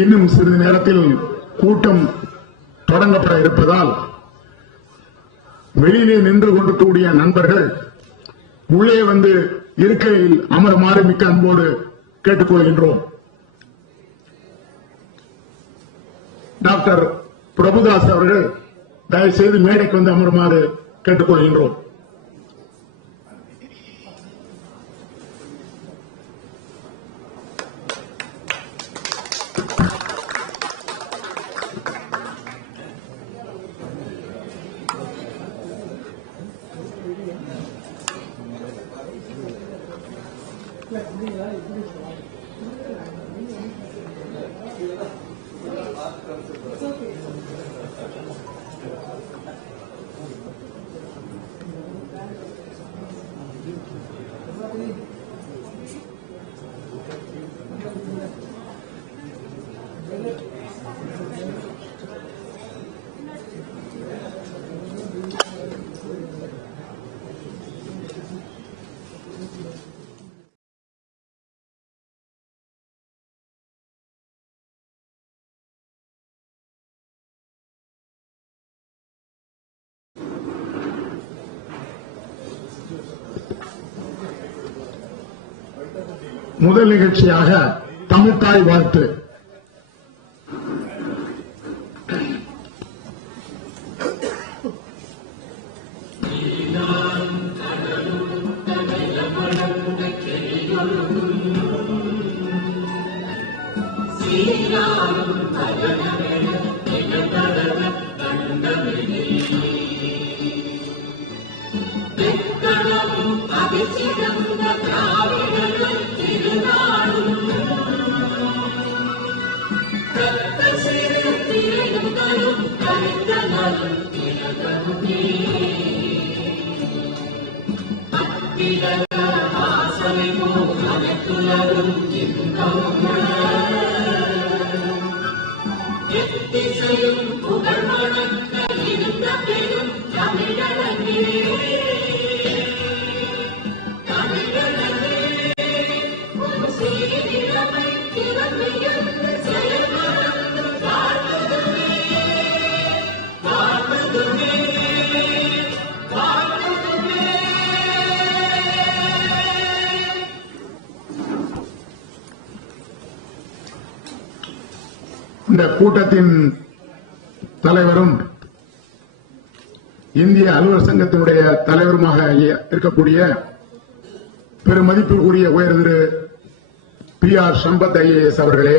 இன்னும் சிறிது நேரத்தில் கூட்டம் தொடங்கப்பட இருப்பதால் வெளியிலே நின்று கொண்டிருக்கக்கூடிய நண்பர்கள் உள்ளே வந்து இருக்கையில் அமருமாறு மிக்க அன்போடு கேட்டுக்கொள்கின்றோம். டாக்டர் பிரபுதாஸ் அவர்கள் தயவுசெய்து மேடைக்கு வந்து அமருமாறு கேட்டுக்கொள்கின்றோம். முதல் நிகழ்ச்சியாக தமிழ்த்தாய் வாழ்த்து. இந்த கூட்டத்தின் தலைவரும் இந்திய அலுவலர் சங்கத்தினுடைய தலைவருமாக இருக்கக்கூடிய பெருமதிப்பிற்குரிய உயர் திரு P.R. சம்பத் I.A.S. அவர்களே,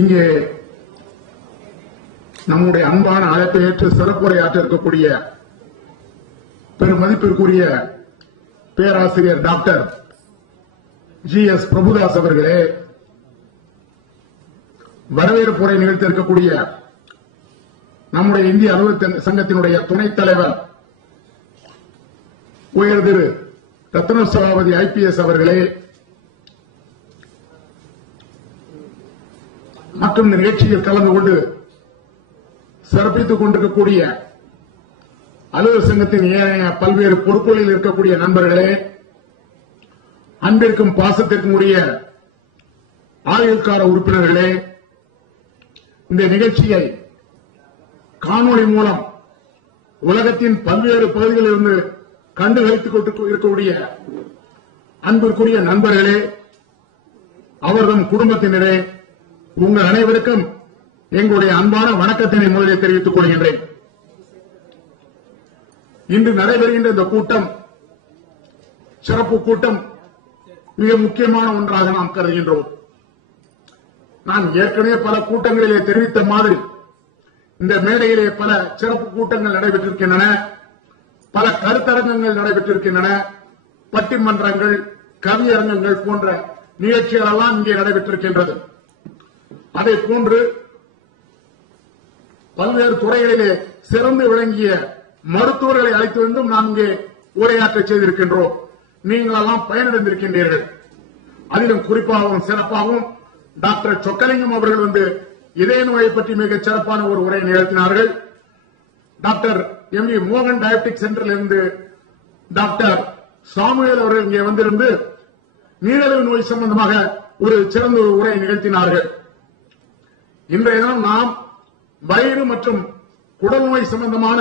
இங்கே நம்முடைய அன்பான அழைப்பை ஏற்று சிறப்புரையாற்ற இருக்கக்கூடிய பெருமதிப்பிற்குரிய பேராசிரியர் டாக்டர் G.S. பிரபுதாஸ் அவர்களே, வரவேற்புரை நிகழ்த்தி இருக்கக்கூடிய நம்முடைய இந்திய அலுவலர் சங்கத்தினுடைய துணைத் தலைவர் உயர் திரு ரத்ன சபாபதி I.P.S. அவர்களே, மற்றும் இந்த நிகழ்ச்சியில் கலந்து கொண்டு சிறப்பித்துக் கொண்டிருக்கக்கூடிய அலுவலர் சங்கத்தின் ஏனைய பல்வேறு பொறுப்புகளில் இருக்கக்கூடிய நண்பர்களே, அன்பிற்கும் பாசத்திற்கும் உரிய ஆயுள்கார உறுப்பினர்களே, இந்த நிகழ்ச்சியை காணொளி மூலம் உலகத்தின் பல்வேறு பகுதிகளில் இருந்து கண்டுகளித்துக் இருக்கக்கூடிய அன்பிற்குரிய நண்பர்களே, அவர்தம் குடும்பத்தினரே, உங்கள் அனைவருக்கும் எங்களுடைய அன்பான வணக்கத்தினை முதலில் தெரிவித்துக் கொள்கின்றேன். இன்று நடைபெறுகின்ற இந்த கூட்டம் சிறப்பு கூட்டம், மிக முக்கியமான ஒன்றாக நாம் கருதுகின்றோம். நான் ஏற்கனவே பல கூட்டங்களிலே தெரிவித்த மாதிரி இந்த மேடையிலே பல சிறப்பு கூட்டங்கள் நடைபெற்றிருக்கின்றன, பல கருத்தரங்கங்கள் நடைபெற்றிருக்கின்றன, பட்டிமன்றங்கள், கவியரங்கங்கள் போன்ற நிகழ்ச்சிகள் எல்லாம் இங்கே நடைபெற்றிருக்கின்றது. அதே போன்று பல்வேறு துறைகளிலே சிறந்து விளங்கிய மருத்துவர்களை அழைத்து வந்தும் நாம் இங்கே உரையாற்ற செய்திருக்கின்றோம். நீங்கள் எல்லாம் பயனடைந்திருக்கின்றீர்கள். அதிலும் குறிப்பாகவும் சிறப்பாகவும் டாக்டர் சொக்கலிங்கம் அவர்கள் வந்து இதய நோயை பற்றி மிகச் சிறப்பான ஒரு உரை நிகழ்த்தினார்கள். Doctor M.V. மோகன் டயபெட்டிக் சென்டரில் இருந்து டாக்டர் சாமுவேல் அவர்கள் இங்கே வந்திருந்து நீரிழிவு நோய் சம்பந்தமாக ஒரு சிறந்த ஒரு உரை நிகழ்த்தினார்கள். இன்றைய தினம் நாம் வயிறு மற்றும் குடல் நோய் சம்பந்தமான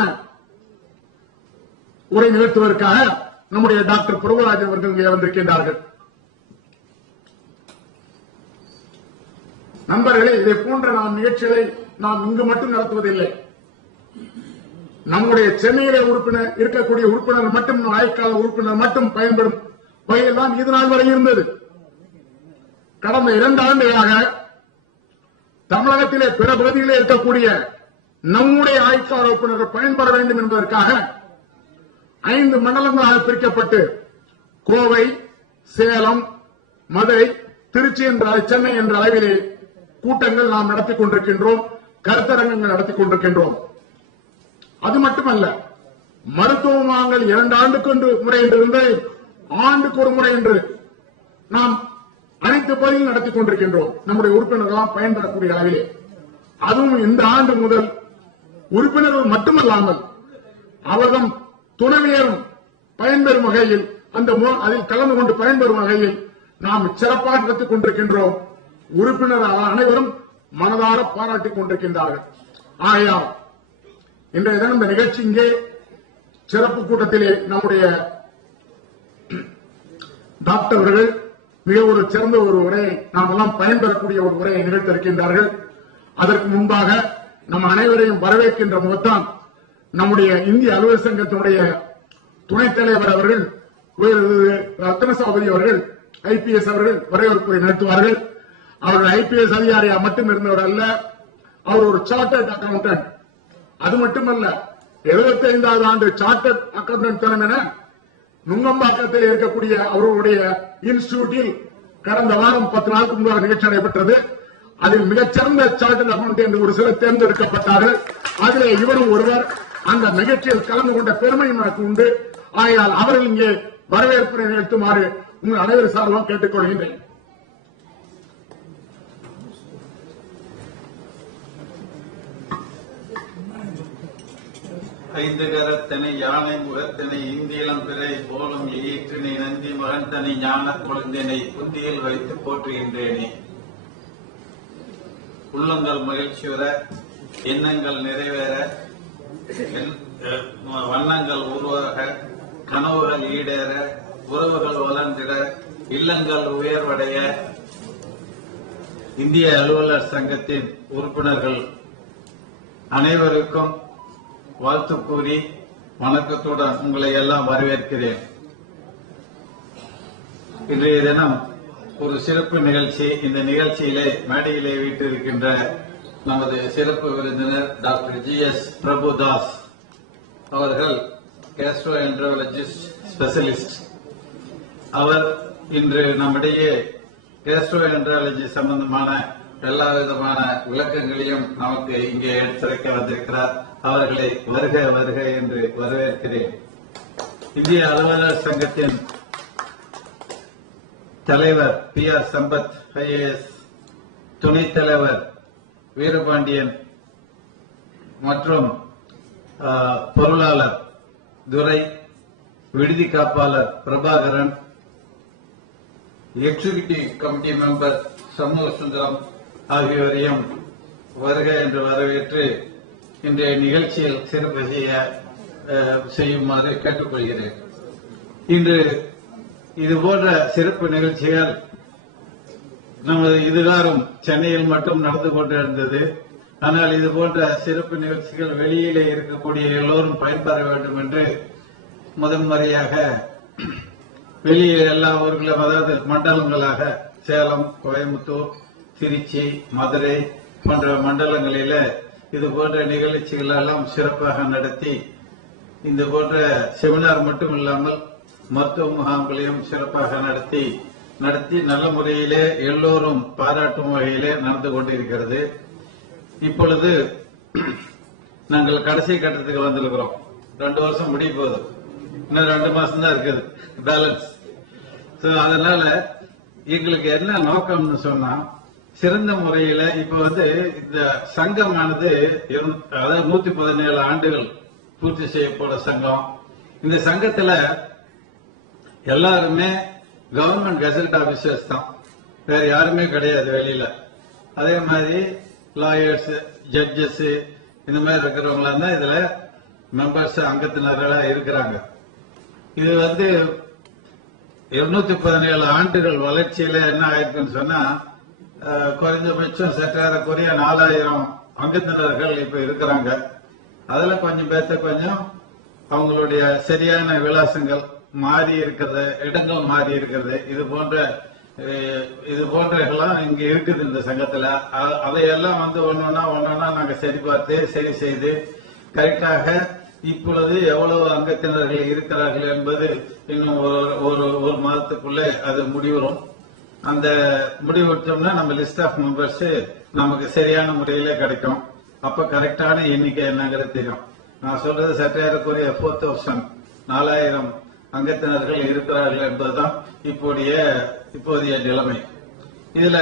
உரை நிகழ்த்துவதற்காக நம்முடைய டாக்டர் பிரபுராஜ் அவர்கள் இங்கே வந்திருக்கின்றார்கள். நண்பர்களே, இதை போன்ற நாம் நிகழ்ச்சிகளை நாம் இங்கு மட்டும் நடத்துவதில்லை. நம்முடைய சென்னையிலே உறுப்பினர் இருக்கக்கூடிய உறுப்பினர் மட்டும், ஆயுட்கால உறுப்பினர் மட்டும் பயன்படும் வகையில் தான் இது நாள் வரை இருந்தது. கடந்த 2 ஆண்டுகளாக தமிழகத்திலே பிற பகுதிகளிலே இருக்கக்கூடிய நம்முடைய ஆயுட்கால உறுப்பினர்கள் பயன்பட வேண்டும் என்பதற்காக 5 மண்டலங்களாக பிரிக்கப்பட்டு கோவை, சேலம், மதுரை, திருச்சி என்ற சென்னை என்ற அளவிலே கூட்டங்கள் நாம் நடத்திக் கொண்டிருக்கின்றோம், கருத்தரங்கங்கள் நடத்திக் கொண்டிருக்கின்றோம். அது மட்டுமல்ல, மருத்துவ முகாம்கள் 2 ஆண்டுக்கு முறை என்று இருந்து ஆண்டுக்கு ஒரு முறை என்று நாம் அனைத்து பகுதியில் நடத்திக் கொண்டிருக்கின்றோம். நம்முடைய உறுப்பினர்களாம் பயன்படக்கூடிய அளவிலே, அதுவும் இந்த ஆண்டு முதல் உறுப்பினர்கள் மட்டுமல்லாமல் அவர்கள் துணைவியரும் பயன்பெறும் வகையில் அதில் கலந்து கொண்டு பயன்பெறும் வகையில் நாம் சிறப்பாக நடத்திக் கொண்டிருக்கின்றோம். உறுப்பினர்கள் அனைவரும் மனதார பாராட்டிக் கொண்டிருக்கின்றார்கள். ஆகையால் இன்றைய தினம் இந்த நிகழ்ச்சி இங்கே சிறப்பு கூட்டத்திலே நம்முடைய டாக்டர் அவர்கள் மிக ஒரு சிறந்த ஒரு உரையை, நாம் எல்லாம் பயன்பெறக்கூடிய ஒரு உரையை நிகழ்த்திருக்கின்றார்கள். அதற்கு முன்பாக நம் அனைவரையும் வரவேற்கின்ற முகத்தான் நம்முடைய இந்திய அலுவலர் சங்கத்தினுடைய துணைத் தலைவர் அவர்கள் ரத்னசாபதி அவர்கள் I.P.S அவர்கள் வரவேற்புரை நடத்துவார்கள். அவர்கள் I.P.S அதிகாரியா மட்டும் இருந்தவர் அல்ல, அவர் ஒரு சார்ட்டர்ட் அக்கவுண்டன்ட். அது மட்டுமல்ல, 75வது ஆண்டு சார்ட்டர்ட் அக்கவுண்டன்ட் தினம் என நுங்கம்பாக்கத்தில் இருக்கக்கூடிய அவர்களுடைய இன்ஸ்டிடியூட்டில் கடந்த வாரம் 10 நாளுக்கு முன்பாக நிகழ்ச்சி நடைபெற்றது. அதில் மிகச்சிறந்த சார்ட்டர்ட் அக்கவுண்டன்ட் என்று ஒரு சிலர் தேர்ந்தெடுக்கப்பட்டார்கள். அதிலே இவரும் ஒருவர். அந்த நிகழ்ச்சியில் கலந்து கொண்ட பெருமையும் எனக்கு உண்டு. ஆகையால் அவர்கள் இங்கே வரவேற்புரை நிகழ்த்துமாறு உங்கள் அனைவரும் சார்பாக கேட்டுக் கொள்கின்றேன். ஐந்து கரத்தனை யானை முகத்தனை இந்தியிலம் பிறை போலும் ஈற்றினை நந்தி மகந்தனை ஞான குழந்தினை புந்தியில் வைத்து போற்றுகின்றேனே. உள்ளங்கள் மகிழ்ச்சியுற, எண்ணங்கள் நிறைவேற, வண்ணங்கள் உருவாக, கனவுகள் ஈடேற, உறவுகள் வளர்ந்திட, இல்லங்கள் உயர்வடைய, இந்திய அலுவலர் சங்கத்தின் உறுப்பினர்கள் அனைவருக்கும் வாழ்த்து கூறி வணக்கத்துடன் உங்களை எல்லாம் வரவேற்கிறேன். இன்றைய தினம் ஒரு சிறப்பு நிகழ்ச்சி. இந்த நிகழ்ச்சியிலே மேடையிலே வீட்டிருக்கின்ற நமது சிறப்பு விருந்தினர் டாக்டர் G.S. பிரபுதாஸ் அவர்கள் கேஸ்ட்ரோஎன்ட்ரோலஜிஸ்ட் ஸ்பெஷலிஸ்ட். அவர் இன்று நம்மிடையே கேஸ்ட்ரோஎன்ட்ராலஜி சம்பந்தமான எல்லா விதமான விளக்கங்களையும் நமக்கு இங்கே எடுத்துரைக்க வந்திருக்கிறார். அவர்களை வருக வருக என்று வரவேற்கிறேன். இந்திய அலுவலர் சங்கத்தின் தலைவர் P.R. சம்பத் I.A.S, துணைத் தலைவர் வீரபாண்டியன் மற்றும் பொருளாளர் துரை, விடுதி காப்பாளர் Prabhakaran, executive committee member Shanmuga Sundaram ஆகியோரையும் வருக என்று வரவேற்று இன்றைய நிகழ்ச்சியில் சிறப்பு செய்யுமாறு கேட்டுக்கொள்கிறேன். இன்று இதுபோன்ற சிறப்பு நிகழ்ச்சிகள் நமது இதுகாரும் சென்னையில் மட்டும் நடந்து கொண்டிருந்தது. ஆனால் இதுபோன்ற சிறப்பு நிகழ்ச்சிகள் வெளியிலே இருக்கக்கூடிய எல்லோரும் பயன்பெற வேண்டும் என்று முதன்முறையாக வெளியே எல்லா ஊர்களும், அதாவது மண்டலங்களாக சேலம், கோயம்புத்தூர், திருச்சி, மதுரை போன்ற மண்டலங்களில இது போன்ற நிகழ்ச்சிகள் எல்லாம் சிறப்பாக நடத்தி, இந்த போன்ற செமினார் மட்டும் இல்லாமல் மருத்துவ முகாம்களையும் சிறப்பாக நடத்தி நல்ல முறையிலே எல்லோரும் பாராட்டும் வகையிலே நடந்து கொண்டிருக்கிறது. இப்பொழுது நாங்கள் கடைசி கட்டத்துக்கு வந்திருக்கிறோம். 2 வருஷம் முடிய போகுது, இன்னும் 2 மாசம் தான் இருக்குது பேலன்ஸ். அதனால எங்களுக்கு என்ன நோக்கம்னு சொன்னா, சிறந்த முறையில இப்ப இந்த சங்கமானது அதாவது 117 ஆண்டுகள் பூர்த்தி செய்யப்பட்ட சங்கம். இந்த சங்கத்துல எல்லாருமே கவர்மெண்ட் கெசட் ஆபீசர்ஸ் தான். வேற யாருமே கிடையாது வெளியில. அதே மாதிரி லாயர்ஸ், ஜட்ஜஸ் இந்த மாதிரி இருக்கிறவங்களா தான் இதுல மெம்பர்ஸ், அங்கத்தினர்களா இருக்கிறாங்க. இது 217 ஆண்டுகள் வளர்ச்சியில என்ன ஆயிருக்குன்னு சொன்னா, குறைந்தபட்சம் சற்றேறக்குறைய 4000 அங்கத்தினர்கள் இப்ப இருக்கிறாங்க. அதுல கொஞ்சம் பேர்த்த கொஞ்சம் அவங்களுடைய சரியான விலாசங்கள் மாறி இருக்கிறது, இடங்கள் மாறி இருக்கிறது, இது போன்றெல்லாம் இங்க இருக்குது இந்த சங்கத்துல. அதையெல்லாம் ஒன்னொன்னா நாங்க சரி பார்த்து சரி செய்து கரெக்டாக இப்பொழுது எவ்வளவு அங்கத்தினர்கள் இருக்கிறார்கள் என்பது இன்னும் ஒரு மாதத்துக்குள்ள அது முடிவரும். அந்த முடிவெடுத்தோம்னா நம்ம லிஸ்ட் ஆஃப் மெம்பர்ஸ் நமக்கு சரியான முறையில கிடைக்கும். அப்ப கரெக்டான எண்ணிக்கை என்னங்கிறது தெரியும். நான் சொல்றது சற்றேறக்குறைய 4000 அங்கத்தினர்கள் இருக்கிறார்கள் என்பதுதான் இப்போதைய நிலைமை. இதுல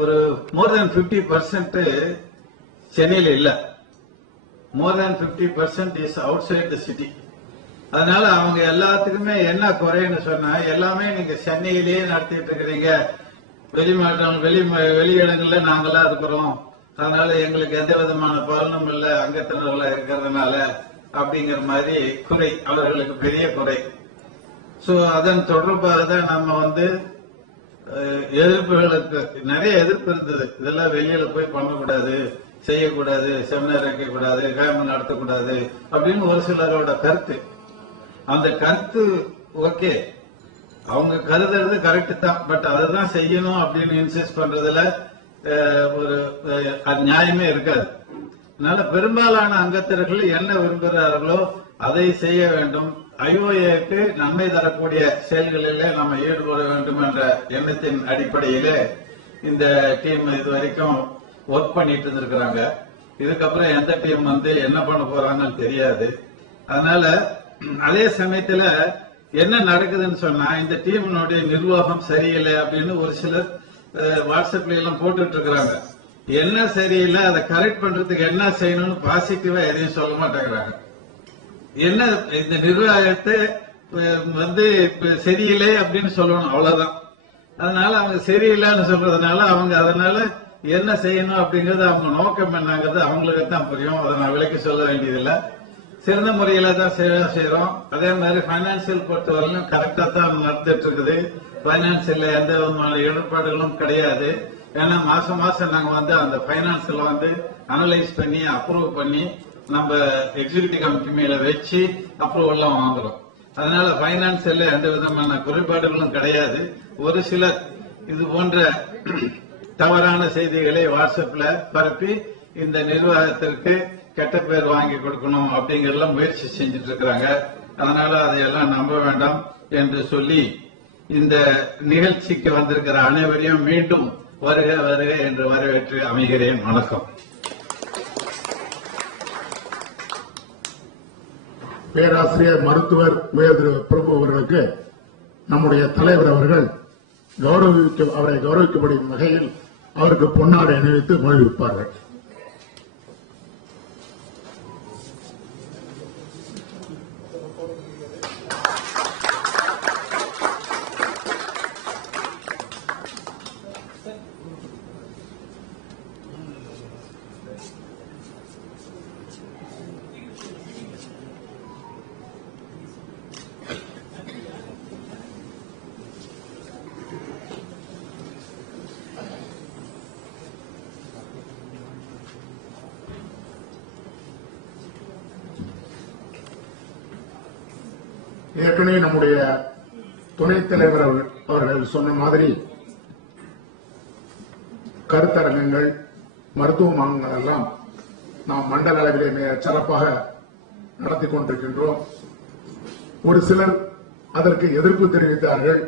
ஒரு மோர் தென் 50% சென்னையில இல்ல. More than 50% is outside the city. அதனால அவங்க எல்லாத்துக்குமே என்ன குறைன்னு சொன்னா, எல்லாமே நீங்க சென்னையிலேயே நடத்திட்டு இருக்கிறீங்க, வெளி இடங்கள்ல நாங்கெல்லாம் இருக்கிறோம், அதனால எங்களுக்கு எந்த விதமான பலனும் இல்ல அங்கத்தினர்களா இருக்கிறதுனால அப்படிங்கிற மாதிரி குறை, அவர்களுக்கு பெரிய குறை. சோ அதன் தொடர்பாக தான் நம்ம எதிர்ப்புகளுக்கு நிறைய எதிர்ப்பு இருந்தது. இதெல்லாம் வெளியில போய் பண்ணக்கூடாது, செய்யக்கூடாது, செமினார் வைக்கக்கூடாது, கேம் நடத்தக்கூடாது அப்படின்னு ஒரு சிலரோட கருத்து. அந்த கருத்து ஓகே, அவங்க கருதுறது கரெக்ட் தான். பட் அதுதான் செய்யணும் அப்படின்னு இன்சிஸ்ட் பண்றதுல அது நியாயமே இருக்காது. அதனால பெரும்பாலான அங்கத்தினர்கள் என்ன விரும்புகிறார்களோ அதை செய்ய வேண்டும். ஐஓஏக்கு நன்மை தரக்கூடிய செயல்களிலே நம்ம ஈடுபட வேண்டும் என்ற எண்ணத்தின் அடிப்படையிலே இந்த டீம் இதுவரைக்கும் ஒர்க் பண்ணிட்டு இருந்திருக்கிறாங்க. இதுக்கப்புறம் எந்த டீம் என்ன பண்ண போறாங்கன்னு தெரியாது. அதனால அதே சமயத்துல என்ன நடக்குதுன்னு சொன்னா, இந்த டீமினுடைய நிர்வாகம் சரியில்லை அப்படின்னு ஒரு சிலர் வாட்ஸ்அப்ல எல்லாம் போட்டுட்டு இருக்கிறாங்க. என்ன சரியில்லை, அதை கரெக்ட் பண்றதுக்கு என்ன செய்யணும்னு பாசிட்டிவா எதையும் சொல்ல மாட்டேங்கிறாங்க. என்ன இந்த நிர்வாகத்தை சரியில்லை அப்படின்னு சொல்லணும், அவ்வளவுதான். அதனால அவங்க சரியில்லைன்னு சொல்றதுனால அவங்க அதனால என்ன செய்யணும் அப்படிங்கறது அவங்க நோக்கம் என்னங்கிறது அவங்களுக்கு தான் புரியும். அதை நான் விலைக்கு சொல்ல வேண்டியதில்லை. சிறந்த முறையில தான் செய்யறோம். அதே மாதிரி பைனான்சியல் பொறுத்தவரையிலும் கரெக்டா தான் நடந்துட்டு இருக்குது. பைனான்சியல்ல எந்த விதமான இடர்பாடுகளும் கிடையாது. ஏன்னா மாசம் நாங்க அந்த பைனான்சியல் அனலைஸ் பண்ணி அப்ரூவ் பண்ணி நம்ம எக்ஸிகியூட்டிவ் கமிட்டி மேல வச்சு அப்ரூவல் எல்லாம் வாங்குறோம். அதனால பைனான்சியல்ல எந்த விதமான குறைபாடுகளும் கிடையாது. ஒரு சிலர் இது போன்ற தவறான செய்திகளை வாட்ஸ்அப்ல பரப்பி இந்த நிர்வாகத்திற்கு கெட்ட பேர் வாங்கி கொடுக்கணும் அப்படிங்கறத முயற்சி செஞ்சுட்டு இருக்கிறாங்க. அதனால அதையெல்லாம் நம்ப வேண்டாம் என்று சொல்லி இந்த நிகழ்ச்சிக்கு வந்திருக்கிற அனைவரையும் மீண்டும் வருக வருக என்று வரவேற்று அமைகிறேன். வணக்கம். பேராசிரியர் மருத்துவர் உயர் திரு பிரபு அவர்களுக்கு நம்முடைய தலைவர் அவர்கள் அவரை கௌரவிக்கப்படும் வகையில் அவருக்கு பொன்னாடை அணிவித்து மொழிவிப்பார்கள். ஏற்கனவே நம்முடைய துணைத் தலைவர் அவர்கள் சொன்ன மாதிரி கருத்தரங்கங்கள், மருத்துவ முகாம்கள் எல்லாம் நாம் மண்டல அளவிலே மிக சிறப்பாக நடத்தி கொண்டிருக்கின்றோம். ஒரு சிலர் அதற்கு எதிர்ப்பு தெரிவித்தார்கள்.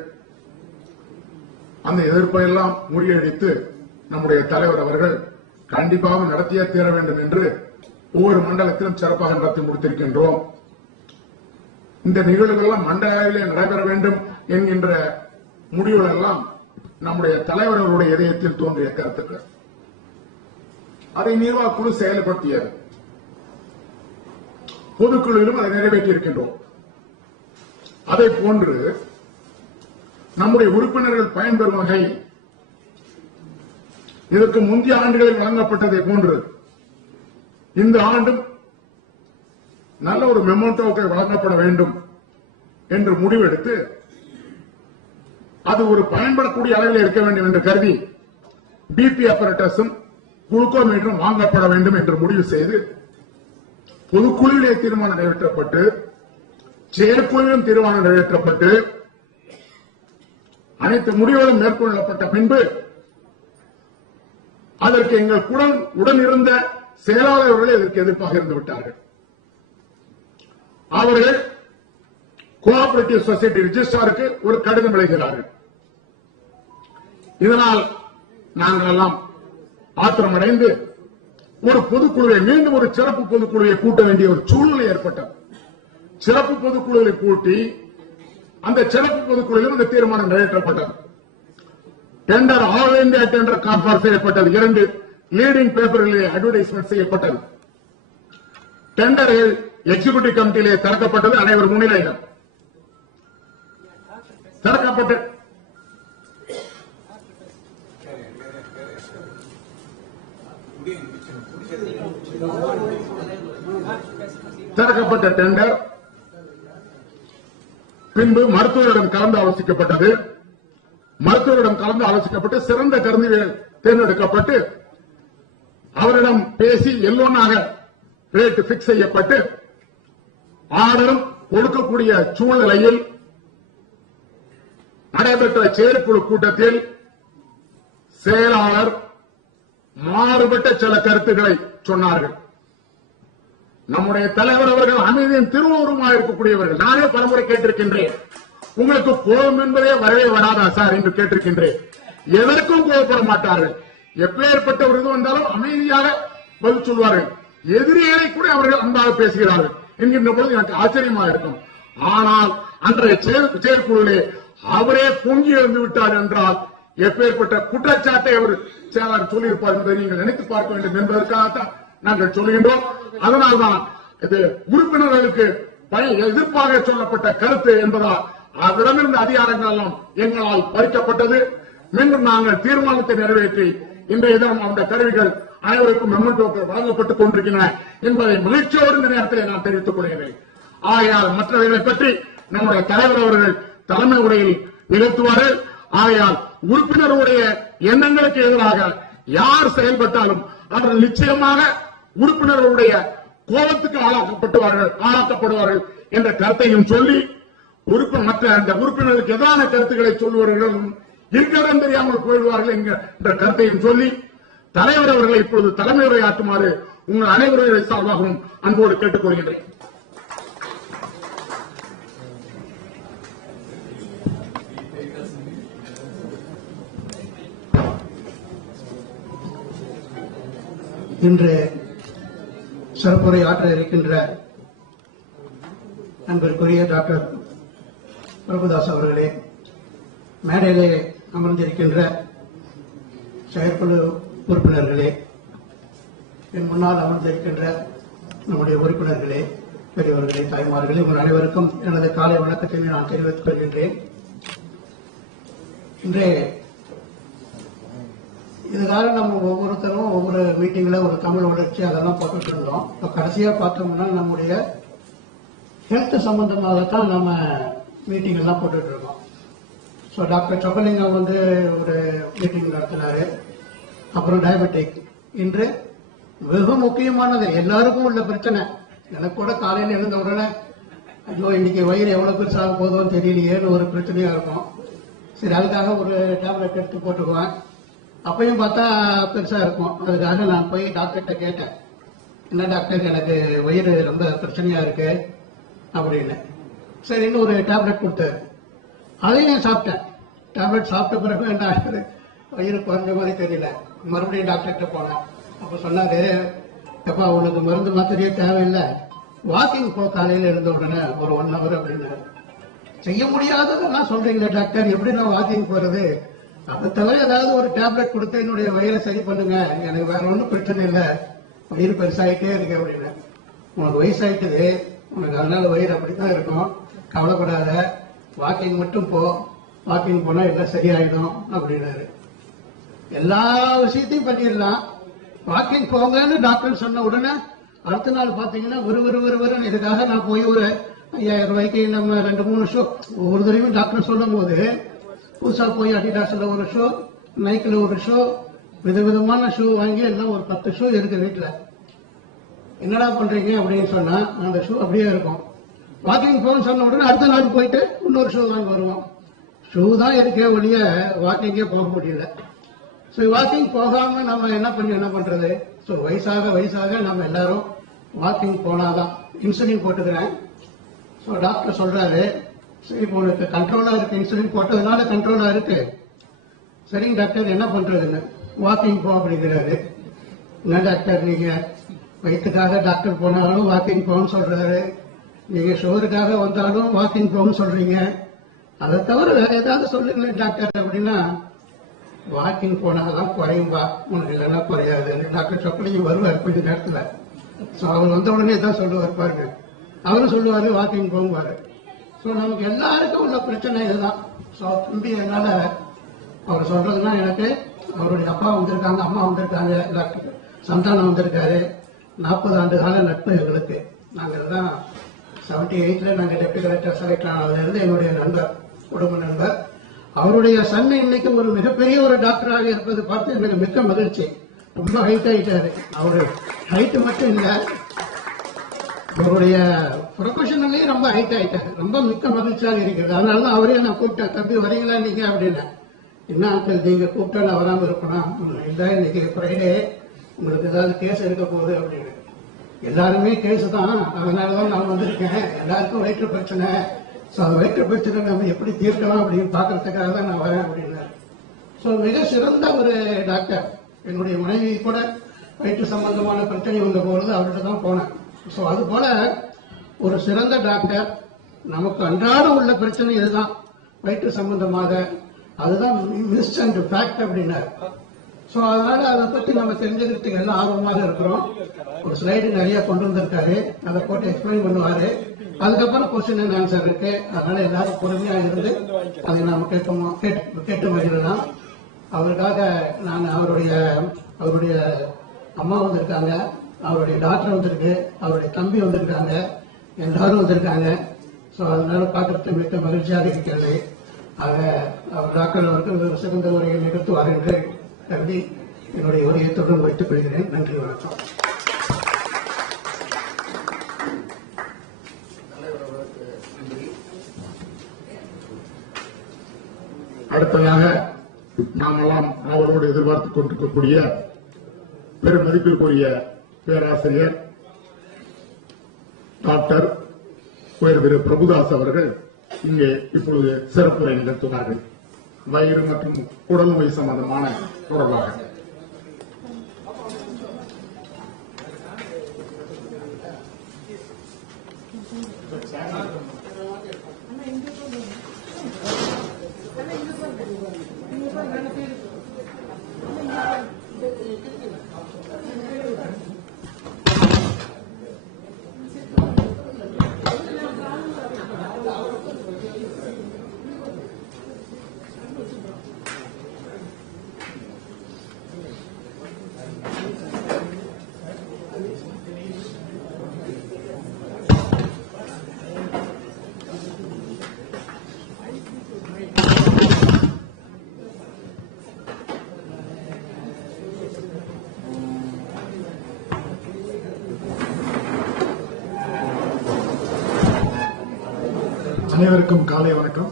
அந்த எதிர்ப்பை எல்லாம் முறியடித்து நம்முடைய தலைவர் அவர்கள் கண்டிப்பாக நடத்தியே தீர வேண்டும் என்று ஒவ்வொரு மண்டலத்திலும் சிறப்பாக நடத்தி முடித்திருக்கின்றோம். இந்த நிகழ்வுகள் மண்டல நடைபெற வேண்டும் என்கின்ற முடிவுகள் எல்லாம் நம்முடைய தலைவர்களுடைய இதயத்தில் தோன்றிய கருத்துக்கள். அதை நிர்வாக குழு செயல்படுத்தியது. பொதுக்குழுவிலும் அதை நிறைவேற்றியிருக்கின்றோம். அதை போன்று நம்முடைய உறுப்பினர்கள் பயன்பெறும் வகை இதற்கு முந்தைய ஆண்டுகளில் வழங்கப்பட்டதை போன்று இந்த ஆண்டும் நல்ல ஒரு மெமோட்டோவை வழங்கப்பட வேண்டும் என்று முடிவெடுத்து அது ஒரு பயன்படக்கூடிய அளவில் இருக்க வேண்டும் என்று கருதி பிபி அப்பரேட்டஸும் குளுக்கோமீட்டரும் வாங்கப்பட வேண்டும் என்று முடிவு செய்து பொதுக்குழுவிலே தீர்மானம் நிறைவேற்றப்பட்டு செயற்குழுவிலும் தீர்மானம் நிறைவேற்றப்பட்டு அனைத்து முடிவுகளும் மேற்கொள்ளப்பட்ட பின்பு அதற்கு எங்கள் உடன் இருந்த செயலாளர்கள் இதற்கு எதிர்ப்பாக இருந்து விட்டார்கள். அவர்கள் கோஆபரேட்டிவ் சொசைட்டி ரிஜிஸ்ட்ராருக்கு ஒரு கடிதம் எழுதுகிறார்கள். இதனால் நாங்கள் எல்லாம் ஆத்திரமடைந்து ஒரு பொதுக்குழுவை மீண்டும் ஒரு சிறப்பு பொதுக்குழுவை கூட்ட வேண்டிய ஒரு சூழ்நிலை ஏற்பட்டது. சிறப்பு பொதுக்குழுவை கூட்டி அந்த சிறப்பு பொதுக்குழுவிலும் இந்த தீர்மானம் நிறைவேற்றப்பட்டது. Tender all India tender confer செய்யப்பட்டது. 2 லீடிங் பேப்பர்களிலே அட்வர்டைஸ்மெண்ட் செய்யப்பட்டது. டெண்டர்கள் எக்ஸிகியூட்டிவ் கமிட்டியிலே திறக்கப்பட்டது. அனைவர் முன்னிலையில் திறக்கப்பட்ட டெண்டர் பின்பு மருத்துவரிடம் கலந்து ஆலோசிக்கப்பட்டது. மருத்துவரிடம் கலந்து ஆலோசிக்கப்பட்டு சிறந்த கருவிகள் தேர்ந்தெடுக்கப்பட்டு அவரிடம் பேசி எல்லோனாக ரேட் பிக்ஸ் செய்யப்பட்டு ஆர்டரும் கொடுக்கக்கூடிய சூழ்நிலையில் நடைபெற்ற செயற்குழு கூட்டத்தில் செயலாளர் மாறுபட்ட சில கருத்துக்களை சொன்னார்கள். நம்முடைய தலைவர் அவர்கள் அமைதியின் திருவுருவமாக இருக்கக்கூடியவர்கள். நானே பலமுறை கேட்டிருக்கின்றேன், உங்களுக்கு கோபம் என்பதே வரவே வராதா சார் என்று கேட்டிருக்கின்றேன். எதற்கும் கோபப்பட மாட்டார்கள். எப்பேற்பட்ட ஒரு இது வந்தாலும் அமைதியாக பதில் சொல்வார்கள். எதிரிகளை கூட அவர்கள் அன்பாக பேசுகிறார்கள் என்கின்ற பொழுது எனக்கு ஆச்சரியமாக இருக்கும். ஆனால் அன்றைய செயற்குழுவிலே அவரே பொங்கி இருந்து விட்டார் என்றால் எப்பேற்பட்ட குற்றச்சாட்டை அவர் செயலாளர் சொல்லியிருப்பார் என்பதை நீங்கள் நினைத்து பார்க்க வேண்டும் என்பதற்காகத்தான் நாங்கள் சொல்கின்றோம். அதனால்தான் இது உறுப்பினர்களுக்கு எதிர்ப்பாக சொல்லப்பட்ட கருத்து என்பதால் அவரிடமிருந்த அதிகாரங்கள் எல்லாம் எங்களால் பறிக்கப்பட்டது. மீண்டும் நாங்கள் தீர்மானத்தை நிறைவேற்றி இன்றைய தினம் அந்த கருவிகள் அனைவருக்கும் மெமோட்டோக்கள் வழங்கப்பட்டுக் கொண்டிருக்கின்றன என்பதை மகிழ்ச்சியோடு இந்த நேரத்தில் நான் தெரிவித்துக் கொள்கிறேன். ஆகையால் மற்றவர்களை பற்றி நம்முடைய தலைவர் அவர்கள் தலைமை உரையில் நிகழ்த்துவார்கள். ஆகையால் உறுப்பினருடைய எண்ணங்களுக்கு எதிராக யார் செயல்பட்டாலும் அவர்கள் நிச்சயமாக உறுப்பினர்களுடைய கோபத்துக்கு ஆளாக்கப்படுவார்கள் என்ற கருத்தையும் சொல்லி மற்ற அந்த உறுப்பினர்களுக்கு எதிரான கருத்துக்களை சொல்லுவார்களும் இருக்கிறதும் தெரியாமல் போயிடுவார்கள் என்ற கருத்தையும் சொல்லி தலைவர் அவர்களை இப்பொழுது தலைமை உரையாற்றுமாறு உங்கள் அனைவருடைய சார்பாகவும் அன்போடு கேட்டுக் கொள்கின்றேன். இன்று சிறப்புரை ஆற்ற இருக்கின்ற நண்பருக்குரிய டாக்டர் பிரபுதாஸ் அவர்களே, மேடையிலே அமர்ந்திருக்கின்ற செயற்குழு உறுப்பினர்களே, என் முன்னால் அமர்ந்திருக்கின்ற நம்முடைய உறுப்பினர்களே, பெரியவர்களே, தாய்மார்களே, உங்கள் அனைவருக்கும் எனது காலை வணக்கத்தை நான் தெரிவித்துக் கொள்கின்றேன். இன்றைய இதுக்காக நம்ம ஒவ்வொருத்தரும் ஒவ்வொரு மீட்டிங்ல ஒரு தமிழ் வளர்ச்சி அதெல்லாம் போட்டுட்டு இருந்தோம். இப்போ கடைசியா பார்த்தோம்னா நம்முடைய ஹெல்த் சம்பந்தமாகத்தான் நம்ம மீட்டிங் எல்லாம் போட்டுட்டு இருக்கோம். ஸோ டாக்டர் சொக்கலிங்கம் ஒரு மீட்டிங் நடத்தினாரு. அப்புறம் டயபெட்டிக் இன்று வெகு முக்கியமானது எல்லாருக்கும் உள்ள பிரச்சனை. எனக்கு கூட காலையில் எழுந்த உடனே ஐயோ இன்னைக்கு வயிறு எவ்வளவு பெருசாக போதும்னு தெரியலையேன்னு ஒரு பிரச்சனையா இருக்கும். சரி, அதுக்காக ஒரு டேப்லெட் எடுத்து போட்டுக்குவேன். அப்பயும் பார்த்தா பெருசா இருக்கும். அதுக்காக நான் போய் டாக்டர்கிட்ட கேட்டேன், என்ன டாக்டர் எனக்கு வயிறு ரொம்ப பிரச்சனையா இருக்கு அப்படின்னு. சரி, இன்னும் ஒரு டேப்லெட் கொடுத்தாரு. அதையும் சாப்பிட்டேன். டேப்லெட் சாப்பிட்ட பிறகு என்ன வயிறு குறைஞ்ச மாதிரி தெரியல. மறுபடியும் டாக்டர்கிட்ட போனேன். அப்ப சொன்னாரு, எப்பா உனக்கு மருந்து மாத்திரையே தேவையில்லை, வாக்கிங் போ காலையில இருந்த உடனே ஒரு 1 hour அப்படின்னு. செய்ய முடியாததெல்லாம் சொல்றீங்களே டாக்டர், எப்படி நான் வாக்கிங் போறது? அதை தவிர ஏதாவது ஒரு டேப்லெட் கொடுத்து என்னுடைய வயிறை சரி பண்ணுங்க, எனக்கு வேற ஒன்றும் பிரச்சனை இல்லை, வயிறு பெருசாயிட்டே இருக்கு அப்படின்னு. உனக்கு வயசாயிட்டது, உனக்கு அதனால வயிறு அப்படித்தான் இருக்கும், எல்லா விஷயத்தையும் பண்ணிடலாம். வாக்கிங் போங்கன்னு டாக்டர் சொன்ன உடனே அடுத்த நாள் பாத்தீங்கன்னா விறுவிறுன்னு இதுக்காக நான் போய் ஒரு 5000 ரூபாய்க்கு நம்ம 2-3 ஷோ ஒவ்வொரு தடவையும் டாக்டர் சொல்லும் போது புதுசா போய் அடிடாஸ்ல ஒரு ஷோ, நைக்கில் ஒரு ஷோ, விதவிதமான ஷூ வாங்கி எல்லாம் ஒரு 10 ஷூ இருக்கு வீட்டுல. என்னடா பண்றீங்க அப்படின்னு சொன்னா அந்த ஷூ அப்படியே இருக்கும். வாக்கிங் போன்னு சொன்ன உடனே அடுத்த நாள் போயிட்டு இன்னொரு ஷூ வாங்க வருவோம். ஷூ தான் இருக்கே ஒழிய வாக்கிங்கே போக முடியல. ஸோ வாக்கிங் போகாம நம்ம என்ன பண்றது? ஸோ வயசாக நம்ம எல்லாரும் வாக்கிங் போனாதான். இன்சுலின் போட்டுக்கிறேன். ஸோ டாக்டர் சொல்றாரு, சரி இப்போ உனக்கு கண்ட்ரோலா இருக்கு, இன்சுலின் போட்டதுனால கண்ட்ரோலா இருக்கு. சரிங்க டாக்டர் என்ன பண்றதுன்னு, வாக்கிங் போ அப்படிங்கிறாரு. என்ன டாக்டர் நீங்க வயிற்றுக்காக டாக்டர் போனாலும் வாக்கிங் போன்னு சொல்றாரு, நீங்க ஷுகருக்காக வந்தாலும் வாக்கிங் போன்னு சொல்றீங்க, அதை தவிர வேற ஏதாவது சொல்லுங்களேன் டாக்டர் அப்படின்னா, வாக்கிங் போனாதான் குறையும்பா, உனக்கு இல்லைன்னா குறையாது. டாக்டர் சொக்கலிங்க வருவார் கொஞ்ச நேரத்துல. ஸோ அவர் வந்த உடனே தான் சொல்லுவார் பாருங்க, அவரும் சொல்லுவாரு வாக்கிங் போகுவாரு. ஸோ நமக்கு எல்லாருக்கும் உள்ள பிரச்சனை இதுதான். ஸோ தம்பி என்னால அவர் சொல்றதுன்னா, எனக்கு அவருடைய அப்பா வந்திருக்காங்க, அம்மா வந்திருக்காங்க, டாக்டர் சந்தானம் வந்திருக்காரு. 40 ஆண்டு கால நட்பு எங்களுக்கு. நாங்கள் தான் 78ல நாங்க டெப்டி கலெக்டர் செலக்ட் ஆனதுல இருந்து என்னுடைய நண்பர், குடும்ப நண்பர். அவருடைய சன் இன்னைக்கு ஒரு மிகப்பெரிய ஒரு டாக்டராக இருப்பது பார்த்து எனக்கு மிக்க மகிழ்ச்சி. ரொம்ப ஹைட் ஆயிட்டாரு. அவரு ஹைட் மட்டும் இல்ல, அவருடைய ப்ரொஃபஷனலே ரொம்ப ஹைட் ஆயிட்டாரு. ரொம்ப மிக்க மகிழ்ச்சியாக இருக்கிறது. அதனாலதான் அவரே நான் கூப்பிட்டேன், தம்பி வரீங்களா நீங்க அப்படின்னு. என்ன அங்கிள் நீங்க கூப்பிட்டா நான் வராம இருப்பேனா? இல்ல இன்னைக்கு ஃப்ரைடே, உங்களுக்கு ஏதாவது கேஸ் எடுக்க போகுது அப்படின்னு. எல்லாருமே கேஸ் தான், அதனாலதான் நான் வந்திருக்கேன். எல்லாருக்கும் வயிற்று பிரச்சனை. ஸோ அந்த வயிற்று பிரச்சனை நம்ம எப்படி தீர்க்கலாம் அப்படின்னு பாக்குறதுக்காக தான் நான் வரேன் அப்படின்னாரு. ஸோ மிக சிறந்த ஒரு டாக்டர். என்னுடைய மனைவி கூட வயிற்று சம்பந்தமான பிரச்சனை வந்த பொழுது அவர்கிட்ட தான் போனேன். ஸோ அது போல ஒரு சிறந்த டாக்டர். நமக்கு அன்றாடம் உள்ள பிரச்சனை இதுதான், வயிற்று சம்பந்தமாக. அதுதான் மிஸ் அண்ட் ஃபேக்ட் அப்படின்னாரு. ஸோ அதனால அதை பத்தி நம்ம தெரிஞ்சுக்கிறதுக்கு எல்லாம் ஆர்வமாக இருக்கிறோம். ஒரு ஸ்லைடு நிறைய கொண்டு வந்திருக்காரு, அதை போட்டு எக்ஸ்பிளைன் பண்ணுவாரு. அதுக்கப்புறம் கொஸ்டின் அண்ட் ஆன்சர் இருக்கு. அதனால எல்லாரும் பொறுமையா இருந்து அதை நாம கேட்டு மகிழலாம். அவருக்காக நான் அவருடைய அம்மா வந்திருக்காங்க, அவருடைய டாக்டர் வந்திருக்கு, அவருடைய தம்பி வந்திருக்காங்க, எல்லாரும் வந்திருக்காங்க. ஸோ அதனால பார்க்கறது மிக்க மகிழ்ச்சியாக இருக்கிறது. ஆக அவர் டாக்டர் அவருக்கு சிறந்த உரையை நிகழ்த்துவார் என்று கருதி என்னுடைய உரையை தொடர்ந்து வைத்துக் கொள்கிறேன். நன்றி, வணக்கம். அடுத்ததாக நாமெல்லாம் அவரோடு எதிர்பார்த்துக் கொண்டிருக்கக்கூடிய பெருமதிப்பிற்குரிய பேராசிரியர் டாக்டர் உயர் திரு பிரபுதாஸ் அவர்கள் இங்கே இப்பொழுது சிறப்புரை நிகழ்த்துவார்கள். வயிறு மற்றும் உடல் நோய் சம்பந்தமான தொடர்பாக. அனைவருக்கும் காலை வணக்கம்.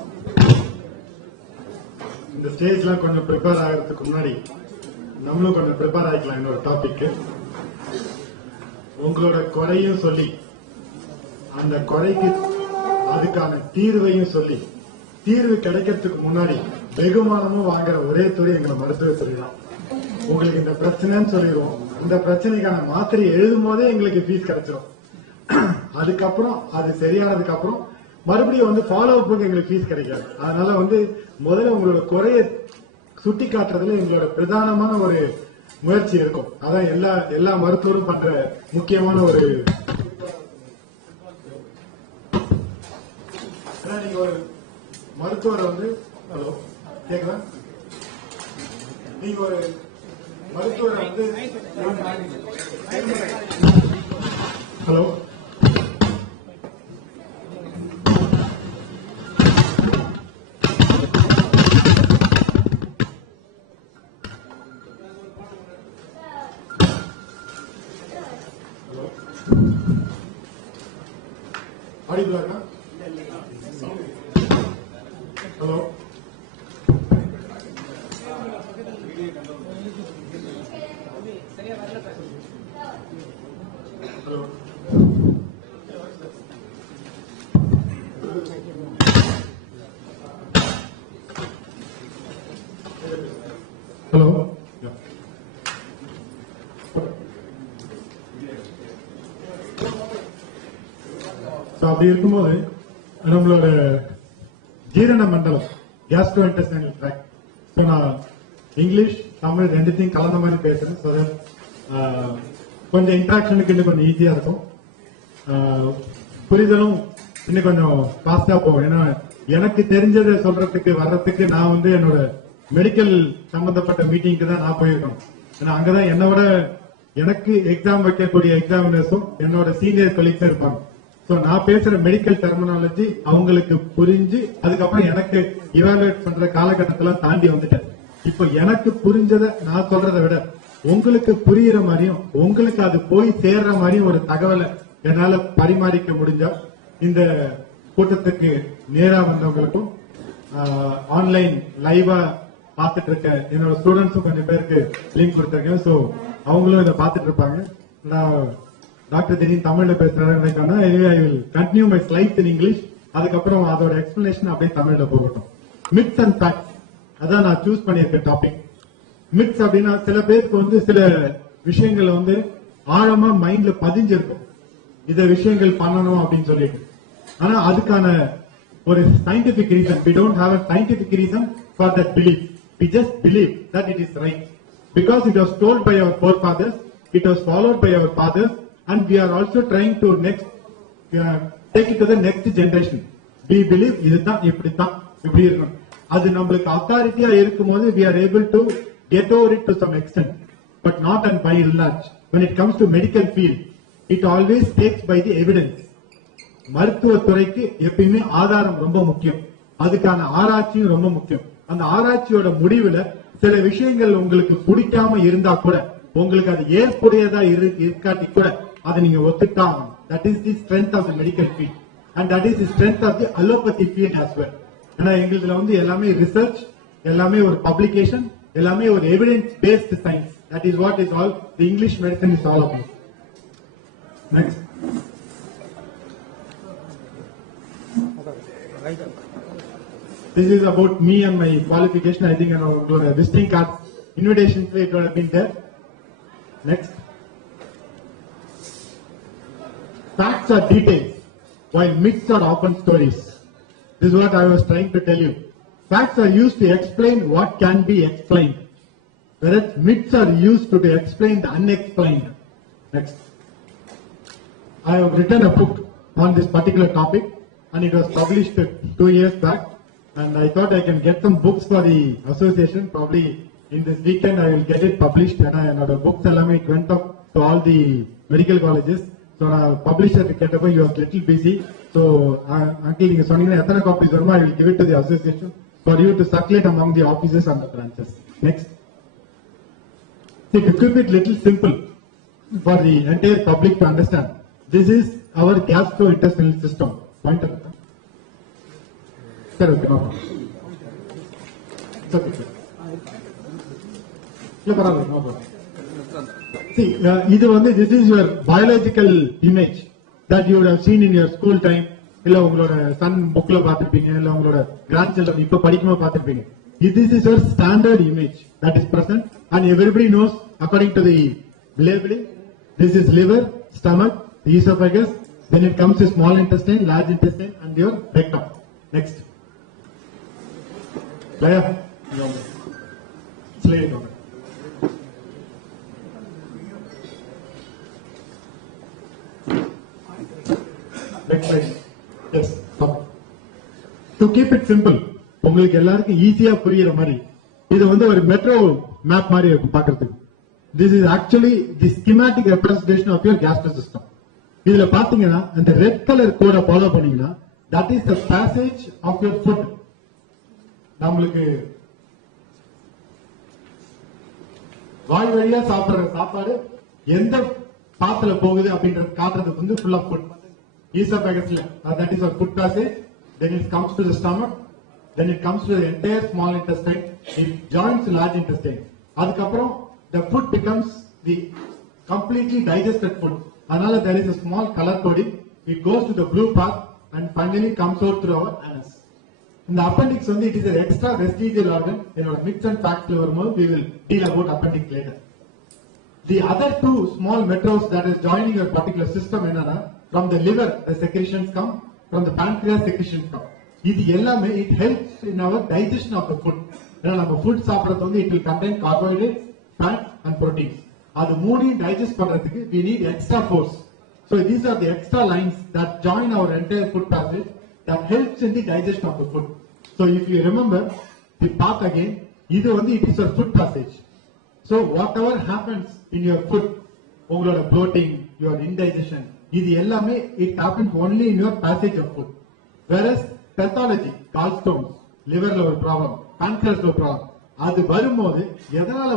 இந்த ஸ்டேஜ்லாம் கொஞ்சம் ப்ரிப்பேர் ஆகிறதுக்கு முன்னாடி நம்மளும் கொஞ்சம் ப்ரிப்பேர் ஆகிக்கலாம். இன்னொரு டாபிக், உங்களோட குறையும் சொல்லி அந்த குறைக்கு அதுக்கான தீர்வையும் சொல்லி, தீர்வு கிடைக்கிறதுக்கு முன்னாடி வெகுமானமும் வாங்குற ஒரே துறை எங்களை மருத்துவ துறை தான். உங்களுக்கு இந்த பிரச்சனைன்னு சொல்லிடுவோம், அந்த பிரச்சனைக்கான மாத்திரை எழுதும் போதே எங்களுக்கு ஃபீஸ் கிடைச்சிடும். அதுக்கப்புறம் அது சரியானதுக்கு அப்புறம் மறுபடியும் ஃபாலோ அப்புக்கு எங்களுக்கு ஃபீஸ் கிடைக்காது. அதனால முதல்ல உங்களோட குறைய சுட்டி காட்டுறதுல எங்களோட பிரதானமான ஒரு முயற்சி இருக்கும். அதான் எல்லா மருத்துவரும் பண்ற முக்கியமான ஒரு. நீங்க ஒரு மருத்துவர் ஹலோ கேக்குதா? நீங்க ஒரு மருத்துவர் வந்து ஹலோ அடிக்கலா ஹலோ ஹலோ ஹலோ அப்படி இருக்கும்போது நம்மளோட ஜீரண மண்டலம் Gastrointestinal tract. So நான் இங்கிலீஷ் தமிழ் ரெண்டுத்தையும் கலந்த மாதிரி பேசுறேன். So that கொஞ்சம் இன்ட்ராக்ஷனுக்கு இன்னும் கொஞ்சம் ஈஸியா இருக்கும், புரிதலும் இன்னும் கொஞ்சம் ஃபாஸ்டா போகும். ஏன்னா எனக்கு தெரிஞ்சதை சொல்றதுக்கு வர்றதுக்கு நான் வந்து என்னோட மெடிக்கல் சம்பந்தப்பட்ட மீட்டிங்க்கு தான் நான் போயிருக்கணும். ஏன்னா அங்கதான் என்னோட எனக்கு எக்ஸாம் வைக்கக்கூடிய எக்ஸாமினர்ஸும் என்னோட சீனியர் கொலீக்ஸும் இருப்பாங்க. சோ நான் பேசுற மெடிக்கல் டெர்மினாலஜி அவங்களுக்கு புரிஞ்சு அதுக்கப்புறம் எனக்கு இவாலுவேட் பண்ற காலகட்டத்துல தாண்டி வந்துட்டேன். இப்போ எனக்கு புரிஞ்சதை நான் சொல்றதை விட உங்களுக்கு புரியுற மாதிரியும் உங்களுக்கு அது போய் சேர்ற மாதிரியும் ஒரு தகவலை என்னால பரிமாறிக்க முடிஞ்சா இந்த கூட்டத்துக்கு நேரா வந்தவங்களுக்கும் ஆன்லைன் லைவா பாத்துட்டு இருக்க என்னோட ஸ்டூடெண்ட்ஸும் கொஞ்சம் பேருக்கு லிங்க் கொடுத்திருக்கேன். சோ அவங்களும் இதை பாத்துட்டு இருப்பாங்க. நான் டாக்டர் திடீர்னு தமிழ்ல பேசுறாருன்னா I will continue my slides in English. அதுக்கப்புறம் அதோட எக்ஸ்பிளனேஷன் அப்படியே தமிழ்ல போகட்டும். மித்ஸ் அண்ட் ஃபேக்ட்ஸ் அதான் நான் சூஸ் பண்ணியிருக்கேன் டாபிக். மித்ஸ் அப்படின்னா சில பேருக்கு வந்து சில விஷயங்கள் வந்து ஆழமா மைண்ட்ல பதிஞ்சிருக்கும், இத விஷயங்கள் பண்ணணும் அப்படின்னு சொல்லிட்டு. ஆனா அதுக்கான ஒரு scientific reason, we don't have a scientific reason for that belief. We just believe that it is right because it was told by our forefathers, it was followed by our fathers, and we are also trying to take it to the next generation. We believe இதுதான் இப்படித்தான் இப்படி இருக்கணும். அது நம்மளுக்கு அத்தாரிட்டியா இருக்கும்போது we are able to get over it to some extent, but not and by and large. When it comes to medical field, it always takes by the evidence. மருத்துவத்துறைக்கு எப்பயுமே ஆதாரம் ரொம்ப முக்கியம், அதுக்கான ஆராய்ச்சியும் ரொம்ப முக்கியம். அந்த ஆராய்ச்சியோட முடிவுல சில விஷயங்கள் உங்களுக்கு பிடிக்காம இருந்தா கூட, உங்களுக்கு அது ஏற்புடையதா இருக்காட்டி கூட அதை நீங்க ஒத்துட்டாங்க. That is the strength of the medical field and that is the strength of the allopathy field as well. ஏன்னா எங்களுதுல வந்து எல்லாமே ரிசர்ச், எல்லாமே ஒரு பப்ளிகேஷன், எல்லாமே ஒரு evidence based science. That is what is all the English medicine is all about. Next. This is about me and my qualification. I think our visiting card invitation it would have been there. Next. Facts are details, while myths are often stories. This is what I was trying to tell you. Facts are used to explain what can be explained, whereas myths are used to explain the unexplained. Next. I have written a book on this particular topic and it was published 2 years back, and I thought I can get some books for the association. Probably in this weekend I will get it published, and the books it went up to all the medical colleges. So publisher கேட்டப்ப you was little busy, so until நீங்க சொன்னீங்கன்னா எத்தனை copies வருமோ I will give it to the association for you to circulate among the offices and the branches. Next. See, to keep it little simple for the entire public to understand, this is our gastrointestinal system. Point of it. Sir, okay, no problem. It's okay, sir. No problem. See, this is your biological image that you would have seen in your school time. இல்ல உங்களோட Sun புக்ல பாத்திருப்பீங்க, இல்ல உங்களோட grand children இப்ப படிக்கும்போது பாத்திருப்பீங்க. This is your standard image that is present, and everybody knows according to the labeling. This is liver, stomach, the esophagus, then it comes to small intestine, large intestine, and your rectum. Next. Laya. Slide. Next slide. Yes. To keep it simple, உங்களுக்கு எல்லாருக்கும் ஈஸியா புரியுற மாதிரி இது ஒரு map மாதிரி இருக்கும் பாக்குறதுக்கு. This is actually the schematic representation of your gastro system. இதுல பாத்தீங்கன்னா இந்த ரெட் கலர் கோட ஃபாலோ பண்ணீங்கன்னா that is the passage of your food. நம்மளுக்கு வாய் வழியா சாப்பிடுற சாப்பாடு எந்த பாத்துல போகுது அப்படின்றது காட்டுறதுக்கு வந்து ஃபுல் ஆஃப் ஃபுட். ஈசோஃபேகஸ்ல that is our food passage. Then it comes to the stomach. Then it comes to the entire small intestine. It joins large intestine. அதுக்கப்புறம் the food becomes the completely digested food. Another there is a small color coding. It goes to the blue path and finally comes out through our anus. In the appendix, it is an extra vestigial organ. In our mix and facts level, we will deal about appendix later. The other two small metros that is joining your particular system, from the liver, the secretions come. From the pancreas, secretions come. It helps in our digestion of the food. Food it will contain carbohydrates, fat and proteins. Adu moodi digest பண்றதுக்கு we need extra force. So these are the extra lines that join our entire food passage that helps in the digestion of the food. So if you remember the path again, it is a food passage. So whatever happens in your food, உங்களோட bloating, your indigestion, இது எல்லாமே it happens only in your passage of food. Whereas pathology, gallstones, liver ல ஒரு problem, pancreas ல ஒரு problem, அது வரும்போது எதனால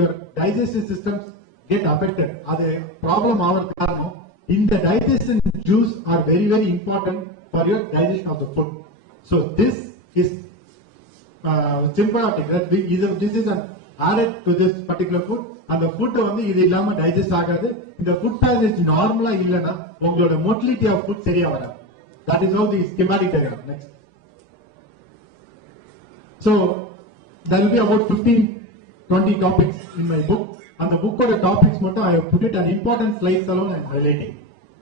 your digestive systems get affected, அது problem ஆவறதுக்கு காரணம் இந்த digestion juice are very very important for your digestion of the food. So this is symbiotic, that this is an added to this particular food. And the food இது இல்லாம digest ஆகாது. இந்த food passage நார்மலா இல்லனா உங்களோட motility of food சரியா வராது. That is how the schematic diagram. Next. So there will be about 15-20 topics in my book. And the book or the topics I have put it an important slides alone I am highlighting.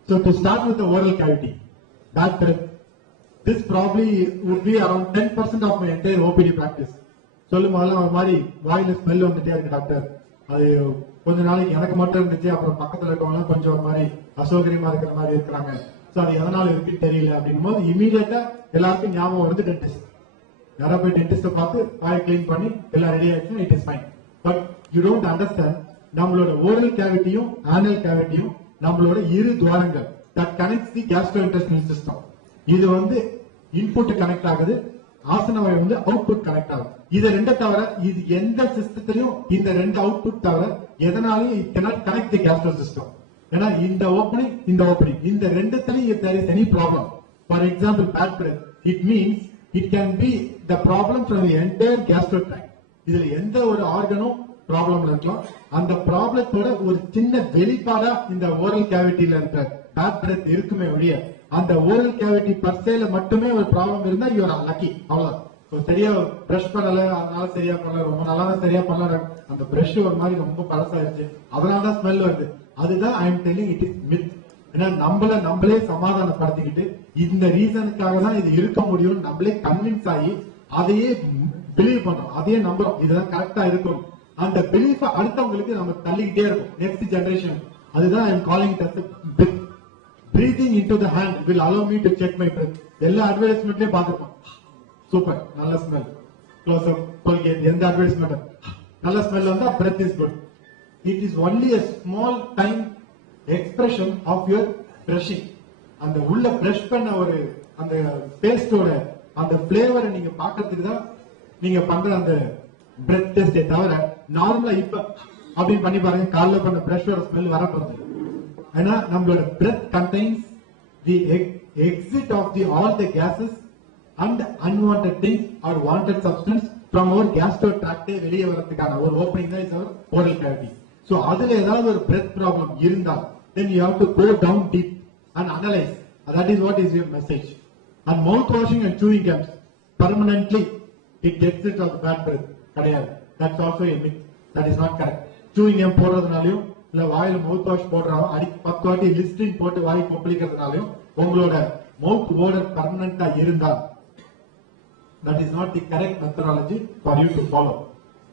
So to start with the oral cavity, that this probably would be around 10% of my entire OPD practice. சொல்லும் போதெல்லாம் ஒரு மாதிரி வாயில smell வந்துட்டே இருக்கு doctor, அது கொஞ்ச நாளைக்கு எனக்கு மட்டும் இருந்துச்சு, அப்புறம் பக்கத்துல இருக்கவங்க கொஞ்சம் ஒரு மாதிரி அசௌகரியமா இருக்கிற மாதிரி இருக்கிறாங்க, சோ அது எதனால இருக்குன்னு தெரியல அப்படிங்கும் போது இமீடியட்டா எல்லாருக்கும் ஞாபகம் வந்து டென்டிஸ்ட். யாரா போய் டென்டிஸ்ட பார்த்து வாயை கிளீன் பண்ணி எல்லாம் ரெடி ஆயிடுச்சு, it is fine. But you don't understand நம்மளோட ஓரல் கேவிட்டியும் ஆனல் கேவிட்டியும் நம்மளோட இரு துவாரங்கள் that connects the gastrointestinal system. இது இன்புட் கனெக்ட் ஆகுது, ஆசனவாய் அவுட்புட் கனெக்ட் ஆகும். இது ரெண்ட தவிர இது எந்த சிஸ்டத்திலையும் இந்த ரெண்டு அவுட்புட் தவிர எதனாலையும் it cannot connect the gastro system. ஏன்னா இந்த ஓப்பனிங் இந்த ரெண்டுத்திலையும் if there is any problem, for example bad breath, it means it can be the problem from the entire gastro tract. இதுல எந்த ஒரு ஆர்கனும் ப்ராப்ளம் இருக்கலாம், அந்த ப்ராப்ளத்தோட ஒரு சின்ன வெளிப்பாடா இந்த ஓரல் கேவிட்டில இருக்க பேட் பிரெத் இருக்குமே ஒழிய அந்த ஓரல் கேவிட்டி பர்சேல மட்டுமே ஒரு ப்ராப்ளம் இருந்தா யூ ஆர் லக்கி. அவ்வளவு சரியா பிரஷ் பண்ணல, அதனால சரியா பண்ணல, ரொம்ப நல்லா சரியா பண்ணல, அந்த பிரஷ் ஒரு மாதிரி ரொம்ப பழசாயிருச்சு அதனாலதான் ஸ்மெல் வருது. அதுதான் I am telling it is myth. ஏன்னா நம்மளே சமாதானப்படுத்திக்கிட்டு இந்த ரீசனுக்காக தான் இது இருக்க முடியும் நம்மளே கன்வின்ஸ் ஆகி அதையே பிலீவ் பண்றோம், அதையே நம்புறோம் இதுதான் கரெக்டா இருக்கும். அந்த பிலீஃப் அடுத்தவங்களுக்கு நம்ம தள்ளிக்கிட்டே இருக்கும், நெக்ஸ்ட் ஜெனரேஷன். அதுதான் I am calling it breathing into the hand will allow me to check my breath. எல்லா அட்வர்டைஸ்மெண்ட்லயும் பாத்துப்போம், சூப்பர் நல்ல ஸ்மெல், க்ளோஸ் அப் கோல்கேட், எந்த அட்வர்டைஸ்மெண்ட் நல்ல ஸ்மெல் வந்தா breath is good. It is only a small time expression of your brushing. அந்த உள்ள brush பண்ண ஒரு அந்த பேஸ்டோட அந்த பிளேவரை நீங்க பாக்கிறதுக்கு தான் நீங்க பண்ற அந்த பிரெத் டெஸ்ட். தவிர நார்மலா இப்ப அப்படி பண்ணி பாருங்க, காலைல பண்ண பிரஷோட ஸ்மெல் வர போறது. ஏன்னா நம்மளோட breath contains the exit of the all the gases and unwanted things or wanted substance from our gastro ட்ராக்டே வெளியே வரதுக்கான ஒரு ஓப்பனிங் தான் is our oral cavity. So அதுல ஏதாவது ஒரு பிரெத் ப்ராப்ளம் இருந்தால் then you have to go down deep and analyze. That is what is your message. And mouth washing and chewing gums permanently it gets rid of the bad breath. கிடையாது, that's also a myth. That is not correct. chewing gum போடுறதுனாலயும் இல்ல வாயில mouth wash போடுறாங்க அடி 10 வாட்டி லிஸ்டின் போட்டு வாய் கொப்பளிக்கிறதுனாலயும் உங்களோட மவுத் ஓடர் பர்மனண்டா இருந்தால் that is not the correct methodology for you to follow.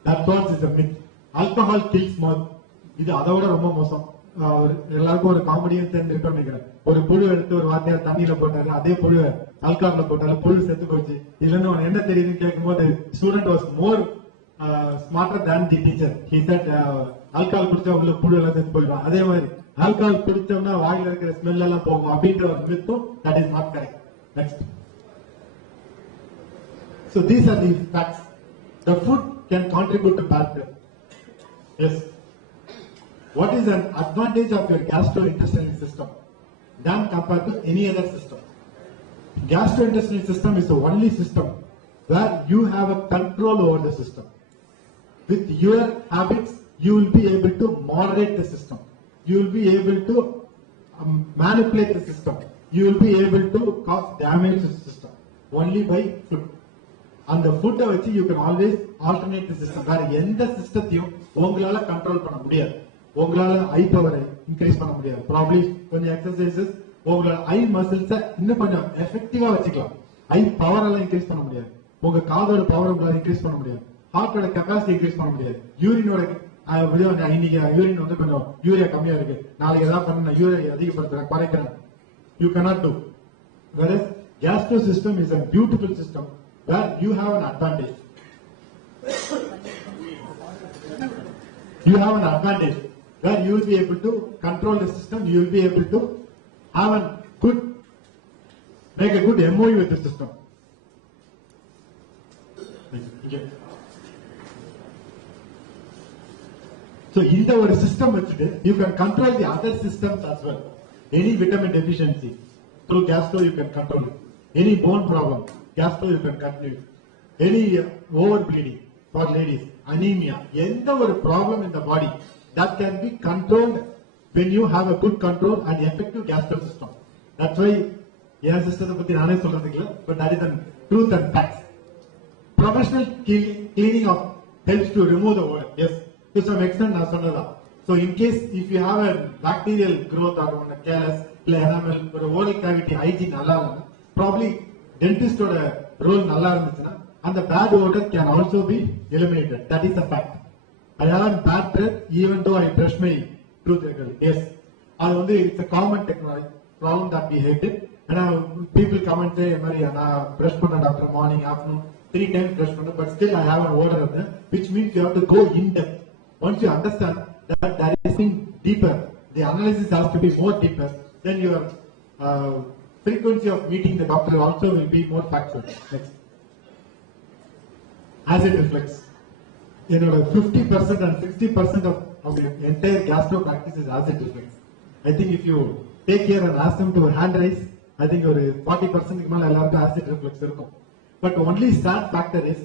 That is a myth. Alcohol kills mouth. இது அதோட ரொம்ப மோசம். எல்லாருக்கும் ஒரு காமெடியும் தெரிஞ்சிருக்கோம் நினைக்கிறேன். ஒரு புழு எடுத்து ஒரு வாத்தியார் தண்ணியில போட்டாரு, அதே புழு ஆல்கஹால்ல போட்டாரு, புழு செத்து போச்சு. இல்லன்னு என்ன தெரியுதுன்னு கேட்கும் போது student was more smarter than the teacher. He said, alcohol குடிச்சவங்க புழு எல்லாம் செத்து போயிடும். அதே மாதிரி alcohol குடிச்சவனா வாயில இருக்கிற ஸ்மெல் எல்லாம் போகும் அப்படின்ற ஒரு மித்தும் that is not correct. Next. So these are the facts. The food can contribute to bad breath. Yes. What is an advantage of your gastrointestinal system than compared to any other system? Gastrointestinal system is the only system where you have a control over the system. With your habits, you will be able to moderate the system. You will be able to manipulate the system. You will be able to cause damage to the system only by food. And the food which you can always alternate the system. வேற எந்த சிஸ்டத்தையும் உங்களால control பண்ண முடியாது. உங்களால ஐ பவரை increase பண்ண முடியாது. Probably கொஞ்சம் எக்ஸசைசஸ் உங்களோட ஐ மசில்ஸை இன்னும் கொஞ்சம் எஃபெக்டிவா வச்சுக்கலாம். ஐ பவர் எல்லாம் இன்க்ரீஸ் பண்ண முடியாது. உங்க காதோட பவர் உங்களால இன்க்ரீஸ் பண்ண முடியாது. ஹார்ட்டோட கெப்பாசிட்டி இன்க்ரீஸ் பண்ண முடியாது. யூரினோட இன்னைக்கு யூரின் வந்து கொஞ்சம் யூரியா கம்மியா இருக்கு, நாளைக்கு ஏதாவது பண்ண யூரியா அதிகப்படுத்துறேன் குறைக்கிறேன். You cannot do. Whereas gastro system is a beautiful system where you have an advantage. You have an advantage where you will be able to control the system. You will be able to have a good, make a good MOU with the system. Okay. So in the system, you can control the other systems as well. Any vitamin deficiency, through gastro you can control it. Any bone problem, gastro you can control it. Any overbleeding for ladies, anemia, any problem in the body, that can be controlled when you have a good control and effective gastro system. That's why, yeah, system, but that is the truth and facts. Professional cleaning of helps to remove the odor. Yes, to some extent, so in case if you have a bacterial growth or a careless enamel or oral cavity hygiene, probably dentist or a role and the bad odor can also be eliminated. That is a fact. I have bad breath even though I brush my tooth regularly. Yes, it's a common technology problem that we hate it. And people come and say, brush after morning, afternoon, 3 times brush, but still I have an odor, which means you have to go in depth. Once you understand that there is something deeper, the analysis has to be more deeper, then your frequency of meeting the doctor also will be more factual. Next. Acid reflux. 50% and 60% of the entire gastro practice is acid reflux. I think if you take care and ask them to hand raise, I think 40% acid reflux. But only sad factor is,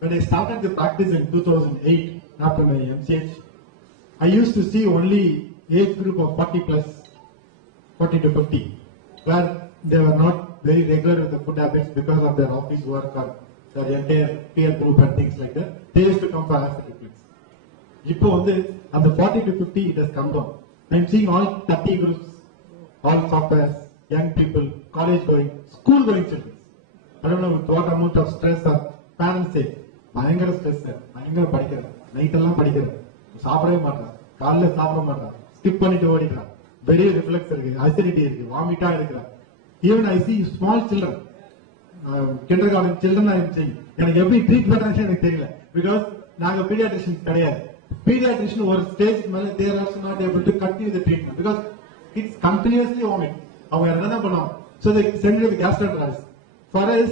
when I started the practice in 2008, after my M.Ch, I used to see only age group of 40 plus, 40 to 50, where they were not very regular with the food habits because of their office work or their entire peer group and things like that. They used to come for acid reflux. Now, on the 40 to 50, it has come down. I am seeing all 30 groups, all softwares, young people, college going, school going children. I don't know what amount of stress or parents say. பயங்கர stress, பயங்கர படிக்கிறேன், night எல்லாம் படிக்கிறேன், சாப்பிடவே மாட்டேன், காலையில சாப்பிட மாட்டேன், ஸ்கிப் பண்ணிட்டு ஓடிக்கிறான், பெரிய ரிஃப்ளெக்ஸ் இருக்கு, அசிடிட்டி இருக்கு, வாமிட்டா இருக்கிறான். Even I C small children, kinder garden children எனக்கு எப்படி ட்ரீட் பண்றேன்னு எனக்கு தெரியல. பிகாஸ் நாங்க பீடியாட்ரிஷியன் கிடையாது. பீடியாட்ரிஷியன் ஒரு ஸ்டேஜ்க்கு மேல there also not able to continue the treatment because it's continuously vomit. அவங்க என்ன பண்ணுவாங்க? So they send you the gastroenterologist. For us,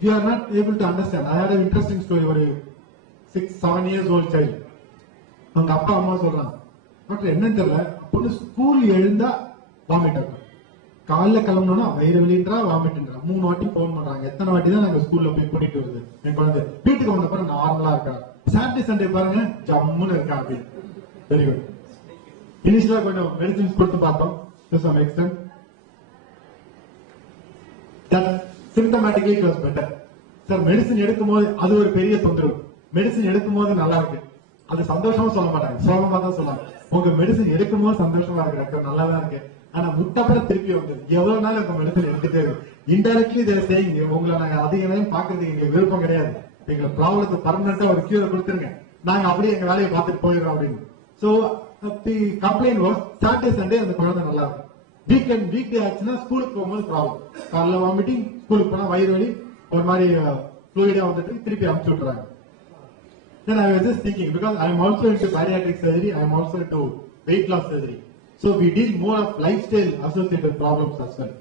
we are not able to understand. I had an interesting story about a 6-7 years old child. அவங்க அப்பா அம்மா சொல்றாங்க, doctor என்னன்னு தெரியல, பொண்ணு ஸ்கூல் எழுந்தா வாமிட் ஆகும், காலைல கிளம்பணும்னா வயிறு வெளின்றா வாமிட்ன்றா. 3 வாட்டி போன் பண்றாங்க. எத்தனை வாட்டி தான் நாங்க ஸ்கூல்ல போய் கூட்டிட்டு வருது என் குழந்தை. வீட்டுக்கு வந்த பிறகு நார்மலா இருக்கா, சாட்டர்டே சண்டே பாருங்க ஜம்முன்னு இருக்கா அப்படின்னு. Very good. இனிஷியலா கொஞ்சம் மெடிசின்ஸ் கொடுத்து பார்த்தோம். To some extent that symptomatically it was better. Sir medicine எடுக்கும்போது அது ஒரு பெரிய தொந்தரவு. மெடிசின் எடுக்கும்போது நல்லா இருக்கு, அது சந்தோஷமா சொல்ல மாட்டாங்க, சோகமா தான் சொல்லுவாங்க. உங்க மெடிசின் எடுக்கும்போது சந்தோஷமா இருக்கு டாக்டர், நல்லா தான் இருக்கு, ஆனா முட்டப்பட திருப்பி வந்து எவ்வளவு நாள் உங்க மெடிசின் எடுத்துட்டே இருக்கு. இன்டைரக்ட்லி இதை செய்யுங்க, உங்களை நாங்க அதிக நேரம் பாக்குறதுக்கு எங்களுக்கு விருப்பம் கிடையாது. எங்களை ப்ராப்ளத்தை பர்மனண்டா ஒரு கியூரை கொடுத்துருங்க, நாங்க அப்படியே எங்க வேலையை பார்த்துட்டு போயிடுறோம் அப்படின்னு. So the complaint was Saturday Sunday அந்த குழந்தை நல்லா இருக்கும். வீக் டே ஆச்சுன்னா ஸ்கூலுக்கு போகும்போது ப்ராப்ளம், காலைல வாமிட்டிங், ஸ்கூலுக்கு போனா வயிறு வலி, ஒரு மாதிரி ஃப்ளூயிடா வந்துட்டு திருப்பி அனுப்பிச்சு விட்டுறாங்க. Then I was just thinking, because I am also into bariatric surgery, I am also into weight loss surgery. So we deal more of lifestyle associated problems as well.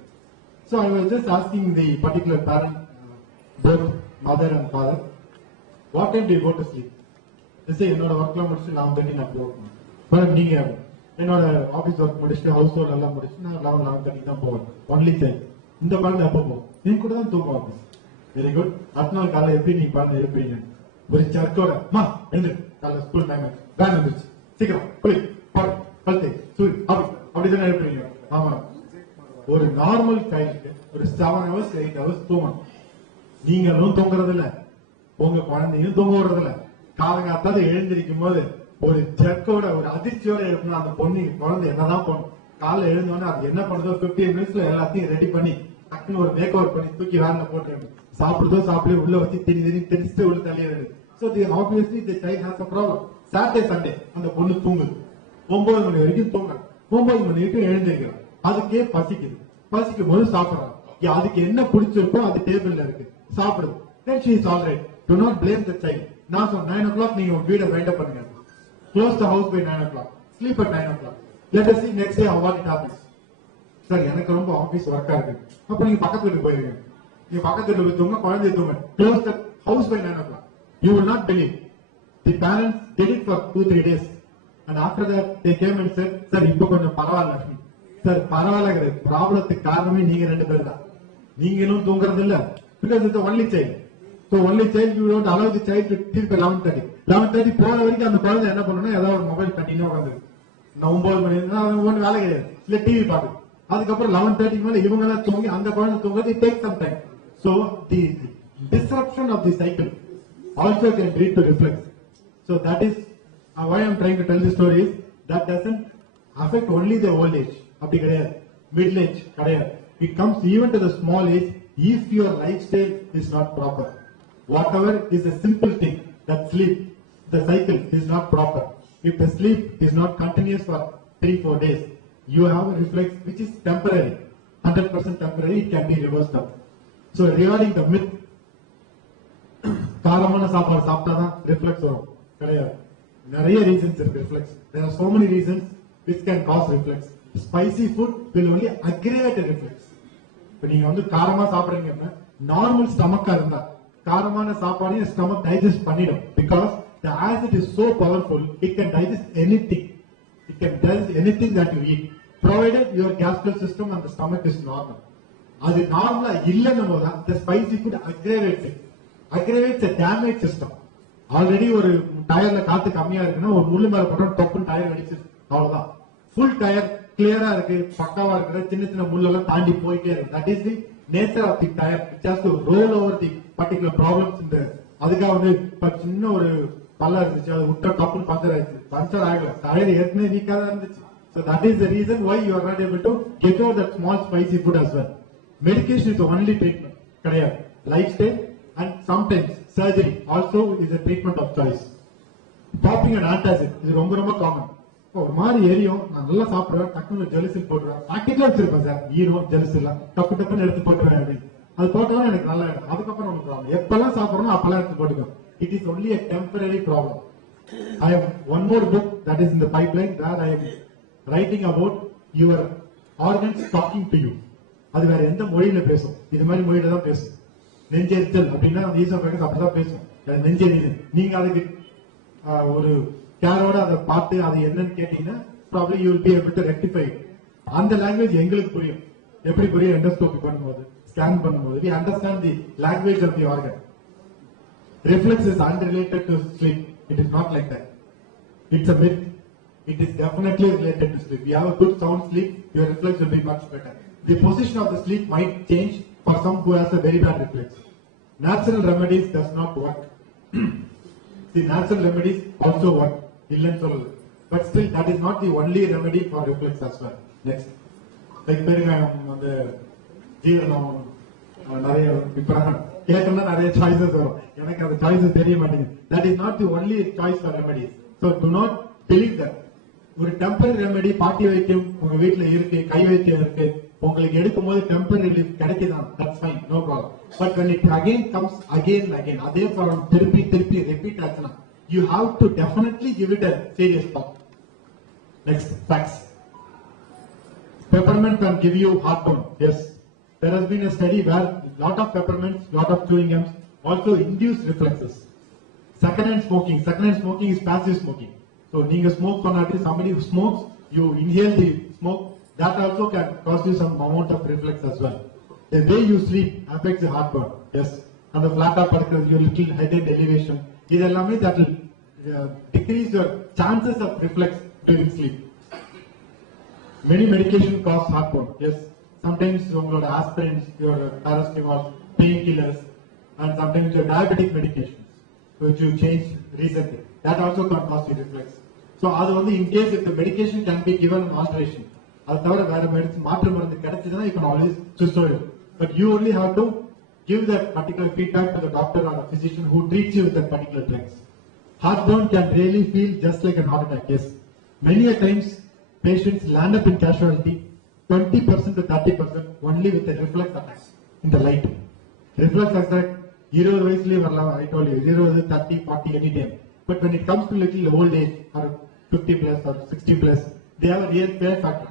So I was just asking the particular parent, both mother and father, what time do you go to sleep? They say, என்னோட ஒர்க்லாம் முடிச்சு 11:30 நான் போவேன். Madam நீங்க என்னோட office work முடிச்சுட்டு house hold எல்லாம் முடிச்சு நான் 11:30 தான் போவேன். Only time. இந்த குழந்தை எப்போ போகும்? நீ கூட தான் தூக்கம் ஆஃபீஸ். Very good. அடுத்த நாள் காலையில் எப்படி நீங்க குழந்தை எழுப்பீங்க? ஒரு சர்க்கோட மா எழுந்து காலையில் ஸ்கூல் டைம் வேன் வந்துருச்சு சீக்கிரம் போய் பாரு பல்தே சூரி அப்படிதான் எழுப்புறீங்க. ஆமா, ஒரு நார்மல் சைல்டுக்கு ஒரு 7 hours 8 hours தூங்கணும். நீங்களும் தூங்குறது இல்ல, உங்க குழந்தையும் தூங்க விடுறது இல்ல. காலங்காத்தால எழுந்திருக்கும் போது ஒரு ஜர்க்கோட ஒரு அதிர்ச்சியோட எழுப்பணும். அந்த பொண்ணு குழந்தை என்னதான் பண்ணும்? காலைல எழுந்தோடனே அது என்ன பண்ணுதோ 15 minutesல எல்லாத்தையும் ரெடி பண்ணி டக்குன்னு ஒரு மேக் ஓவர் பண்ணி தூக்கி வேன்ல போட்டுருங்க. சாப்பிடுதோ சாப்பிடு உள்ள வச்சு திணிச்சுட்டு உள்ள தள்ளிடுறது. So obviously the child has a problem. Saturday Sunday அந்த பொண்ணு தூங்குது, 9 மணி வரைக்கும் தூங்குறாங்க, 9 மணி வரைக்கும் எழுந்திருக்கிறாங்க. அதுக்கே பசிக்குது, பசிக்கும் போது சாப்பிடுறாங்க. அதுக்கு என்ன பிடிச்சிருக்கோ அது டேபிள்ல இருக்கு, சாப்பிடுது. Then she is all right. Do not blame the child. நான் சொன்ன 9 o'clock நீங்க உங்க வீட வைண்ட் அப் பண்ணுங்க. Close the house by 9 o'clock. Sleep at 9 o'clock. Let us see next day how what it happens. Sir எனக்கு ரொம்ப office ஒர்க்கா இருக்கு. அப்ப நீங்க பக்கத்து வீட்டுக்கு போயிருங்க. நீங்க பக்கத்து வீட்டுல போய் தூங்க, குழந்தைய தூங்க. Close the house by 9 o'clock. You will not believe. The parents did it for 2-3 days. And after that they came and said, sir இப்ப கொஞ்சம் பரவாயில்ல. சார் பரவாயில்ல, ப்ராப்ளத்துக்கு காரணமே நீங்க 2 பேர் தான். நீங்களும் தூங்குறது இல்ல. Because it's the only child. So only child, you don't allow the child to till 11:30. 11:30 போற வரைக்கும் அந்த குழந்தை என்ன பண்ணணும்? ஏதாவது ஒரு மொபைல் கண்டினியூ உட்காந்து 9 மணி ஒண்ணு வேலை கிடையாது, இல்ல டிவி பாக்கு. அதுக்கப்புறம் 11:30 மேல இவங்க எல்லாம் தூங்கி அந்த குழந்தை தூங்குறது it takes some time. So the disruption of the cycle also can lead to reflux. So that is why I am trying to tell the story is that doesn't affect only the old age. அப்படி கிடையாது, middle age கிடையாது. It comes even to the small age if your lifestyle is not proper. Whatever is a simple thing, that sleep, the cycle is not proper. If the sleep is not continuous for 3-4 days, you have a reflex which is temporary, 100% temporary. It can be reversed up. So regarding the myth, காரமான சாப்பாடு சாப்பிட்டாதான் reflex வரும் கிடையாது. நிறைய reasons இருக்கு reflex. There are so many reasons which can cause reflex. Spicy food will only aggravate a reflex. இப்ப நீங்க வந்து காரமா சாப்பிடுறீங்கன்னா நார்மல் ஸ்டமக்கா இருந்தா காரமான சாப்பாடையும் ஸ்டமக் டைஜஸ்ட் பண்ணிடும். Because the acid is so powerful, it can digest anything. It can digest anything that you eat, provided your gastric system and the stomach is normal. அது நார்மலா இல்லைன்னு போதுதான் the spicy food aggravates it. Aggravates a damaged system. Already ஒரு டயர்ல காத்து கம்மியா இருக்குன்னா ஒரு முள்ளு மேல போட்டோம் டொப்புன்னு டயர் வெடிச்சு அவ்வளவுதான். ஃபுல் டயர் கிளியரா இருக்கு, பக்காவா இருக்கிற சின்ன சின்ன முள்ளெல்லாம் தாண்டி போயிட்டே இருக்கு. That is the nature of the tyre. It has to roll over the particular problems இந்த. அதுக்காக வந்து இப்ப சின்ன ஒரு பல்ல இருந்துச்சு, அது விட்ட டப்புன்னு பஞ்சர் ஆயிடுச்சு. பஞ்சர் ஆகல, டயர் ஏற்கனவே வீக்கா தான் இருந்துச்சு. So that is the reason why you are not able to get over that small spicy food as well. Medication is the only treatment கிடையாது. Lifestyle and sometimes surgery also is a treatment of choice. Popping an antacid இது ரொம்ப ரொம்ப common. ஒரு மாதிரி ஏரியும், நான் நல்லா சாப்பிடுவேன், டக்குனு ஜெலிசில் போட்டுருவேன். பாக்கெட்ல வச்சிருப்பேன் சார், ஈரோ ஜெலிசில் டப்பு டப்புன்னு எடுத்து போட்டுருவேன் அப்படின்னு. அது போட்டதான் எனக்கு நல்லா இடம். அதுக்கப்புறம் ஒன்று ப்ராப்ளம். எப்பெல்லாம் சாப்பிடணும் அப்பெல்லாம் எடுத்து போட்டுக்கோ. It is only a temporary problem. I have one more book that is in the pipeline that I am writing about your organs talking to you. அது வேற எந்த மொழியில பேசும்? இது மாதிரி மொழியில தான் பேசும். நெஞ்செரிச்சல் அப்படின்னா ஈசோஃபேகஸ் அப்படிதான் பேசும். நெஞ்செரியுது, நீங்க அதுக்கு ஒரு கேரோட அதை பார்த்து அது என்னன்னு கேட்டீங்கன்னா probably you will be able to rectify it. அந்த லாங்குவேஜ் எங்களுக்கு புரியும். எப்படி புரியும்? எண்டோஸ்கோபி பண்ணும்போது, ஸ்கேன் பண்ணும்போது we understand the language of the organ. Reflex is unrelated to sleep. It is not like that. It's a myth. It is definitely related to sleep. You have a good sound sleep, your reflex will be much better. The position of the sleep might change for some who has a very bad reflex. Natural remedies does not work. The natural remedies also work. But still that is not the only remedy for reflex as well. Next. Like பெருங்காயம் அந்த ஜீரணம் நிறைய இப்ப கேட்கலாம், நிறைய choices வரும். எனக்கு அந்த சாய்ஸஸ் தெரிய மாட்டேங்குது. That is not the only choice for remedies. So do not believe that. ஒரு டெம்பரரி ரெமெடி பாட்டி வைத்தியம் உங்க வீட்டுல இருக்கு, கை வைத்தியம் இருக்கு, உங்களுக்கு எடுக்கும் போது டெம்பரரி ரிலீஃப் கிடைக்குதான், that's fine, no problem. But when it again comes again and again, அதே ப்ராப்ளம் திருப்பி திருப்பி ரிப்பீட் ஆச்சுன்னா you have to definitely give it a serious thought. Next, facts. Peppermint can give you heartburn. Yes. There has been a study where lot of peppermints, lot of chewing gums also induce reflexes. Secondhand smoking is passive smoking. So, you smoke for somebody who smokes, you inhale the smoke, that also can cause you some amount of reflex as well. The way you sleep affects the heartburn. Yes. And the flat particles, your little head and elevation, that will decrease your chances of reflex during sleep. Many medication cause heartburn. Yes. Sometimes your aspirins, your paracetamol, painkillers, and sometimes your diabetic medications, which you change recently. That also can cause you reflex. So, in case if the medication can be given in moderation, you can always switch to it. But you only have to give that particular feedback to the doctor or a physician who treats you with that particular drugs. Heartburn can really feel just like a heart attack. Yes. Many a times, patients land up in casualty 20% to 30% only with a reflex attack in the light. Reflex attack, 0 vayasli varala, I told you, 0, 30, 40, any time. But when it comes to little old age, or 50 plus or 60 plus, they have a real fear factor.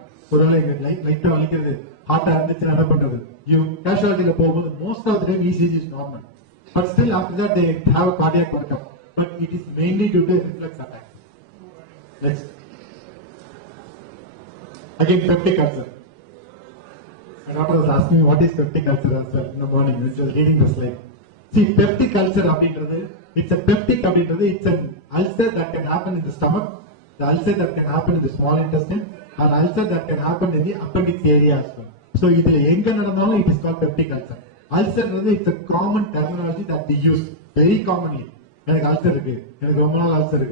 You casualty most of the time ECG is normal. But still after that they have a cardiac workup. But it is mainly due to a reflex attack. Next. Again, peptic ulcer. My doctor was asking me what is peptic ulcer as well in the morning when she was reading the slide. See, peptic ulcer, it's a peptic, it's an ulcer that can happen in the stomach, the ulcer that can happen in the small intestine, and ulcer that can happen in the appendix area as well. So, it is called peptic ulcer. Ulcer is a common terminology that we use very commonly. Ulcer ulcer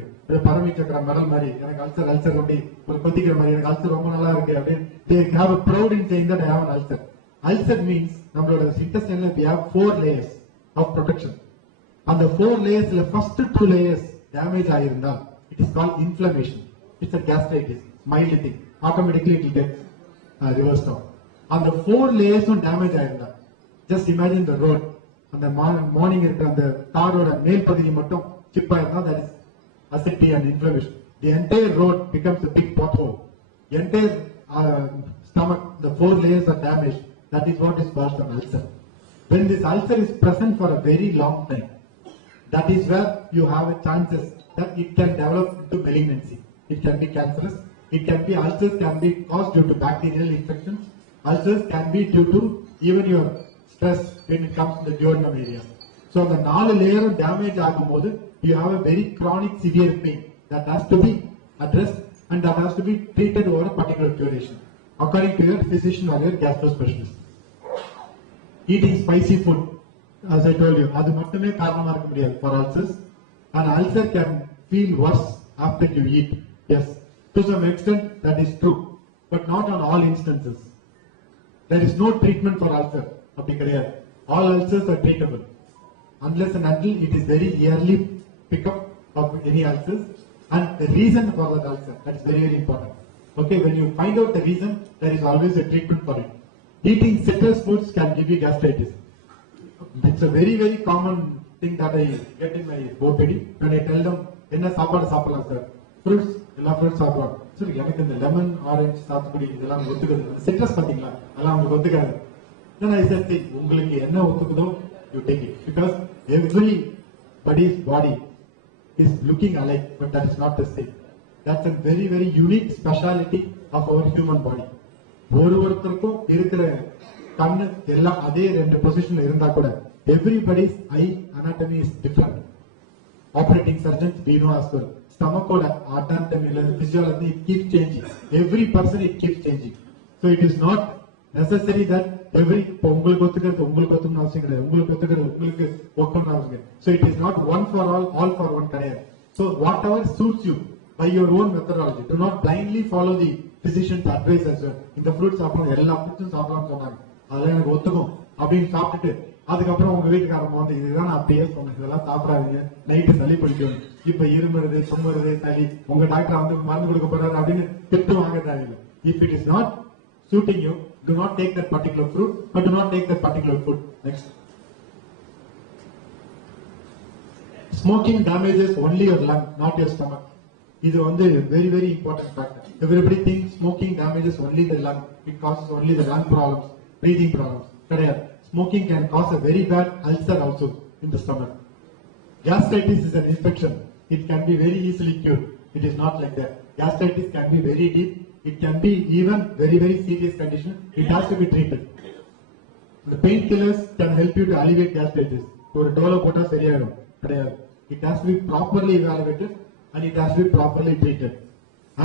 they have a proud in saying that I have an ulcer. Ulcer means intestinal we have 4 layers of protection. And the 4 layers, the first 2 layers damage it is called inflammation. It's a gastritis, mild thing. Automatically it will get reversed off. And the 4 layers don't damage just imagine the road. On the morning on the tar road and male padili chip that is acidity and inflammation. The entire road becomes a big pothole. The entire stomach, the 4 layers are damaged. That is what is called an ulcer. When this ulcer is present for a very long time, that is where you have a chances that it can develop into malignancy. It can be cancerous. It can be ulcers can be caused due to bacterial infections. Ulcers can be due to even your stress when it comes to the duodenum area. So the 4 layer of damage you have a very chronic severe pain that has to be addressed and that has to be treated over a particular duration according to your physician or your gastro specialist. Eating spicy food, as I told you, for ulcers. An ulcer can feel worse after you eat. Yes, to some extent that is true, but not on all instances. There is no treatment for ulcer. All ulcers are treatable unless and until it is very early pickup of any ulcers and the reason for that ulcer. That is very, very important. Okay, when you find out the reason, there is always a treatment for it. Eating citrus fruits can give you gastritis. It's a very, very common thing that I get in my OPD when I tell them, "Enna saapadu saappalam sir? Fruits, ella fruits saappalam." Sir, எனக்கு இந்த lemon, orange, சாத்துக்குடி இதெல்லாம் ஒத்துக்குது. Citrus பாத்தீங்களா? அதெல்லாம் உங்களுக்கு ஒத்துக்காது. Then I said, உங்களுக்கு என்ன ஒத்துக்குதோ, you take it. Because everybody's body is looking alike, but that is not the same. That's a very, very unique speciality of our human body. ஒருவருக்கும் இருக்கிற கண்ணு எல்லாம் அதே 2 பொசிஷன்ல இருந்தா கூட everybody's eye anatomy is different. Operating surgeons we know as well. Stomach anatomy, physiology, it keeps changing. Every person it keeps changing. So it is not necessary that so it is not one for all for one career. So whatever suits you by your own methodology. Do not blindly follow the physician's advice as well. In the fruits எல்லா fruits சாப்பிடலாம் சொன்னாங்க. அதெல்லாம் எனக்கு ஒத்துக்கும் அப்படின்னு சாப்பிட்டுட்டு அதுக்கப்புறம் உங்க வீட்டுக்காரங்க வந்து இதுதான் நான் அப்படியே சொன்னேன், இதெல்லாம் சாப்பிடாதீங்க, நைட்டு சளி பிடிக்கும், இப்ப இருமுறது தும்முறது சளி, உங்க டாக்டர் வந்து மருந்து கொடுக்க போறாரு அப்படின்னு திட்டு வாங்க தேவையில்லை. If it is not suiting you, do not take that particular fruit, but do not take that particular food. Next. Smoking damages only your lung, not your stomach. This is a very, very important factor. Everybody thinks smoking damages only the lung. It causes only the lung problems, breathing problems. Smoking can cause a very bad ulcer also in the stomach. Gastritis is an infection. It can be very easily cured. It is not like that. Gastritis can be very deep. It can be even very, very serious condition. It has to be treated. The painkillers can help you to alleviate gastritis. ஒரு டோலோ போட்டா சரியாயிடும் கிடையாது. It has to be properly evaluated and it has to be properly treated.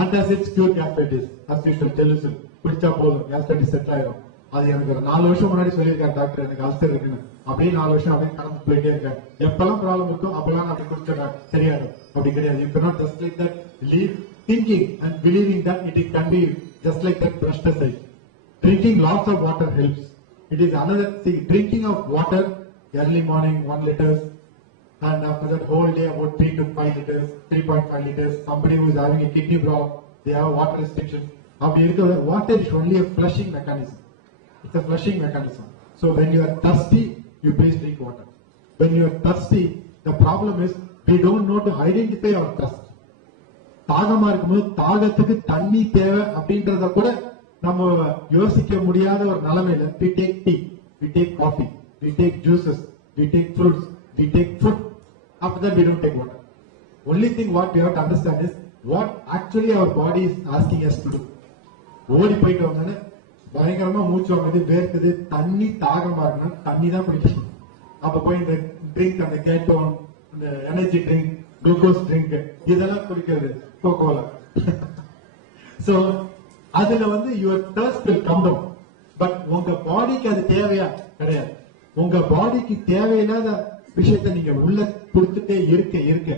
Antacids cure gastritis. As usual, Telusil குடிச்சா போதும் gastritis settle ஆயிடும். அது எனக்கு ஒரு 4 வருஷம் முன்னாடி சொல்லியிருக்காரு டாக்டர், எனக்கு அல்சர் இருக்குன்னு. அப்படியே 4 வருஷம் அப்படியே கடந்து போயிட்டே இருக்கேன். எப்பெல்லாம் ப்ராப்ளம் இருக்கோ அப்பெல்லாம் அப்படி குடிச்சா சரியாயிடும் அப்படி கிடையாது. You cannot just like that leave thinking and believing that it can be just like that brushed aside. Drinking lots of water helps. It is another thing. Drinking of water early morning 1 liter and after that whole day about 3 to 5 liters, 3.5 liters. Somebody who is having a kidney problem, they have water restriction. Water is only a flushing mechanism. It's a flushing mechanism. So when you are thirsty, you please drink water. When you are thirsty, the problem is we don't know to identify our thirst. தாகமா இருக்கும்போது தாகத்துக்கு தண்ணி தேவை அப்படின்றத கூட நம்ம யோசிக்க முடியாத ஒரு நிலைமையில we take tea, we take coffee, we take juices, we take fruits, we take food. After that we don't take water. Only thing what we have to understand is what actually our body is asking us to do. ஓடி போயிட்டு வந்தோன்னு பயங்கரமா மூச்சு வாங்குது, வேர்க்குது, தண்ணி தாகமா இருக்குன்னா தண்ணி தான் குடிக்கணும். அப்ப போய் இந்த ட்ரிங்க், அந்த கேட்டோன், இந்த எனர்ஜி ட்ரிங்க், குளுக்கோஸ் ட்ரிங்க் இதெல்லாம் குடிக்கிறது கோகோலா. சோ அதுல your thirst will come down. But உங்க பாடிக்கு அது தேவையா கிடையாது. உங்க பாடிக்கு தேவையில்லாத விஷயத்தை நீங்க உள்ள கொடுத்துட்டே இருக்க இருக்க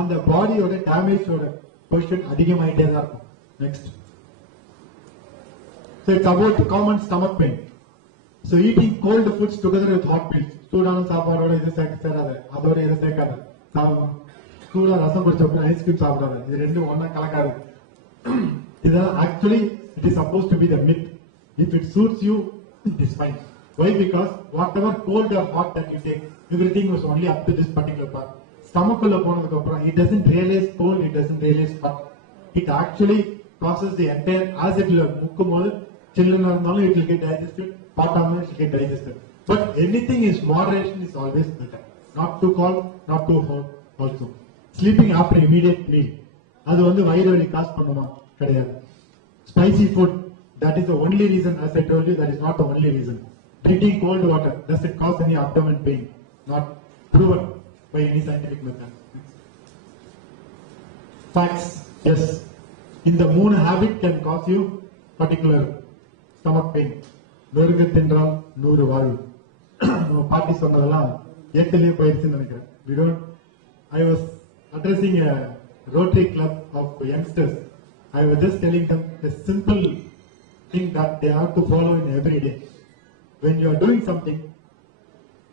அந்த பாடியோட டேமேஜோட பொசிஷன் அதிகமாயிட்டே தான் இருக்கும். Next. So it's about common stomach pain. So eating cold foods together with hot meals. சூடான சாப்பாடோட இது சேராத, அதோட இதை சேர்க்காத. சூடா ரசம் குடிச்சப்ப ஐஸ்கிரீம் சாப்பிடாத, இது ரெண்டும் ஒன்னா கலக்காது. இதான் actually it is supposed to be the myth. If it suits you, it is fine. Why? Because whatever cold or hot that you take, everything was only up to this particular part. Stomach உள்ள போனதுக்கு அப்புறம் it doesn't realize cold, it doesn't realize hot. It actually process the entire acid முக்கும்போது சில்லுன்னு இருந்தாலும் it will get digested, hot ஆனாலும் it will get digested. But anything is moderation is always better. Not too cold, not too hot also. Sleeping after immediate meal, அது வயிறு வலி cos பண்ணுமா கிடையாது. Spicy food, that is the only reason, as I told you, that is not the only reason. Drinking cold water, does it cause any abdomen pain? Not proven by any scientific method. Facts, yes. In the moon habit can cause you particular stomach pain. நொறுக்கு தின்றால் 100 வாழ்வு. பாட்டி சொன்னதெல்லாம் ஏக்கலையே போயிருச்சுன்னு நினைக்கிறேன். We don't. I was addressing a Rotary club of youngsters. I was just telling them a simple thing that they have to follow in every day. When you are doing something,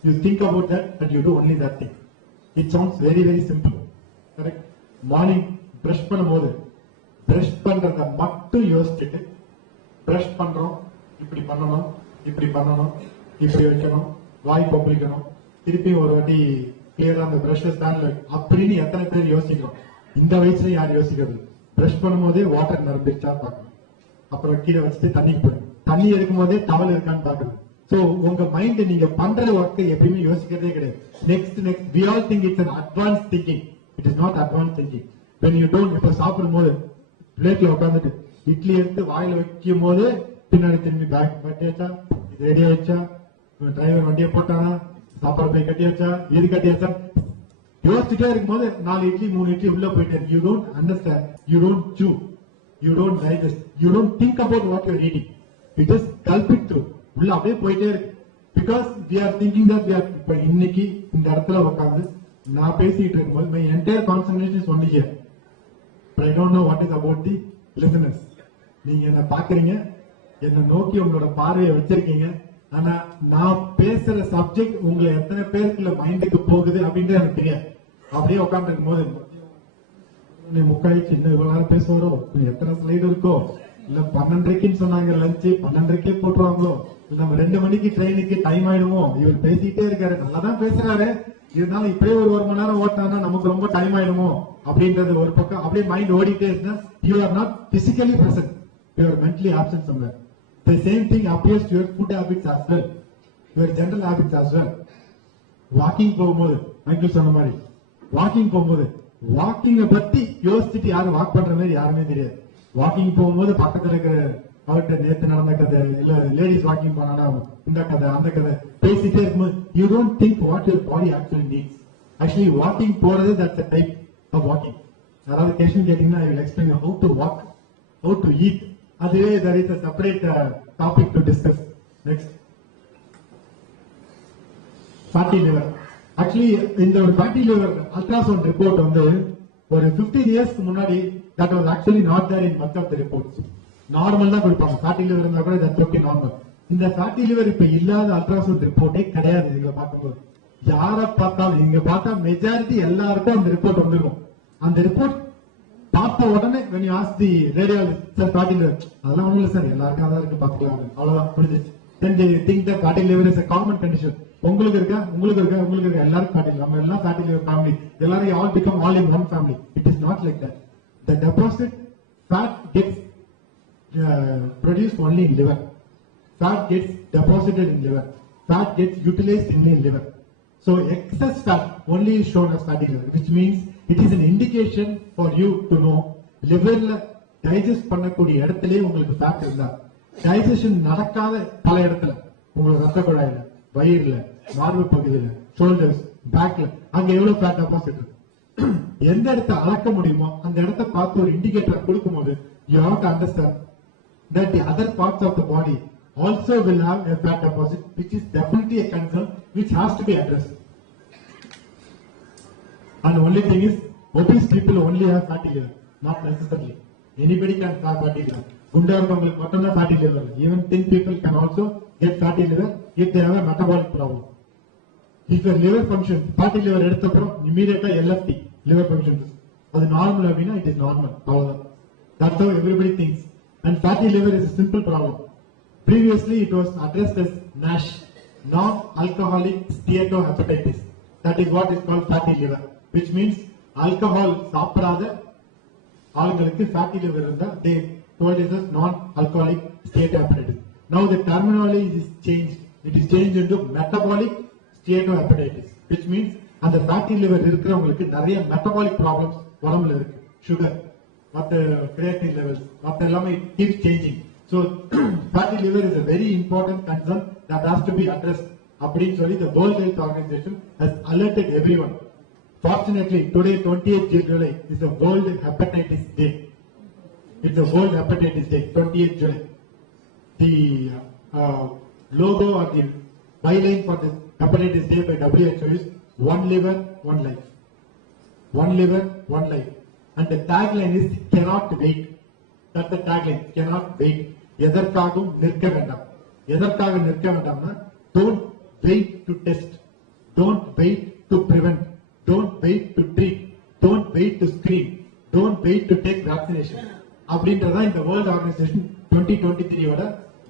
you think about that and you do only that thing. It sounds very, very simple. Correct? Morning brush பண்ணும்போது brush பண்றத மட்டும் யோசிச்சுட்டு brush பண்றோம், இப்படி பண்ணணும், இப்படி பண்ணணும், இப்படி வைக்கணும், வாய் கொப்பளிக்கணும், திருப்பி ஒரு வாட்டி கிளியரா அந்த பிரஷ் ஸ்டாண்ட்ல அப்படின்னு எத்தனை பேர் யோசிக்கிறோம்? இந்த வயசுல யார் யோசிக்கிறது? பிரஷ் பண்ணும்போதே வாட்டர் நிரம்பிச்சா பார்க்கணும், அப்புறம் கீழே வச்சுட்டு தண்ணிக்கு போயிடும், தண்ணி எடுக்கும் போதே டவல் இருக்கான்னு பாக்கணும். சோ உங்க மைண்ட் நீங்க பண்ற ஒர்க்கை எப்பயுமே யோசிக்கிறதே கிடையாது. Next we all think it's an advanced thinking. It is not advanced thinking. When you don't, இப்ப சாப்பிடும் போது பிளேட்ல உட்காந்துட்டு இட்லி எடுத்து வாயில வைக்கும் போது பின்னாடி திரும்பி பேக் கட்டியாச்சா, இது ரெடி ஆயிடுச்சா, டிரைவர் வண்டியை போட்டானா, சாப்பாடு போய் கட்டியாச்சா, இது கட்டியாச்சா, யோசிச்சுட்டே இருக்கும் போது 4 இட்லி 3 இட்லி உள்ள போயிட்டு you don't understand, you don't chew, you don't digest, you don't think about what you are eating. You just gulp it through. உள்ள அப்படியே போயிட்டே இருக்கு. Because we are thinking that we are. இப்ப இன்னைக்கு இந்த இடத்துல உட்காந்து நான் பேசிட்டு இருக்கும்போது my entire concentration is only here, but I don't know what is about the listeners. நீங்க என்ன பாக்குறீங்க, என்ன நோக்கி உங்களோட பார்வையை வச்சிருக்கீங்க, ஆனா நான் பேசுற சப்ஜெக்ட் உங்களை எத்தனை பேருக்குள்ள மைண்டுக்கு போகுது அப்படின்றது எனக்கு தெரியாது. அப்படியே உட்கார்ந்து இருக்கும் போது முக்காயிடுச்சு, இன்னும் இவ்வளவு நேரம் பேசுவாரோ, எத்தனை ஸ்லைடு இருக்கோ, இல்ல 12:30க்குன்னு சொன்னாங்க லஞ்சு, 12:30க்கே போட்டுருவாங்களோ, நம்ம 2 மணிக்கு ட்ரெயினுக்கு டைம் ஆயிடுவோம், இவர் பேசிட்டே இருக்காரு, நல்லா தான் பேசுறாரு, இருந்தாலும் இப்படியே ஒரு மணி நேரம் ஓட்டினா நமக்கு ரொம்ப டைம் ஆயிடுமோ அப்படின்றது ஒரு பக்கம். அப்படியே மைண்ட் ஓடிட்டே இருந்தா you are not physically present, you are mentally absent somewhere. The same thing appears to your food habits as well, your general habits as well. Walking போகும்போது மைக்கேல் சொன்ன மாதிரி வாக்கிங் போகும்போது வாக்கிங்க பத்தி யோசிச்சுட்டு யாரும் வாக் பண்ற மாதிரி யாருமே தெரியாது. வாக்கிங் போகும்போது பக்கத்துல இருக்கிற அவர்கிட்ட நேற்று நடந்த கதை, இல்ல லேடிஸ் வாக்கிங் போனா இந்த கதை அந்த கதை பேசிட்டே இருக்கும்போது you don't think what your body actually needs. Actually walking போறது that's a type of walking. யாராவது கொஸ்டின் கேட்டீங்கன்னா I will explain how to walk, how to eat. அதுவே there is a separate topic to discuss. Next, fatty liver. Actually இந்த ஒரு fatty liver ultrasound report வந்து ஒரு 15 இயர்ஸ்க்கு முன்னாடி that was actually not there in much of the reports. Normal தான் கொடுப்பாங்க, fatty liver இருந்தா கூட that's okay normal. இந்த fatty liver இப்ப இல்லாத அல்ட்ராசவுண்ட் ரிப்போர்ட்டே கிடையாது. நீங்க பார்க்கும்போது யார பார்த்தாலும் இங்க பார்த்தா மெஜாரிட்டி எல்லாருக்கும் அந்த ரிப்போர்ட் வந்துருக்கும். அந்த ரிப்போர்ட் பார்த்த உடனே when you ask the radiologist, sir fatty liver, அதெல்லாம் ஒண்ணும் இல்ல சார், எல்லாருக்கும் அதான் இருக்கு பாத்துக்கலாம், அவ்வளவுதான் புரிஞ்சிச்சு. Then they think that fatty liver is a common condition. உங்களுக்கு இருக்கா உங்களுக்கு இருக்கா உங்களுக்கு இருக்கா எல்லாரும் fatty liver, நம்ம எல்லாம் fatty liver family, எல்லாரும் all become all in one family. It is not like that. The deposit fat gets produced only in liver. Fat gets deposited in liver. Fat gets utilized in the liver. So excess fat only is shown as fatty liver, which means it is an indication for you to know liverல digest பண்ணக்கூடிய இடத்திலே உங்களுக்கு fat இருந்தா, digestion நடக்காத பல இடத்துல உங்களுக்கு ரத்த குழாயில, வயிறுல, மார்பு பகுதியில, ஷோல்டர்ஸ், பேக்ல அங்க எவ்வளவு fat deposit இருக்கு, எந்த இடத்தை அளக்க முடியுமோ அந்த இடத்தை பார்த்து ஒரு இண்டிகேட்டர் கொடுக்கும்போது you have to understand that the other parts of the body also will have a fat deposit, which is definitely a concern which has to be addressed. And the only thing is, obese people only have fatty liver, not necessarily. Anybody can have fatty liver. Gunda irukavanga mattum da fatty liver. Even thin people can also get fatty liver if they have a metabolic problem. If your liver function, fatty liver eduthapprom immediately LFT, liver function. Adu normal abina, it is normal. That's how everybody thinks. And fatty liver is a simple problem. Previously it was addressed as NASH, non-alcoholic steatohepatitis. That is what is called fatty liver, which means alcohol சாப்பிடாத ஆளுங்களுக்கு fatty liver இருந்தா they told it as non-alcoholic steatohepatitis. Now the terminology is changed. It is changed into metabolic steatohepatitis, which means அந்த fatty liver இருக்கிறவங்களுக்கு நிறைய metabolic problems உடம்புல இருக்கு, sugar, மற்ற creatine levels, மற்ற எல்லாமே it keeps changing. So fatty liver is a very important concern that has to be addressed. அப்படின்னு சொல்லி the World Health Organization has alerted everyone. Fortunately, today 28th July is the World Hepatitis Day. It's the World Hepatitis Day, 28th July. The logo or the byline for this Hepatitis Day by WHO is one liver, one life. One liver, one life. And the tagline is cannot wait. That's the tagline, cannot wait. எதற்காகவும் நிற்க வேண்டாம். எதற்காக நிற்க வேண்டாம்னா don't wait to test, don't wait to prevent, don't wait to treat, don't wait to screen, don't wait to take vaccination. அப்படின்றதா இந்த World Organization 2023 ஓட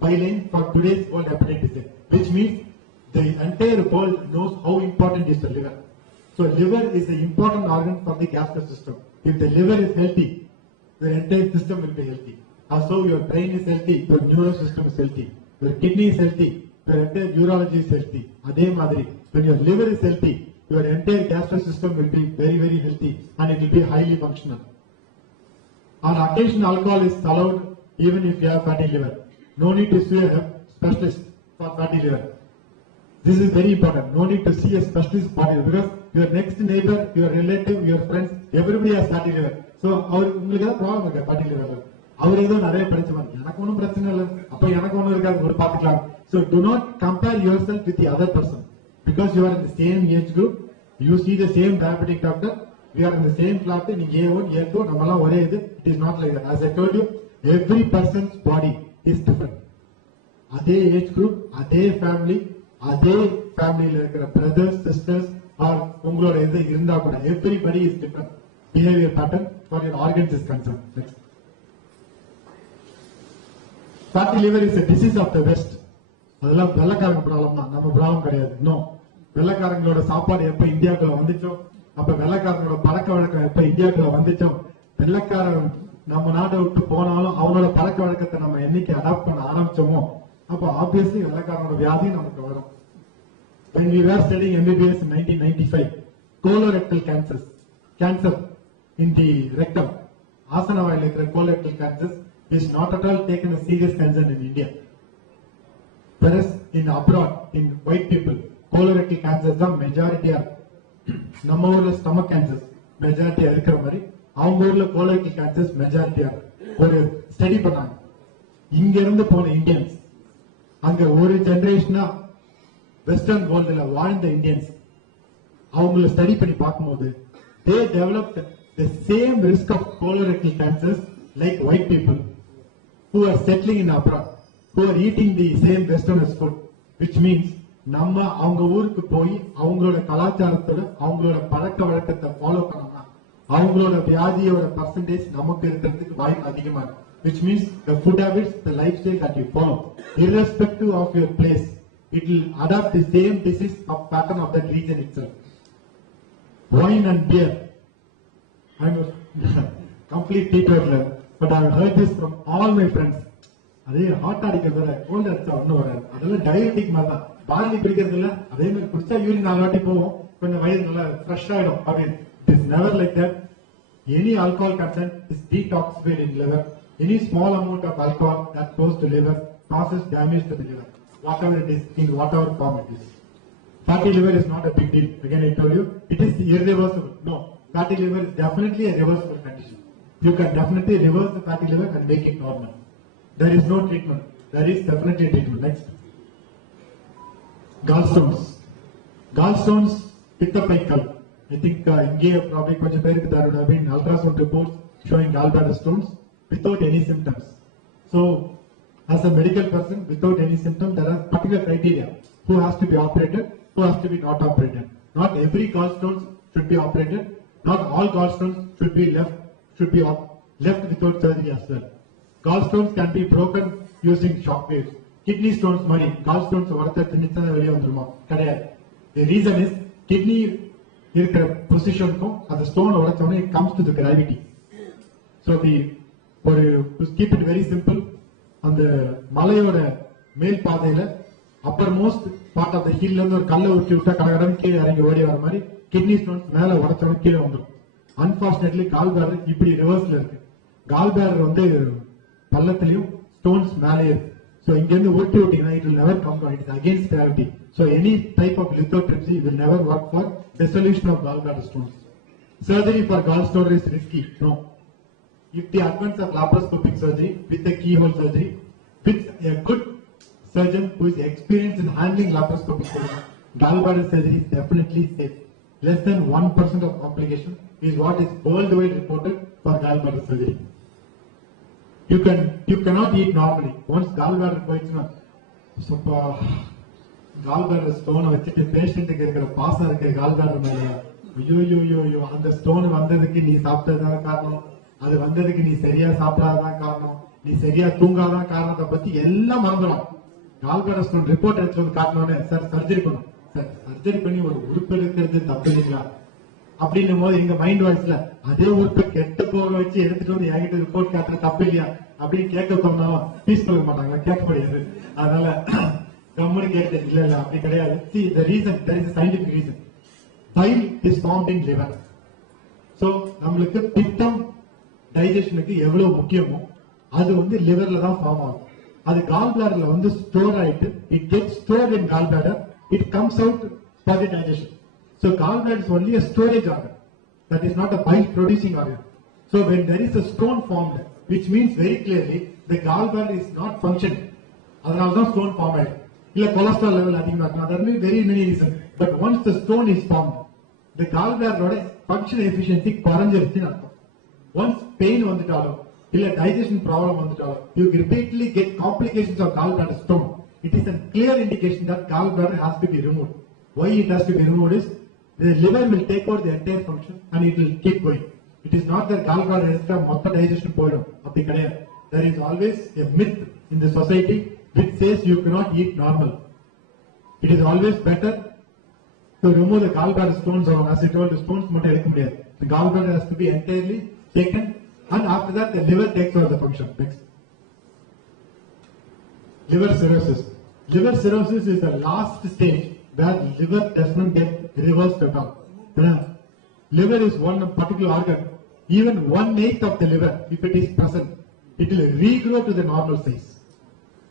byline for today's World Hepatitis Day, which means the entire world knows how important is the liver. So liver is an important organ for the gastro system. If the liver is healthy, the entire system will be healthy. Also your brain is healthy, your neural system is healthy, your kidney is healthy, your entire urology is healthy. அதே மாதிரி when your liver is healthy, your entire gastro system will be very very healthy and it will be highly functional. On occasion alcohol is allowed even if you have fatty liver. No need to see a specialist for fatty liver. This is very important. No need to see a specialist for fatty liver because your next neighbor, your relative, your friends, everybody has fatty liver. So உங்களுக்கு ஏதாவது problem இருக்கா fatty liver? அவர் ஏதோ நிறைய பிரச்சனை, எனக்கு ஒன்றும் பிரச்சனை இல்லை, அப்ப எனக்கு ஒன்றும் இருக்காது, ஒரு பார்த்துக்கலாம். So do not compare yourself with the other person because you are in the same age group, you see the same diabetic doctor, we are in the same flat, நீங்க A1, A2 நம்மலாம் ஒரே இது. It is not like that. As I told you, every person's body is different. அதே age group, அதே family, அதே ஃபேமிலியில இருக்கிற brothers, sisters R உங்களோட இது இருந்தா கூட everybody is different behavior pattern for your organs is concerned. Next. Fatty liver is a disease of the West. அதெல்லாம் வெள்ளக்காரங்க ப்ராப்ளம் தான், நம்ம ப்ராப்ளம் கிடையாது. இன்னும் வெள்ளக்காரங்களோட சாப்பாடு எப்ப இந்தியாவுக்குள்ள வந்துச்சோ, அப்ப வெள்ளக்காரங்களோட பழக்க வழக்கம் எப்ப இந்தியாவுக்குள்ள வந்துச்சோ, வெள்ளக்காரன் நம்ம நாட்டை விட்டு போனாலும் அவனோட பழக்க வழக்கத்தை நம்ம என்னைக்கு அடாப்ட் பண்ண ஆரம்பிச்சோமோ, அப்ப ஆப்வியஸ்லி வெள்ளக்காரனோட வியாதி நமக்கு வரும். When we were studying M.B.B.S in 1995, colorectal cancer in the rectum, asana vaayil irukra colorectal cancer is not at all taken a serious concern in India. Whereas in abroad, in white people, colorectal cancers are majority are நம்ம ஊர்ல stomach cancers majority இருக்கிற மாதிரி அவங்க ஊர்ல colorectal cancers majority are. ஒரு study பண்ணாங்க, இங்க இருந்து போன இந்தியன்ஸ் அங்க ஒரு ஜெனரேஷனா வெஸ்டர்ன் வேர்ல்டுல வாழ்ந்த இந்தியன்ஸ் அவங்கள ஸ்டடி பண்ணி பார்க்கும்போது they developed the same risk of colorectal cancers like white people who are settling in abroad, who are eating the same westerners food, which means நம்ம அவங்க ஊருக்கு போய் அவங்களோட கலாச்சாரத்தோட அவங்களோட பழக்க வழக்கத்தை ஃபாலோ பண்ணோம்னா அவங்களோட வியாதியோட பர்சன்டேஜ் நமக்கு இருக்கிறதுக்கு வாய்ப்பு அதிகமா இருக்கு. Which means the food habits, the lifestyle that you follow, irrespective of your place, it will adapt the same disease of pattern of that region itself. Wine and beer. I'm a complete teetotaler, but I've heard this from all my friends. அதே hot அடிக்கிறது வேற, gold அடிச்சா ஒன்னும் வராது, அதெல்லாம் diabetic மாதிரி தான். Barley பிடிக்கிறது இல்ல, அதே மாதிரி குடிச்சா யூரின் 4 வாட்டி போவோம், கொஞ்சம் வயிறு நல்லா ஃப்ரெஷ் ஆயிடும். அப்படின்னு it is never like that. Any alcohol content is detoxified in liver. Any small amount of alcohol that goes to liver causes damage to the liver, whatever it is, in whatever form it is. Fatty liver is not a big deal. Again, I told you, it is irreversible. No, fatty liver is definitely a reversible condition. You can definitely reverse the fatty liver and make it normal. There is no treatment. There is definitely a treatment. Next. Gallstones. Gallstones, pitta-pical. I think India probably there would have been ultrasound reports showing gallbladder stones without any symptoms. So, as a medical person, without any symptoms, there are particular criteria. Who has to be operated, who has to be not operated. Not every gallstones should be operated. Not all gallstones should be left without surgery as well. Gallstones can be broken using shock waves. Kidney stones mari, gallstones vartha thinitana veliya vandruma kadiyadu. The reason is kidney இருக்கிற பொசிஷனுக்கும் அந்த stone உடைச்சோடனே it comes to the gravity. So the to keep it very simple, அந்த மலையோட மேல் பாதையில upper most part of the ஹில்ல இருந்து ஒரு கல்லை ஊற்றி விட்டா கடகடன் கீழே இறங்கி ஓடி வர மாதிரி கிட்னி ஸ்டோன்ஸ் மேல உடைச்சோட கீழே வந்துடும். அன்பார்ச்சுனேட்லி கால் பேடர் இப்படி ரிவர்ஸ்ல இருக்கு. கால் பேடர் வந்து பள்ளத்திலையும் ஸ்டோன்ஸ் மேலே இருக்கு. So இங்க இருந்து ஊட்டி விட்டீங்கன்னா it will never come down. It is against gravity. So any type of lithotripsy will never work for dissolution of gallbladder stones. Surgery for gallstone is risky. No. If the advance of laparoscopic surgery with a keyhole surgery, with a good surgeon who is experienced in handling laparoscopic surgery, gallbladder surgery is definitely safe. Less than 1% of complication is what is worldwide reported for gallbladder surgery. You cannot eat normally. Once gallbladder போயிடுச்சுன்னா gallbladder stone வச்சுட்டு பேஷண்ட்டுக்கு இருக்கிற பாசம் இருக்கு gallbladder மேல, ஐயோ அந்த stone வந்ததுக்கு நீ சாப்பிட்டதுதான் காரணம், அது வந்ததுக்கு நீ சரியா சாப்பிடாதான் காரணம், நீ சரியா தூங்காதான் காரணத்தை பத்தி எல்லாம் மறந்துடும். gallbladder stone ரிப்போர்ட் எடுத்து வந்து காட்டணும்னு சார் சர்ஜரி பண்ணும், சார் சர்ஜரி பண்ணி ஒரு உறுப்பு எடுக்கிறது தப்பு இல்லைங்களா அப்படின்னும் போது எங்க மைண்ட் வாய்ஸ்ல அதே உறுப்பை கெட்டு போக வச்சு எடுத்துட்டு வந்து என்கிட்ட ரிப்போர்ட் காட்டுற தப்பு இல்லையா அப்படின்னு கேட்க தோணாலும் பீஸ் பண்ண மாட்டாங்க, கேட்க முடியாது. அதனால கம்முனு கேட்டு இல்ல அப்படி கிடையாது. See the reason, there is a scientific reason. Bile is formed in liver. So நம்மளுக்கு பித்தம் டைஜஷனுக்கு எவ்வளவு முக்கியமோ அது வந்து லிவர்ல தான் ஃபார்ம் ஆகும். அது கால் பிளாடர்ல வந்து ஸ்டோர் ஆயிட்டு it gets stored in gallbladder, it comes out for the digestion. So gallbladder is only a storage organ. That is not a bile producing organ. So when there is a stone formed, which means very clearly the gallbladder is not functioning. அதனாலதான் stone form ஆயிடும். இல்ல cholesterol level அதிகமா இருக்கும். There may be very many reasons. But once the stone is formed, the gallbladder function efficiency குறைஞ்சிருச்சுன்னு அர்த்தம். Once pain வந்துட்டாலும் இல்ல digestion problem வந்துட்டாலும் you repeatedly get complications of gallbladder stone. It is a clear indication that gallbladder has to be removed. Why it has to be removed is the liver will take over the entire function and it will keep going. It is not that gallbladder extra மொத்த digestion போயிடும், அப்படி கிடையாது. There is always a myth in the society which says you cannot eat normal. It is always better to remove the gallbladder stones, or as I told, the stones மட்டும் எடுக்க முடியாது. The gallbladder has to be entirely taken, and after that the liver takes over the function. Next. Liver cirrhosis. Liver cirrhosis is the last stage where liver does not get reversed at all. Liver is one particular organ. Even 1/8 of the liver, if it is present, it will regrow to the normal size.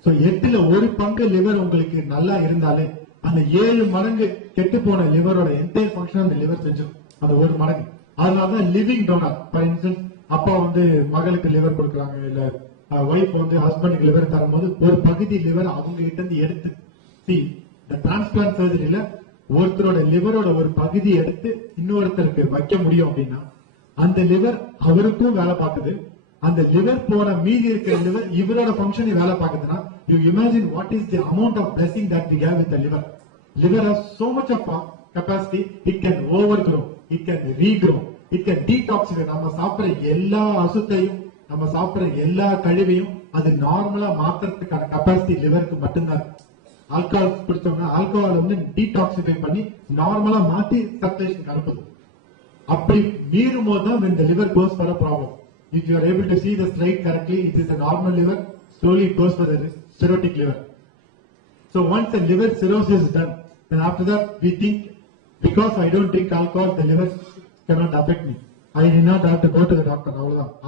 So, 8ல 1 பங்கு liver உங்களுக்கு நல்லா இருந்தாலே அந்த 7 மடங்கு கெட்டு போன லிவரோட entire function அந்த liver செஞ்சிடும். அந்த 1 மடங்கு. அதனாலதான் லிவிங் டோனர். ஃபார் இன்ஸ்டன்ஸ் அப்பா மகளுக்கு லிவர் கொடுக்குறாங்க, இல்ல வைஃப் ஹஸ்பண்டுக்கு லிவர் தரும்போது ஒரு பகுதி லிவர் அவங்க கிட்ட இருந்து எடுத்து, இந்த டிரான்ஸ்பிளான்ட் சர்ஜரியில ஒருத்தரோட லிவரோட ஒரு பகுதி எடுத்து இன்னொருத்தருக்கு வைக்க முடியும் அப்படின்னா அந்த லிவர் அவருக்கும் வேலை பார்க்குது. அந்த லிவர் போன மீதி இருக்கிற லிவர் இவரோட ஃபங்க்ஷனை வேலை பார்க்குதுன்னா, you imagine what is the amount of blessing that we have with the liver. Liver has so much of capacity, it can overgrow, it can regrow, it can detoxify. நம்ம சாப்பிடுற எல்லா அசுத்தையும், நம்ம சாப்பிடுற எல்லா கழிவையும் அது நார்மலா மாத்துறதுக்கான கெப்பாசிட்டி லிவருக்கு மட்டும்தான். ஆல்கஹால் குடிச்சோம்னா ஆல்கஹால் டீடாக்சிஃபை பண்ணி நார்மலா மாத்தி சர்க்குலேஷன் அனுப்புது. அப்படி மீறும் போது தான் when the liver goes for a problem. If you are able to see the slide correctly, it is a normal liver, slowly it goes for the cirrhotic liver. So once the liver cirrhosis is done, then after that we think, because I don't drink alcohol, the liver cannot affect me. I did not have to go to the doctor.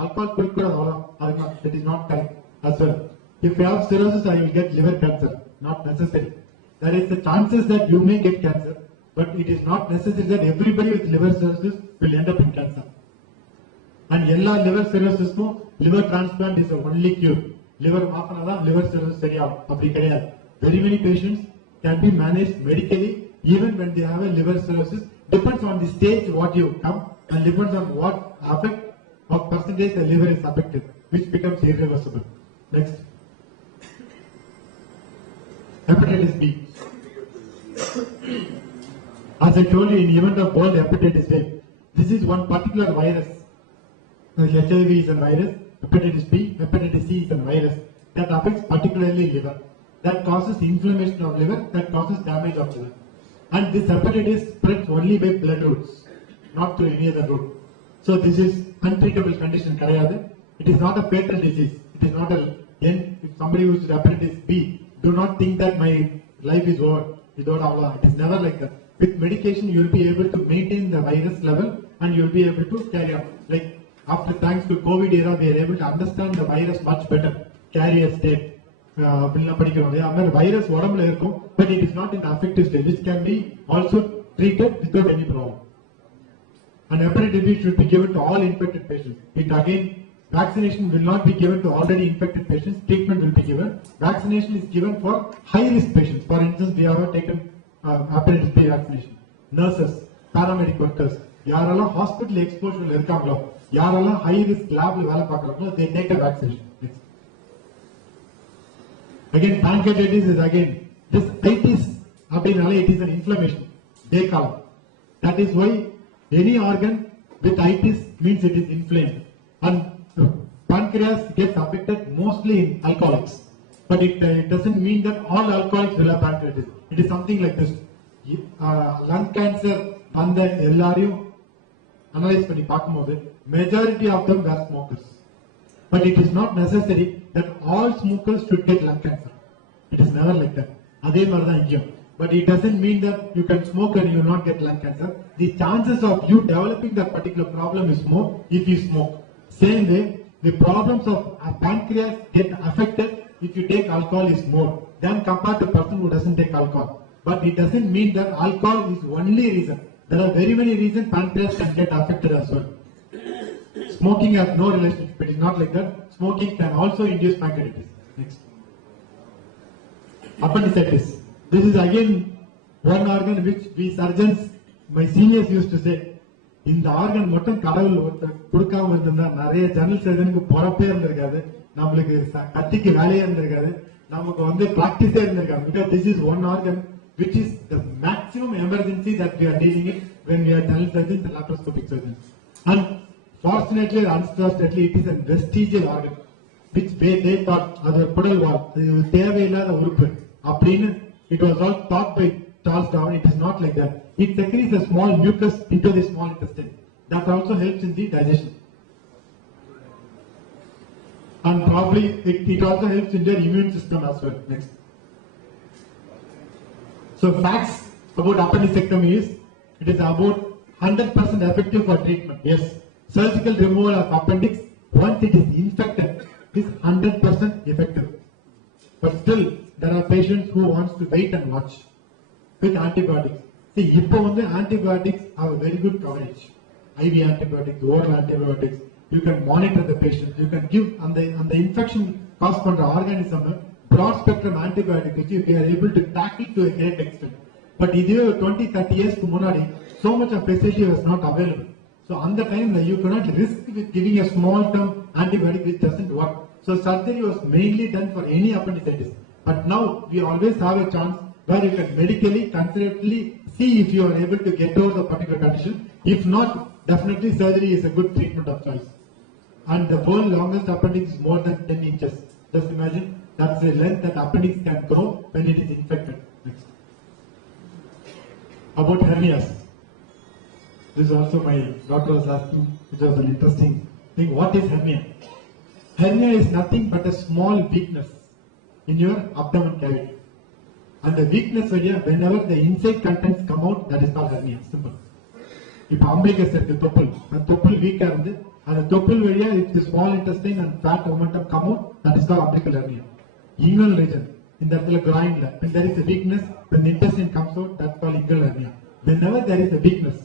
Alcohol that is not correct as well. If you have cirrhosis, I will get liver cancer. Not necessary. There is the chances that you may get cancer, but it is not necessary that everybody with liver cirrhosis will end up in cancer. And எல்லா liver cirrhosis liver transplant is the only cure. Liver மாத்தினாதான் liver cirrhosis சரியாகும். அப்படி கிடையாது. Very many patients can be managed medically even when they have a liver cirrhosis. Depends on the stage what you come, and depends on what percentage the liver is affected, which becomes irreversible. Next. Hepatitis B. As I told you, in the event of World Hepatitis Day, this is one particular virus. HIV is a virus, hepatitis B, hepatitis C is a virus that affects particularly liver. That causes inflammation of liver, that causes damage of liver. And this hepatitis spreads only by blood routes, not through any other route. So this is untreatable condition. It is not a fatal disease. It is not if somebody who is hepatitis B, do not think that my life is over. It is never like that. With medication, you will be able to maintain the virus level and you will be able to carry on. Like after, thanks to COVID era, we are able to understand the virus much better. Carrier state. Virus உடம்புல இருக்கும், but it is not in affective stage, which can be also treated without any problem. And hepatitis B should be given to all infected patients. Vaccination will not be given to already infected patients. Treatment will be given. Vaccination is given for high-risk patients. For instance, we have taken hepatitis B vaccination. Nurses, paramedic workers, யாரெல்லாம் hospital exposure இருக்காங்களோ, யாரெல்லாம் high-risk lab வேலை பார்க்கறாங்களோ, they take the vaccination. Again, pancreatitis is this itis, it is an inflammation. They call. That is why any organ with itis means it is inflamed. And pancreas gets affected mostly in alcoholics. But it doesn't mean that all alcoholics will have pancreatitis. It is something like this. Lung cancer, எல்லாரையும் analyze பண்ணி பார்க்கும்போது majority of them were smokers. But it is not necessary that all smokers should get lung cancer. It is never like that. அதே மாதிரி தான் இங்கேயும். But it doesn't mean that you can smoke and you will not get lung cancer. The chances of you developing that particular problem is more if you smoke. Same way, the problems of pancreas get affected if you take alcohol is more than compared to a person who doesn't take alcohol. But it doesn't mean that alcohol is only reason. There are very many reasons pancreas can get affected as well. Smoking has no relationship. It is not like that. Smoking can also induce pancreatitis. Next. Appendicitis. This is again one organ which we surgeons, my seniors used to say, இந்த organ மட்டும் கடவுள் கொடுக்காம இருந்தா நிறைய general சர்ஜனுக்கு பொறப்பே இருந்திருக்காது, நம்மளுக்கு கத்திக்கு வேலையே இருந்திருக்காது, நமக்கு பிராக்டிஸே இருந்திருக்காது. Because this is one organ which is the maximum emergency that we are dealing with when we are general surgeons and laparoscopic surgeons. And fortunately or unfortunately, it is a vestigial organ. which they thought அது குடல் வால் இது தேவையில்லாத உறுப்பு அப்படின்னு it was all thought by Charles Darwin. It is not like that. It secretes a small mucus into the small intestine that also helps in the digestion, and probably it also helps in their immune system as well. Next. So facts about appendicectomy is it is about 100% effective for treatment. Yes, surgical removal of appendix once it is infected is 100% effective. But still, there are patients who wants to wait and watch with antibiotics. See, இப்போ வந்து antibiotics have a very good coverage. IV antibiotics, oral antibiotics. You can monitor the patient. You can give and the infection cause பண்ற organism broad spectrum antibiotic which you are able to tackle to a great extent. But இதுவே 20-30 years முன்னாடி so much of facility was not available. So on the time you cannot risk with giving a small term antibiotic which doesn't work. So surgery was mainly done for any appendicitis. But now we always have a chance where you can medically, conservatively see if you are able to get over the particular condition. If not, definitely surgery is a good treatment of choice. And the world longest appendix is more than 10 inches. Just imagine that's the length that appendix can grow when it is infected. Next. About hernias. This is also my daughter was asking, which was an interesting thing. What is hernia? Hernia is nothing but a small weakness in your abdomen cavity. And the weakness area, whenever the inside contents come out, that is called hernia. Simple. If umbilicus இருக்கு தொப்புள் அந்த தொப்புள் வீக்கா இருந்து அந்த தொப்புள் வழியா if the small intestine and fat momentum come out, that is called umbilical hernia. Inguinal region இந்த இடத்துல groinல when there is a weakness, when the intestine comes out, that's called inguinal hernia. Whenever there is a weakness,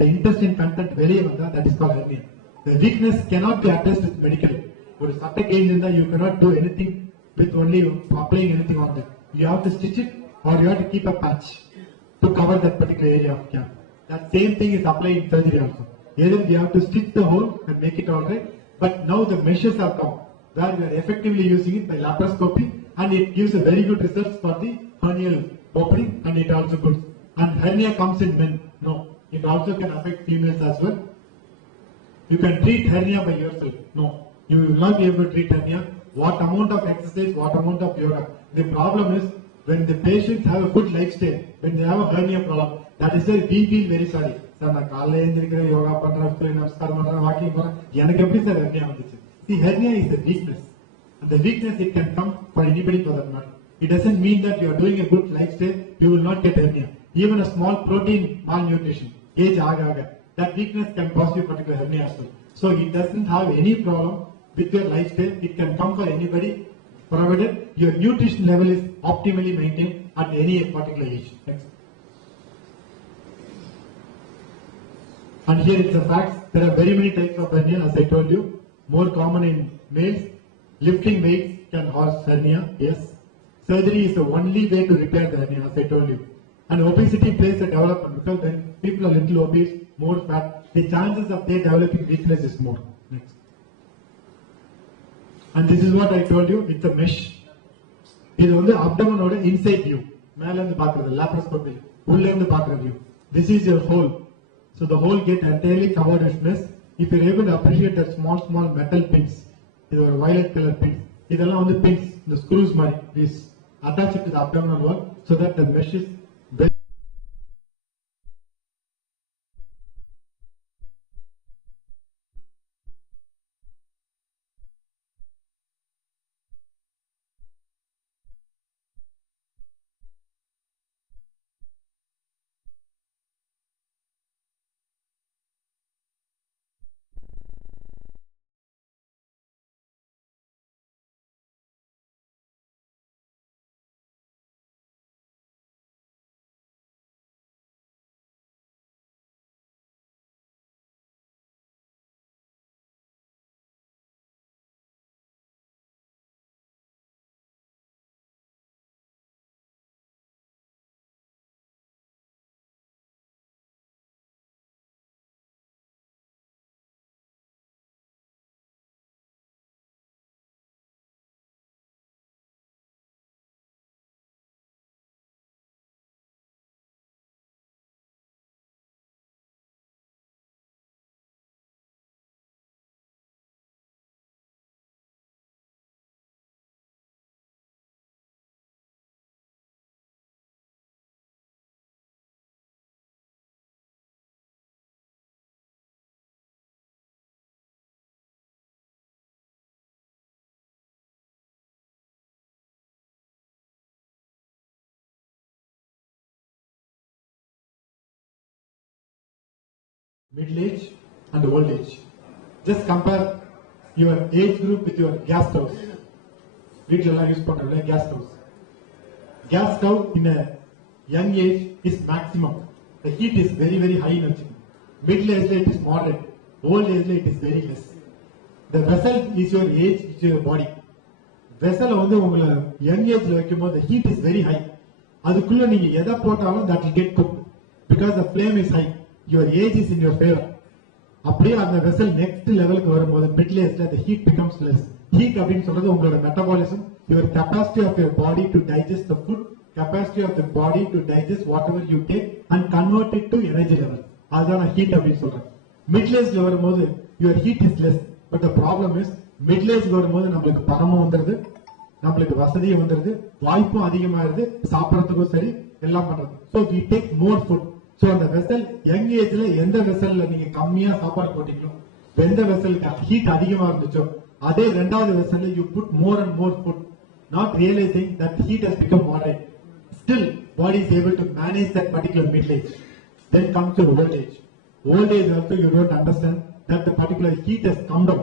the intestine content வெளியே வந்தா, that is called hernia. The weakness cannot be addressed with medical. ஒரு சட்டை கேஞ்சி இருந்தா you cannot do anything with only applying anything on that. You have to stitch it or you have to keep a patch to cover that particular area of gap. That same thing is applied in surgery also. Either we have to stitch the hole and make it all right, but now the meshes are come where we are effectively using it by laparoscopy and it gives a very good results for the hernial opening and it also good. And hernia comes in men. No, it also can affect females as well. You can treat hernia by yourself. No, you will not be able to treat hernia. What amount of exercise, what amount of yoga. The problem is when the patients have a good lifestyle, when they have a hernia problem, that is why we feel very sorry. Sir, நான் காலையில எழுந்திருக்கிறேன், யோகா பண்றேன், நமஸ்காரம் பண்றேன், walking போறேன், எனக்கு எப்படி sir hernia வந்துச்சு? See, hernia is a weakness. And the weakness it can come for anybody for that matter. It doesn't mean that you are doing a good lifestyle, you will not get hernia. Even a small protein malnutrition, age aga, that weakness can cause you particular hernia as well. So it doesn't have any problem with your lifestyle. It can come for anybody, provided your nutrition level is optimally maintained at any particular age. Next. And here it's a fact. There are very many types of hernia, as I told you. More common in males. Lifting weights can cause hernia. Yes. Surgery is the only way to repair the hernia, as I told you. And obesity plays a development because when people are little obese, more fat, the chances of their developing weakness is more. Next. And this is what I told you, it's a mesh. இது வந்து abdomen inside view. மேல இருந்து பார்க்கிறது laparoscopy. உள்ள இருந்து பார்க்கிற view. This is your hole. So the hole get entirely covered with mesh. If you are able to appreciate that small metal pins, இது ஒரு violet color pins. இதெல்லாம் வந்து pins, the screws மாதிரி. This attach it to the abdominal wall so that the mesh is middle age and old age. Just compare your age group with your gas stoves. வீட்டில use பண்றதுல gas stoves. Gas stove in a young age is maximum. The heat is very, very high in it. Middle age it is moderate. Old age it is very less. The vessel is your age, is your body. Vessel வந்து உங்களை young ageல வைக்கும்போது the heat is very high. அதுக்குள்ள நீங்க எதை போட்டாலும் that will get cooked because the flame is high. Your age is in your favor. அப்படியே அந்த vessel next levelக்கு வரும்போது middle ageல the heat becomes less. Heat அப்படின்னு சொல்றது உங்களோட metabolism, your capacity of your body to digest the food, capacity of the body to digest whatever you take and convert it to energy level. அதுதான் heat அப்படின்னு சொல்றேன். Middle ageல வரும்போது your heat is less, but the problem is middle age வரும்போது நம்மளுக்கு பணமும் வந்துருது, நம்மளுக்கு வசதியும் வந்துருது, வாய்ப்பும் அதிகமாயிருது, சாப்பிடறதுக்கும் சரி எல்லாம் பண்றது. So we take more food. So அந்த வெசல் யங் ஏஜ்ல எந்த வெசல்ல நீங்க கம்மியா சாப்பாடு போட்டீங்களோ, எந்த வெசலுக்கு ஹீட் அதிகமா இருந்துச்சோ, அதே ரெண்டாவது வெசல்ல you put more and more food, not realizing that heat has become moderate. Still body is able to manage that particular middle age. Then comes your old age. Old age also you don't understand that the particular heat has come down.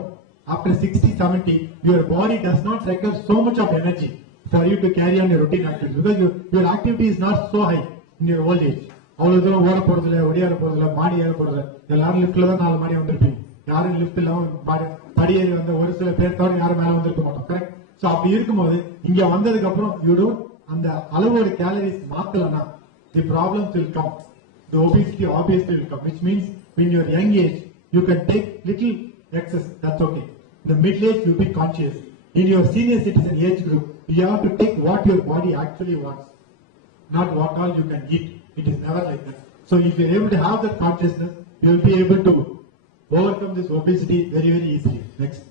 After 60-70, your body does not require so much of energy for you to carry on your routine activities because your activity is not so high in your old age. அவ்வளவு தூரம் ஓட போறதில்ல, ஒடியாட போறதில்ல, மாடி ஏற போறதில்ல. எல்லாரும் லிப்ட்ல தான் 4 மாடி வந்திருப்பீங்க. யாரும் லிப்ட் இல்லாம படி ஏறி வந்த ஒரு சில பேர் தவிர யாரும் மேல வந்திருக்க மாட்டோம். கரெக்ட்? சோ அப்படி இருக்கும்போது இங்க வந்ததுக்கு அப்புறம் அந்த அளவோட calories மாத்தலனா the problems will come. The obesity obviously will come, which means when you are young age you can take little excess, that's okay. The middle age you be conscious. In your senior citizen age group you have to take what your body actually wants, not what all you can eat. It is never like that. So if you are able to have that consciousness, you will be able to overcome this obesity very, very easily. Next.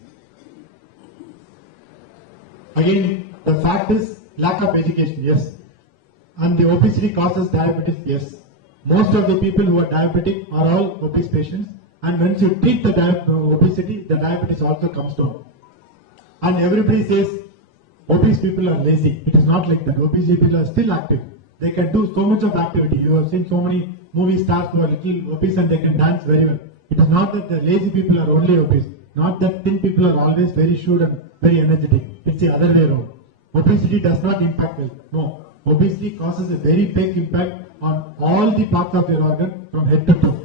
Again, the fact is lack of education, yes. And the obesity causes diabetes, yes. Most of the people who are diabetic are all obese patients. And once you treat the obesity, the diabetes also comes down. And everybody says obese people are lazy. It is not like that. Obese people are still active. They can do so much of activity. You have seen so many movie stars who are little obese and they can dance very well. It is not that the lazy people are only obese. Not that thin people are always very shrewd and very energetic. It's the other way around. Obesity does not impact health. No. Obesity causes a very big impact on all the parts of your organ from head to toe.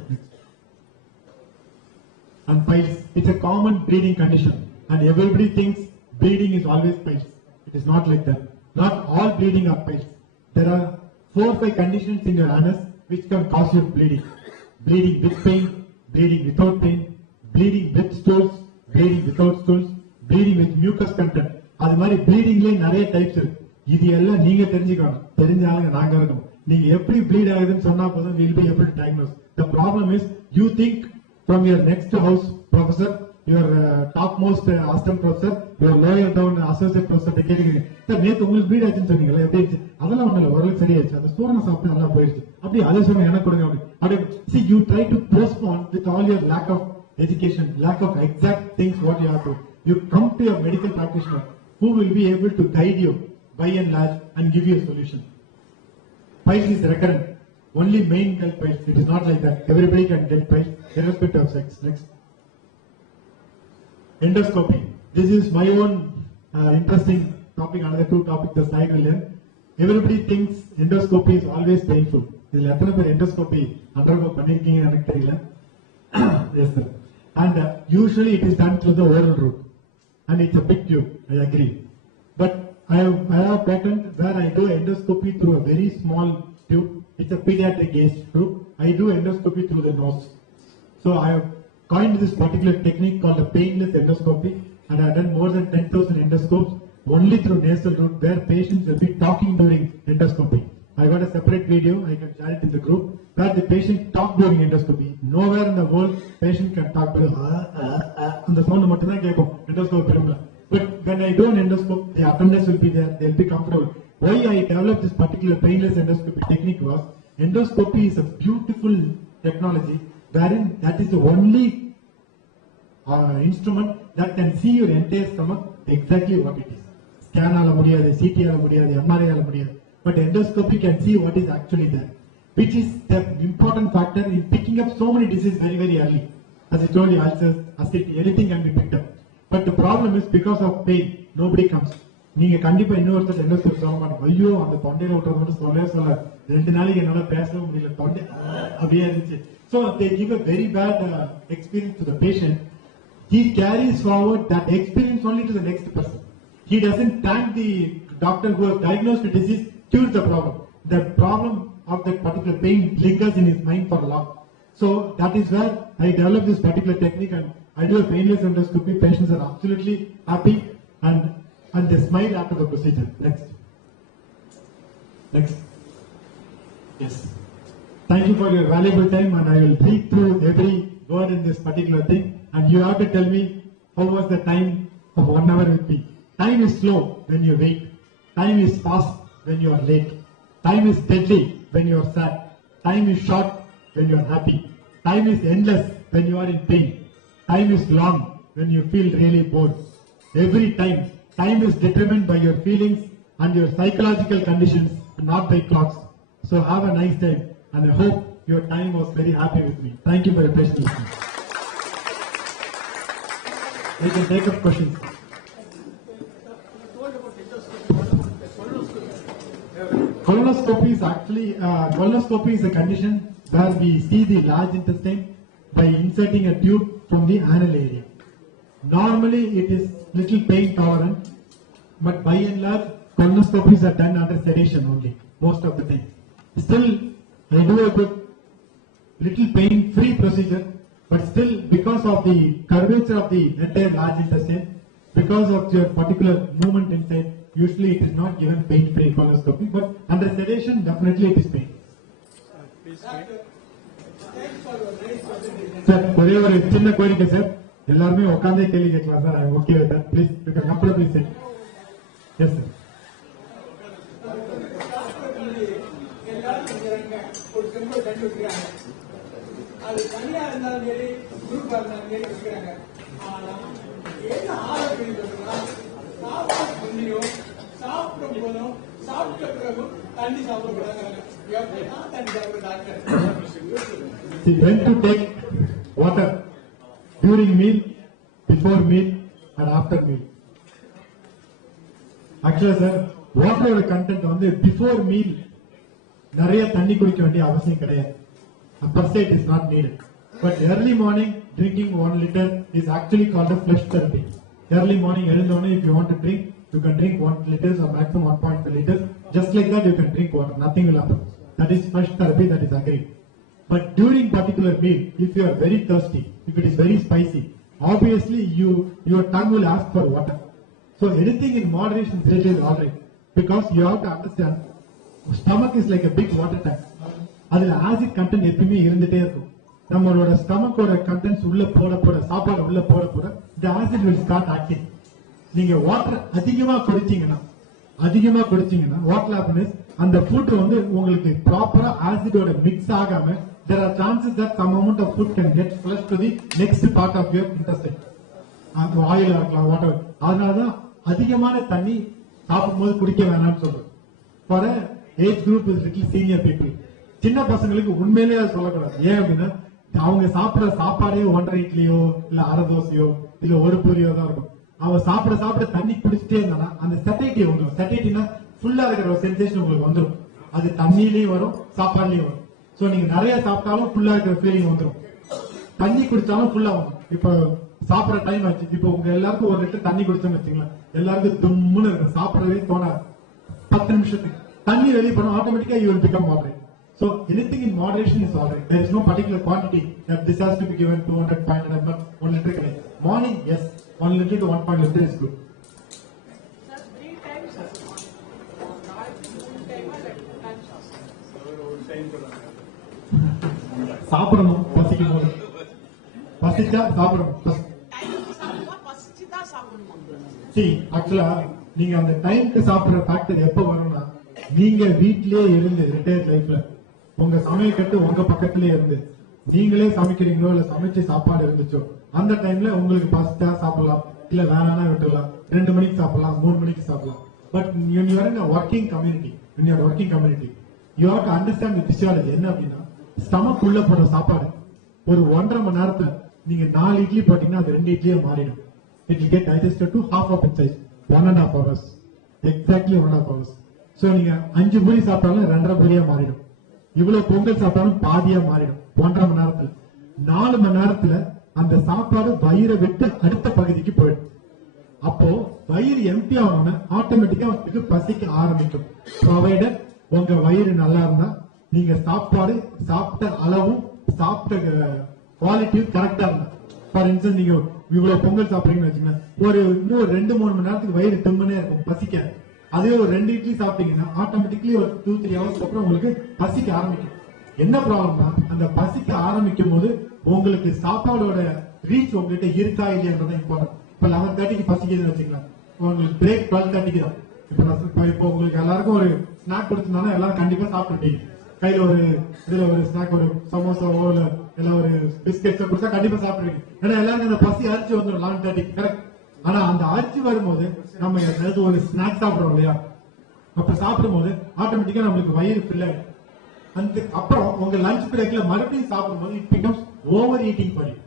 And piles. It's a common breeding condition. And everybody thinks bleeding is always piles. It is not like that. Not all bleeding are piles. There are 4 or 5 conditions in your anus which can cause you bleeding. Bleeding with pain, bleeding without pain, bleeding with stools, bleeding without stools, bleeding with mucus content. அது மாதிரி bleedingலே நிறைய types இருக்கு. இது எல்லாம் நீங்க தெரிஞ்சுக்கணும். தெரிஞ்சாலுங்க நாங்க இருக்கணும். நீங்க எப்படி bleed ஆகுதுன்னு சொன்னா போதும் we'll be able to diagnose. The problem is you think from your next house professor, your topmost assistant professor, your lower down associate professor கேக்குறீங்க. சார் நேத்து உங்களுக்கு bleed ஆச்சுன்னு சொன்னீங்களா? எப்படி இருந்துச்சு? அதெல்லாம் ஒண்ணும் இல்ல, ஓரளவுக்கு சரியாச்சு. அந்த சோறனை சாப்பிட்டு நல்லா போயிடுச்சு. அப்படி அதே சொன்ன எனக்கு கொடுங்க அப்படி. See, you try to postpone with all your lack of education, lack of exact things what you have to. You come to your medical practitioner who will be able to guide you by and large and give you a solution. Piles is recurrent. Only main get piles. It is not like that. Everybody can get piles irrespective of sex. Next. Endoscopy. This is my own interesting topic. Another 2 topics the slide will learn. Everybody thinks endoscopy is always painful. Idhila ethana per endoscopy undergo pannirkeenga enakku theriyala. Yes sir. And usually it is done through the oral route. And it's a big tube. I agree. But I have patent where I do endoscopy through a very small tube. It's a pediatric age group. I do endoscopy through the nose. So I have coined this particular technique called a painless endoscopy, and I have done more than 10,000 endoscopes only through nasal route where patients will be talking during endoscopy. I got a separate video, I can share it in the group, where the patient talk during endoscopy. Nowhere in the world patient can talk during and the sound mattum dhaan kekkum endoscopy perimla. But when I do an endoscope, the attendants will be there, they will be comfortable. Why I developed this particular painless endoscopy technique was, endoscopy is a beautiful technology wherein that is the only instrument that can see your entire stomach exactly what it is. Scan ala mudiyadhu, CT ala mudiyadhu, MRI ala mudiyadhu, but endoscopy can see what is actually there. which is the important factor in picking up so many diseases very, very early. As I told you, ulcers, acidity, anything can be picked up. But the problem is because of pain, nobody comes. நீங்க கண்டிப்பா இன்னொருத்தர் என்ன சொல்ல மாட்டோம், ஐயோ அந்த தொண்டையில விட்டுறது மட்டும் சொல்ல 2 நாளைக்கு என்னால பேசவே முடியல, தொண்டை அப்படியே இருந்துச்சு. So they give a very bad experience to the patient. He carries forward that experience only to the next person. He doesn't thank the doctor who has diagnosed the disease, cured the problem. The problem of that particular pain lingers in his mind for long. So that is where I developed this particular technique, and I do a painless endoscopy. Patients are absolutely happy and they smile after the procedure. Next. Yes. Thank you for your valuable time, and I will read through every word in this particular thing, and you have to tell me how was the time of 1 hour with me. Time is slow when you wait. Time is fast when you are late. Time is deadly when you are sad. Time is short when you are happy. Time is endless when you are in pain. Time is long when you feel really bored. Every time is determined by your feelings and your psychological conditions, not by clocks. So have a nice time, and I hope your time was very happy with me. Thank you for your patience. We can take up questions. Colonoscopy is actually colonoscopy is a condition where we see the large intestine by inserting a tube from the anal area. Normally it is little pain tolerant, but by and large colonoscopies are done under sedation only most of the time. Still, I do a good little pain-free procedure, but still because of the curvature of the entire large intestine, because of your particular movement inside, usually it is not given pain-free colonoscopy, but under sedation definitely it is pain. Sir, ஒரே ஒரு சின்ன கோரிக்கை sir, எல்லாருமே உட்கார்ந்தே கேள்வி கேட்கலாம் sir. I am okay with that. Please, you can comfortably sit. Yes, sir. அது தனியா இருந்தாலும் சரி, குரூப்பா இருந்தாலும் சரி வச்சுக்கிறாங்க. ஆனா என்ன ஆரோக்கியம் சாப்பாடு பண்ணியும் சாப்பிடும் போதும் சாப்பிட்ட பிறகும் தண்ணி சாப்பிடக்கூடாது. எப்படின்னா தண்ணி சாப்பிட doctor when to take water during meal, before meal and after meal. Actually sir, water ஓட கண்டென்ட் வந்து before meal நிறைய தண்ணி குடிக்க வேண்டிய அவசியம் கிடையாது. Per se it is not needed. But early morning drinking 1 liter is actually called a flush therapy. Early morning எழுந்தோனே if you want to drink, you can drink 1 liter or maximum 1.5 liters. Just like that you can drink water. Nothing will happen. That is flush therapy, that is agreed. But during particular meal, if you are very thirsty, if it is very spicy, obviously your tongue will ask for water. So anything in moderation stage is alright. Because you have to understand, stomach is like a big water tank. அதுல acid content எப்பவுமே இருந்துட்டே இருக்கும். நம்மளோட ஸ்டமக்கோட contents உள்ள போட சாப்பாடு உள்ள போட the acid will start acting. நீங்க வாட்டர் அதிகமா குடிச்சீங்கன்னா what will happen is அந்த ஃபுட் வந்து உங்களுக்கு ப்ராப்பரா ஆசிடோட மிக்ஸ் ஆகாம there are chances that some amount of food can get flushed to the next part of your intestine. அந்த ஆயில் இருக்கலாம் water. அதனாலதான் அதிகமான தண்ணி சாப்பிடும்போது குடிக்க வேணாம்னு சொல்றோம். For a age group is little senior people. சின்ன பசங்களுக்கு உண்மையிலேயே அதை சொல்லக்கூடாது. ஏன் அப்படின்னா அவங்க சாப்பிடுற சாப்பாடே 1.5 இட்லியோ இல்ல 1/2 தோசையோ இல்ல 1 பூரியோ தான் இருக்கும். அவங்க சாப்பிட தண்ணி குடிச்சிட்டே இருந்தா அந்த செட்டைட்டி வந்துடும். செட்டைட்டினா ஃபுல்லா இருக்கிற ஒரு சென்சேஷன் உங்களுக்கு வந்துடும். அது தண்ணியிலயும் வரும், சாப்பாடுலயும் வரும். சோ நீங்க நிறைய சாப்பிட்டாலும் ஃபுல்லா இருக்கிற ஃபீலிங் வந்துடும். தண்ணி குடிச்சாலும் ஃபுல்லா வரும். இப்போ சாப்பிடுற டைம் ஆச்சு. இப்போ உங்க எல்லாருக்கும் 1 லிட்டர் தண்ணி குடிச்சோம்னு வச்சுக்கலாம், எல்லாருக்கும் தும்முன்னு இருக்கும், சாப்பிடவே தோணாது. 10 நிமிஷத்துக்கு தண்ணி வெளியே போனா ஆட்டோமேட்டிக்கா you will become moderate. So anything in moderation is alright. There is no particular quantity that this has to be given 200, 500 ml, 1 liter. Morning, yes, 1 liter to 1.5 liter is good. Sir, 3 times sir. சாப்பிடணும் பசிக்கும் போது, பசிச்சா சாப்பிடணும். See, actually நீங்க அந்த டைம்க்கு சாப்பிடுற factor எப்ப வரும்னா, நீங்க வீட்லயே இருந்து ரிட்டையர்ட் லைஃப்ல உங்க சமையல் கட்டு உங்க பக்கத்திலே இருந்து நீங்களே சமைக்கிறீங்களோ இல்ல சமைச்சு சாப்பாடு இருந்துச்சோ அந்த டைம்ல உங்களுக்கு பசிச்சா சாப்பிடலாம், இல்ல வேணானா விட்டுலாம். 2 மணிக்கு சாப்பிடலாம், 3 மணிக்கு சாப்பிடலாம். But when you are in a working community, you have to understand the physiology. என்ன அப்படின்னா ஸ்டமக் உள்ள போற சாப்பாடு ஒரு 1.5 மணி நேரத்துல நீங்க 4 இட்லி போட்டீங்கன்னா அது 2 இட்லியா மாறிடும். It will get digested to half of its size, 1.5 hours. Exactly 1.5 hours. So நீங்க 5 பூரி சாப்பிட்டாலும் 2.5 பூரியா மாறிடும். இவ்வளவு பொங்கல் சாப்பிட்டாலும் பாதியா மாறிடும் 1.5 மணி நேரத்துல. 4 மணி நேரத்துல அந்த சாப்பாடு வயிறை விட்டு அடுத்த பகுதிக்கு போயிடும். அப்போ வயிறு எம்டி ஆகணும்னா ஆட்டோமேட்டிக்கா உங்களுக்கு பசிக்க ஆரம்பிக்கும். ப்ரொவைடர் உங்க வயிறு நல்லா இருந்தா நீங்க சாப்பாடு சாப்பிட்ட அளவும் சாப்பிட்ட குவாலிட்டியும் கரெக்டா இருந்தா. ஃபார் இன்ஸ்டன்ஸ் நீங்க இவ்வளவு பொங்கல் சாப்பிடுறீங்கன்னு வச்சுக்கோங்க, இன்னும் 2-3 மணி நேரத்துக்கு வயிறு திம்முனே இருக்கும், பசிக்காது. அதே ஒரு 2 இட்லி சாப்பிட்டீங்கன்னா ஆட்டோமேட்டிக்லி ஒரு 2-3 ஹவர்ஸ் அப்புறம் உங்களுக்கு பசிக்க ஆரம்பிக்கும். என்ன ப்ராப்ளம்னா அந்த பசிக்க ஆரம்பிக்கும் போது உங்களுக்கு சாப்பாடோட ரீச் உங்ககிட்ட இருக்கா இல்லையான்றது இம்பார்ட்டன்ட். இப்ப 11:30க்கு பசிக்குதுன்னு வச்சுக்கலாம், உங்களுக்கு பிரேக் 12:30க்கு தான். இப்போ உங்களுக்கு எல்லாருக்கும் ஒரு ஸ்நாக் கொடுத்துருந்தாலும் எல்லாரும் கண்டிப்பா சாப்பிட்டுருப்பீங்க. கையில ஒரு இதுல ஒரு ஸ்நாக், ஒரு சமோசாவோ இல்ல ஒரு பிஸ்கெட்ஸோ கொடுத்தா கண்டிப்பா சாப்பிடுவீங்க. ஏன்னா எல்லாருக்கும் அந்த பசி அரிச்சு வந்துடும் 11:30 கரெக்ட். ஆனா அந்த அரிச்சு வரும்போது நம்ம ஏதாவது ஒரு ஸ்நாக் சாப்பிடுறோம் இல்லையா, அப்ப சாப்பிடும் போது ஆட்டோமேட்டிக்கா நம்மளுக்கு வயிறு ஃபில் ஆயிடும். அந்த அப்புறம் உங்க லஞ்ச் பிரேக்ல மறுபடியும் சாப்பிடும் போது it becomes over eating for you.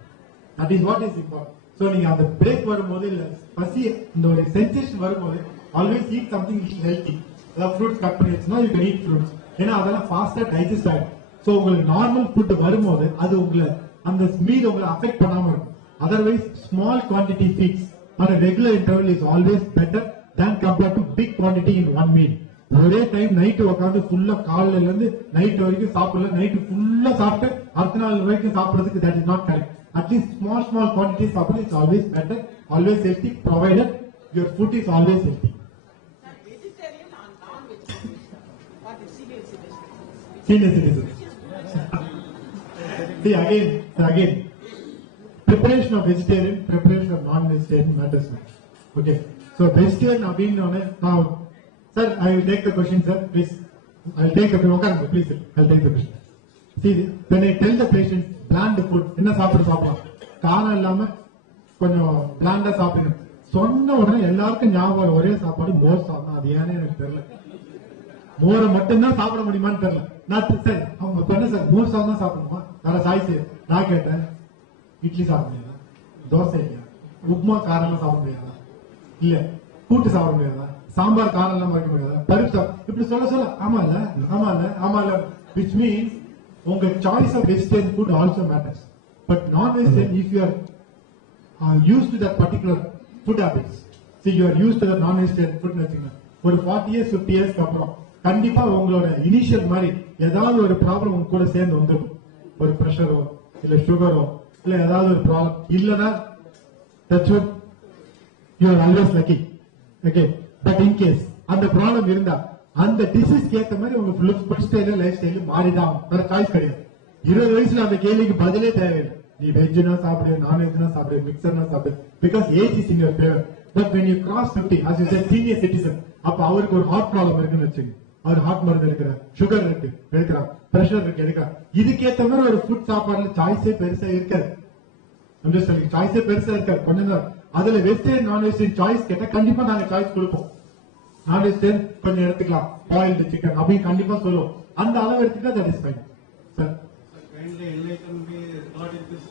That is what is important. So நீங்க அந்த பிரேக் வரும்போது இல்ல பசி இந்த ஒரு சென்சேஷன் வரும்போது ஆல்வேஸ் ஈட் சம்திங் ஹெல்தி. அதாவது ஃப்ரூட்ஸ் கட் பண்ணி வச்சுன்னா யூ கேன் ஈட் ஃப்ரூட்ஸ். ஏன்னா அதெல்லாம் ஃபாஸ்டா டைஜஸ்ட் ஆகும். சோ உங்களுக்கு நார்மல் ஃபுட் வரும்போது அது உங்களை அந்த மீல் உங்களை அஃபெக்ட் பண்ணாம இருக்கும். Otherwise small quantity feeds on a regular interval is always better than compared to big quantity in one meal. ஒரே டைம் நைட்டு உட்காந்து ஃபுல்லா காலையில இருந்து நைட் வரைக்கும் சாப்பிடல, நைட்டு ஃபுல்லா சாப்பிட்டு அடுத்த நாள் வரைக்கும் சாப்பிடுறதுக்கு that is not correct. At least small quantities சாப்பிடுறது is always better, always healthy, provided your food is always healthy. Vegetarian or non-vegetarian? What is senior citizen? Senior citizen. See again, preparation of vegetarian, preparation of non-vegetarian matters. Okay, so vegetarian அப்படினோனே now, sir, I will take the question, sir, please. I will take the question, please, sir. I will take the question. See, when I tell the patient bland food, என்ன சாப்பிடலாம், காரம் இல்லாம கொஞ்சம் பிளாண்டா சாப்பிடணும் சொன்ன உடனே எல்லாருக்கும் ஞாபகம் ஒரே சாப்பாடு மோர் சாப்பிடணும். அது ஏன்னு எனக்கு தெரியல. மோரை மட்டும்தான் சாப்பிட முடியுமான்னு தெரியல. நான் சார் அவங்க என்ன சார் மோர் சாதம் தான் சாப்பிடணுமா, வேற சாய்ஸ். நான் கேட்டேன், இட்லி சாப்பிட முடியாதா, தோசை இல்லையா, உப்மா காரம் சாப்பிட முடியாதா, இல்ல கூட்டு சாப்பிட முடியாதா, சாம்பார் காரம் எல்லாம் வைக்க முடியாதா, பருப்பு இப்படி சொல்ல ஆமா இல்ல which means உங்க choice of vegetarian food also matters. But non vegetarian if you are used to that particular food habits, see you are used to the non-vegetarian food வச்சுக்கோங்க, ஒரு 40 years 50 years அப்புறம் கண்டிப்பா உங்களோட இனிஷியல் மாதிரி ஏதாவது ஒரு problem உங்க கூட சேர்ந்து வந்துடும். ஒரு பிரஷரோ இல்ல சுகரோ இல்ல ஏதாவது ஒரு ப்ராப்ளம் இல்லனா that's what you are always lucky. Okay, but in case அந்த ப்ராப்ளம் இருந்தா அந்த டிசீஸ் ஏத்த மாதிரி உங்க ஃபுட் ஸ்டைல் லைஃப் ஸ்டைல் மாறிதான், வேற சாய்ஸ் கிடையாது. 20 வயசுல அந்த கேள்விக்கு பதிலே தேவையில்லை. நீ வெஜ்னா சாப்பிடு, நான் வெஜ்னா சாப்பிடு, மிக்சர்னா சாப்பிடு, because age is in your favour. But when you cross 50 as you said senior citizen, அப்ப அவருக்கு ஒரு ஹார்ட் ப்ராப்ளம் இருக்குன்னு வச்சுங்க, அவர் ஹார்ட் மருந்து எடுக்கிறார், சுகர் இருக்கு எடுக்கிறார், பிரஷர் இருக்கு எடுக்கிறார், இதுக்கேற்ற மாதிரி ஒரு ஃபுட் சாப்பாடுல சாய்ஸே பெருசா இருக்காது. சாய்ஸே பெருசா இருக்காது. கொஞ்சம் தான் அதுல வெஜிடேரியன் நான் வெஜிடேரியன் சாய்ஸ் கேட்டா கண்டிப்பா நாங்க சாய்ஸ் கொடுப்போம். நான் வெஜிடேரியன் கொஞ்சம் எடுத்துக்கலாம், பாயில்டு சிக்கன் அப்படின்னு கண்டிப்பா சொல்லுவோம். அந்த அளவு எடுத்துட்டா that is fine. Sir kindly enlighten me regarding this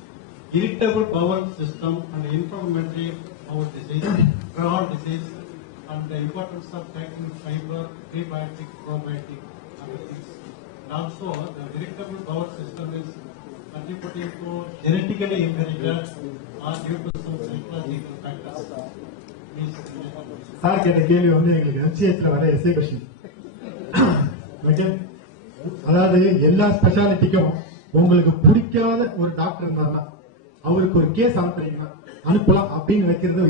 irritable bowel system and inflammatory bowel disease, Crohn disease, and the importance of taking fiber, prebiotic, probiotic, and things. And also, the irritable bowel system is attributed to genetically inherited or due to some psychological factors. Sir கேட்ட கேள்வி வந்து எங்களுக்கு M.Ch வர S A question. அதாவது எல்லா ஸ்பெஷாலிட்டிக்கும் உங்களுக்கு பிடிக்காத ஒரு டாக்டர் இருந்தாருன்னா அவருக்கு ஒரு கேஸ் அனுப்பலாம் அப்படின்னு வைக்கிறது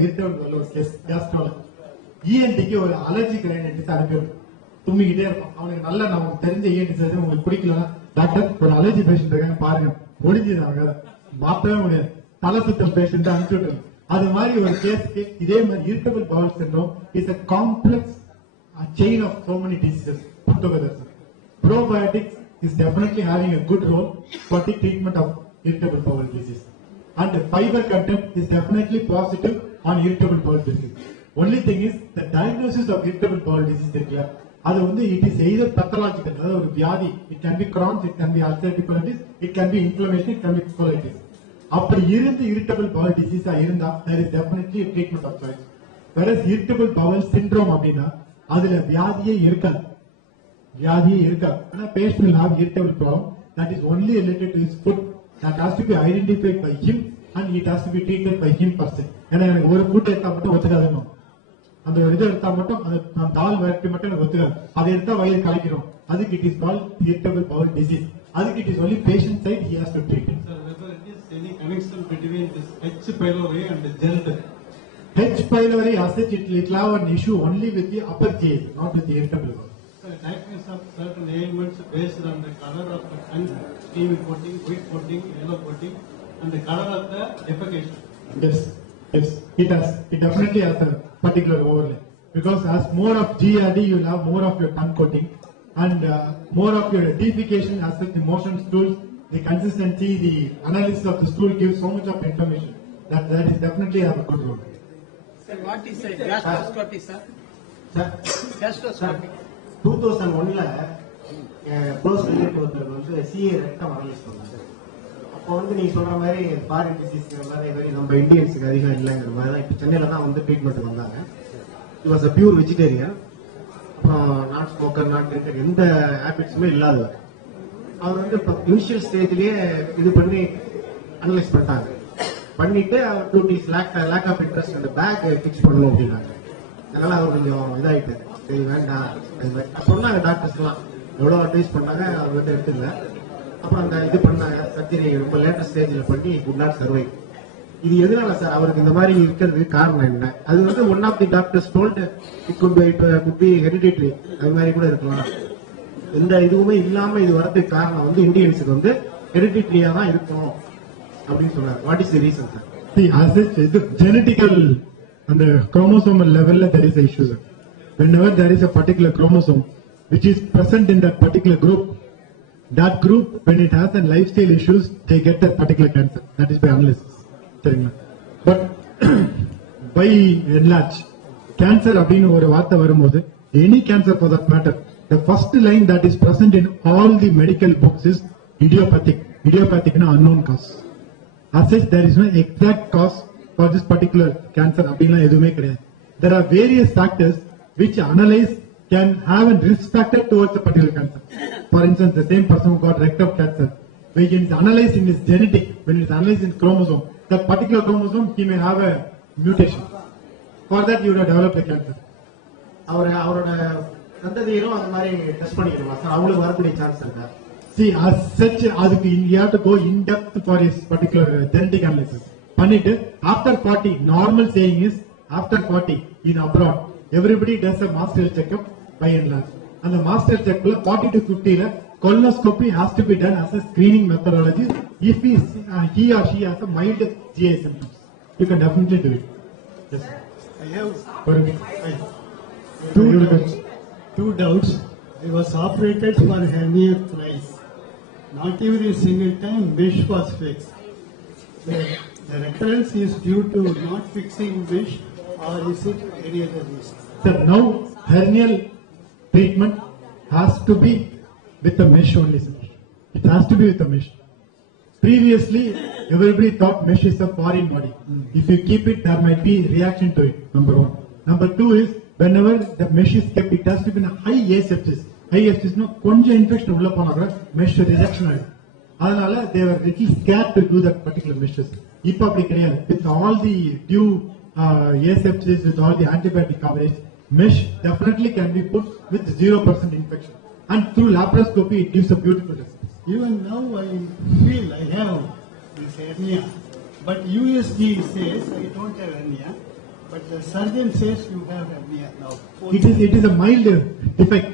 ஒரு கேஸ். கேஸ்ட்ரோல இஎன்டிக்கு ஒரு அலர்ஜிக் ரைனைட்டிஸ் அனுப்பிடும், தும்மிக்கிட்டே இருக்கும். அவனுக்கு நல்ல நமக்கு தெரிஞ்ச இஎன்டி உங்களுக்கு பிடிக்கலன்னா டாக்டர் ஒரு அலர்ஜி பேஷண்ட் இருக்காங்க பாருங்க, முடிஞ்சுதாங்க, மாற்றவே முடியாது, தலை சுத்தம் பேஷண்ட் அனுப்பிச்சு. அது மாதிரி ஒரு கேஸ்க்கு இதே மாதிரி irritable bowel syndrome is a complex chain of so many diseases put together. Probiotics is definitely having a good role for the treatment of irritable bowel disease, and the fiber content is definitely positive on irritable bowel disease. Only thing is the diagnosis of irritable bowel disease இருக்குல்ல, அது வந்து it is either pathological, அதாவது ஒரு வியாதி. It can be Crohn's, it can be ulcerative colitis, it can be inflammation, it can be colitis. அப்படி இருந்து irritable bowel disease இருந்தா there is definitely a treatment of choice. Whereas irritable bowel syndrome அப்படின்னா அதுல வியாதியே இருக்காது. ஆனா patient will have irritable problem that is only related to his food, that has to be identified by him and it has to be treated by him first. ஏன்னா எனக்கு ஒரு food எடுத்தா மட்டும் ஒத்துக்காதுன்னு, அந்த ஒரு இதை எடுத்தா மட்டும் அந்த தால் வெரைட்டி மட்டும் எனக்கு ஒத்துக்காது, அதை எடுத்தா வயிறு கலக்கிறோம், அதுக்கு it is called irritable bowel disease. அதுக்கு it is only patient side he has to treat. Sir, whether it is any connection between this H. pylori and the GERD? H. pylori as such it will have an issue only with the upper GI, not with the irritable bowel. Diagnosis of certain ailments based on the color of the tongue, steamy coating, white coating, yellow coating, and the color of the defecation. Yes, it definitely has a particular overlay. Because as more of GRD, you will have more of your tongue coating and more of your defecation as such the motion stools, the consistency, the analysis of the stool gives so much of information that is definitely have a good role. Sir, what is a gastroscopy, sir? Sir, Gastroscopy. 2001ல close relative ஒருத்தர் வந்து CA rectum analyse பண்ணாங்க. அப்போ வந்து நீங்க சொல்ற மாதிரி foreign டிசீஸ்ங்கிற மாதிரி நம்ம இந்தியன்ஸுக்கு அதிகம் இல்லைங்கிற மாதிரி தான் இப்போ சென்னையில தான் வந்து ட்ரீட்மெண்ட் வந்தாங்க. It was a pure vegetarian. அப்புறம் நாட் ஸ்மோக்கர், நாட் ட்ரிங்கர், எந்த ஹேபிட்ஸுமே இல்லாதவர். அவர் வந்து இப்போ இனிஷியல் ஸ்டேஜ்லயே இது பண்ணி அனலைஸ் பண்ணிட்டாங்க. பண்ணிட்டு அவர் டூட்டிஸ் லேக் ஆஃப் இன்ட்ரெஸ்ட் அந்த பேக் ஃபிக்ஸ் பண்ணணும் அப்படின்னாங்க. அதனால அவர் கொஞ்சம் இதாயிட்டு சரி வேண்டாம் சொன்னாங்க. டாக்டர்ஸ் எல்லாம் எவ்வளவு அட்வைஸ் பண்ணாங்க, அவர் வந்து எடுத்துக்கல. அப்புறம் அந்த இது பண்ணாங்க, சர்ஜரி ரொம்ப லேட்டஸ்ட் ஸ்டேஜ்ல பண்ணி குட் நாட் சர்வை. இது எதனால சார் அவருக்கு இந்த மாதிரி இருக்கிறதுக்கு காரணம் என்ன? அது வந்து one of the doctors told it could be hereditary, அது மாதிரி கூட இருக்கலாம். எந்த இதுவுமே இல்லாம இது வரதுக்கு காரணம் வந்து இந்தியன்ஸுக்கு வந்து ஹெரிடிட்டரியா தான் இருக்கும் அப்படின்னு சொன்னார். What is the reason sir? As it genetical and the chromosomal level there is a issue. Whenever there is a particular chromosome which is present in that particular group, that group when it has a lifestyle issues they get that particular cancer. That is by analysis. But by and large cancer அப்படினு ஒரு வார்த்தை வரும்போது any cancer for that matter, the first line that is present in all the medical books is idiopathic. Idiopathic na unknown cause. As such, there is no exact cause for this particular cancer. அப்படினா எதுவுமே கிடையாது. There are various factors which analyze can have a risk factor towards a particular cancer. For instance, the same person who got rectal cancer, when it is analyzed in his genetic, when it is analyzed in chromosome, that particular chromosome he may have a mutation. For that, you would have developed a cancer. அவரோட சந்ததியிலும் அந்த மாதிரி test பண்ணிக்கணுமா sir? அவங்களுக்கு வரக்கூடிய chance இருக்கா? See, as such, அதுக்கு you have to go in depth for his particular genetic analysis. பண்ணிட்டு after 40, normal saying is after 40 in abroad, everybody does a mass health checkup by and large. And the mass health checkup 40 to 50 la colonoscopy has to be done as a screening methodology if he or she has a mild GI symptoms. You can definitely do it. Yes. I have two doubts. I was operated for hernia thrice. Not even a single time mesh was fixed. The recurrence is due to not fixing mesh, or is it any other reason? Sir, now hernial treatment has to be with the mesh only, sir. It has to be with the mesh. Previously, everybody thought mesh is a foreign body. If you keep it, there might be reaction to it, number one. Number two is, whenever the mesh is kept, it has to be in a high asepsis. High asepsis, no, konja infection ulla pona mesh rejection aayidum. Adanaala they were little scared to do that particular meshes. Ipo appadi kedaiyadhu. With all the due asepsis, with all the antibiotic coverage, mesh definitely can be put with 0% infection. And through laparoscopy, it gives a beautiful result. Even now I feel I have this hernia, but USG says I don't have hernia, but the surgeon says you have hernia now. It is a mild defect,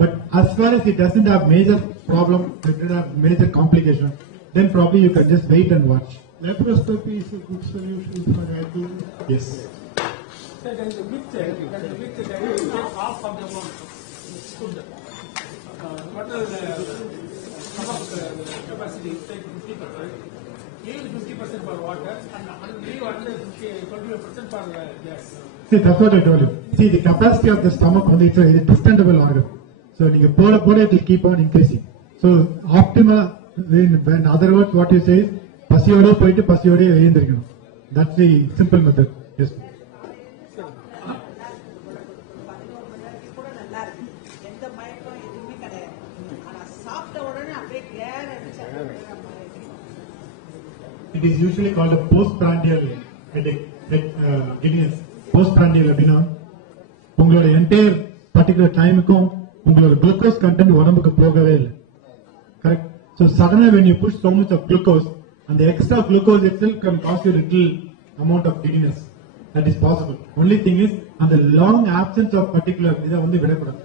but as far as it doesn't have major problem, it doesn't have major complication, then probably you can just wait and watch. Laparoscopy is a good solution for hernia. Yes. Sir, there is a myth there is half of the food. What are the stomach capacity? Take 50%. Yield 50% for water and leave another 25% for gas. See, that's what I told you. see the capacity of the stomach only it's a distendable organ. So you pour it will keep on increasing. So optimal when other words what you say is pasiyoda poitu pasiyoda எழுந்திருக்கணும். That's the simple method. Yes. எந்த மயக்கம் எதுவுமே கிடையாது. ஆனா சாப்பிட்ட உடனே அப்படியே care அடிச்சு It is usually called a postprandial headache. Giddiness. Postprandial அப்படின்னா உங்களோட என்டையர் பர்டிகுலர் டைமுக்கும் உங்களோட குளுக்கோஸ் கண்டென்ட் உடம்புக்கு போகவே இல்லை. Correct. So suddenly when you push so much of glucose and the extra glucose itself can cause you little amount of giddiness. That is possible. Only thing is and the long absence of particular இதை வந்து விடக்கூடாது.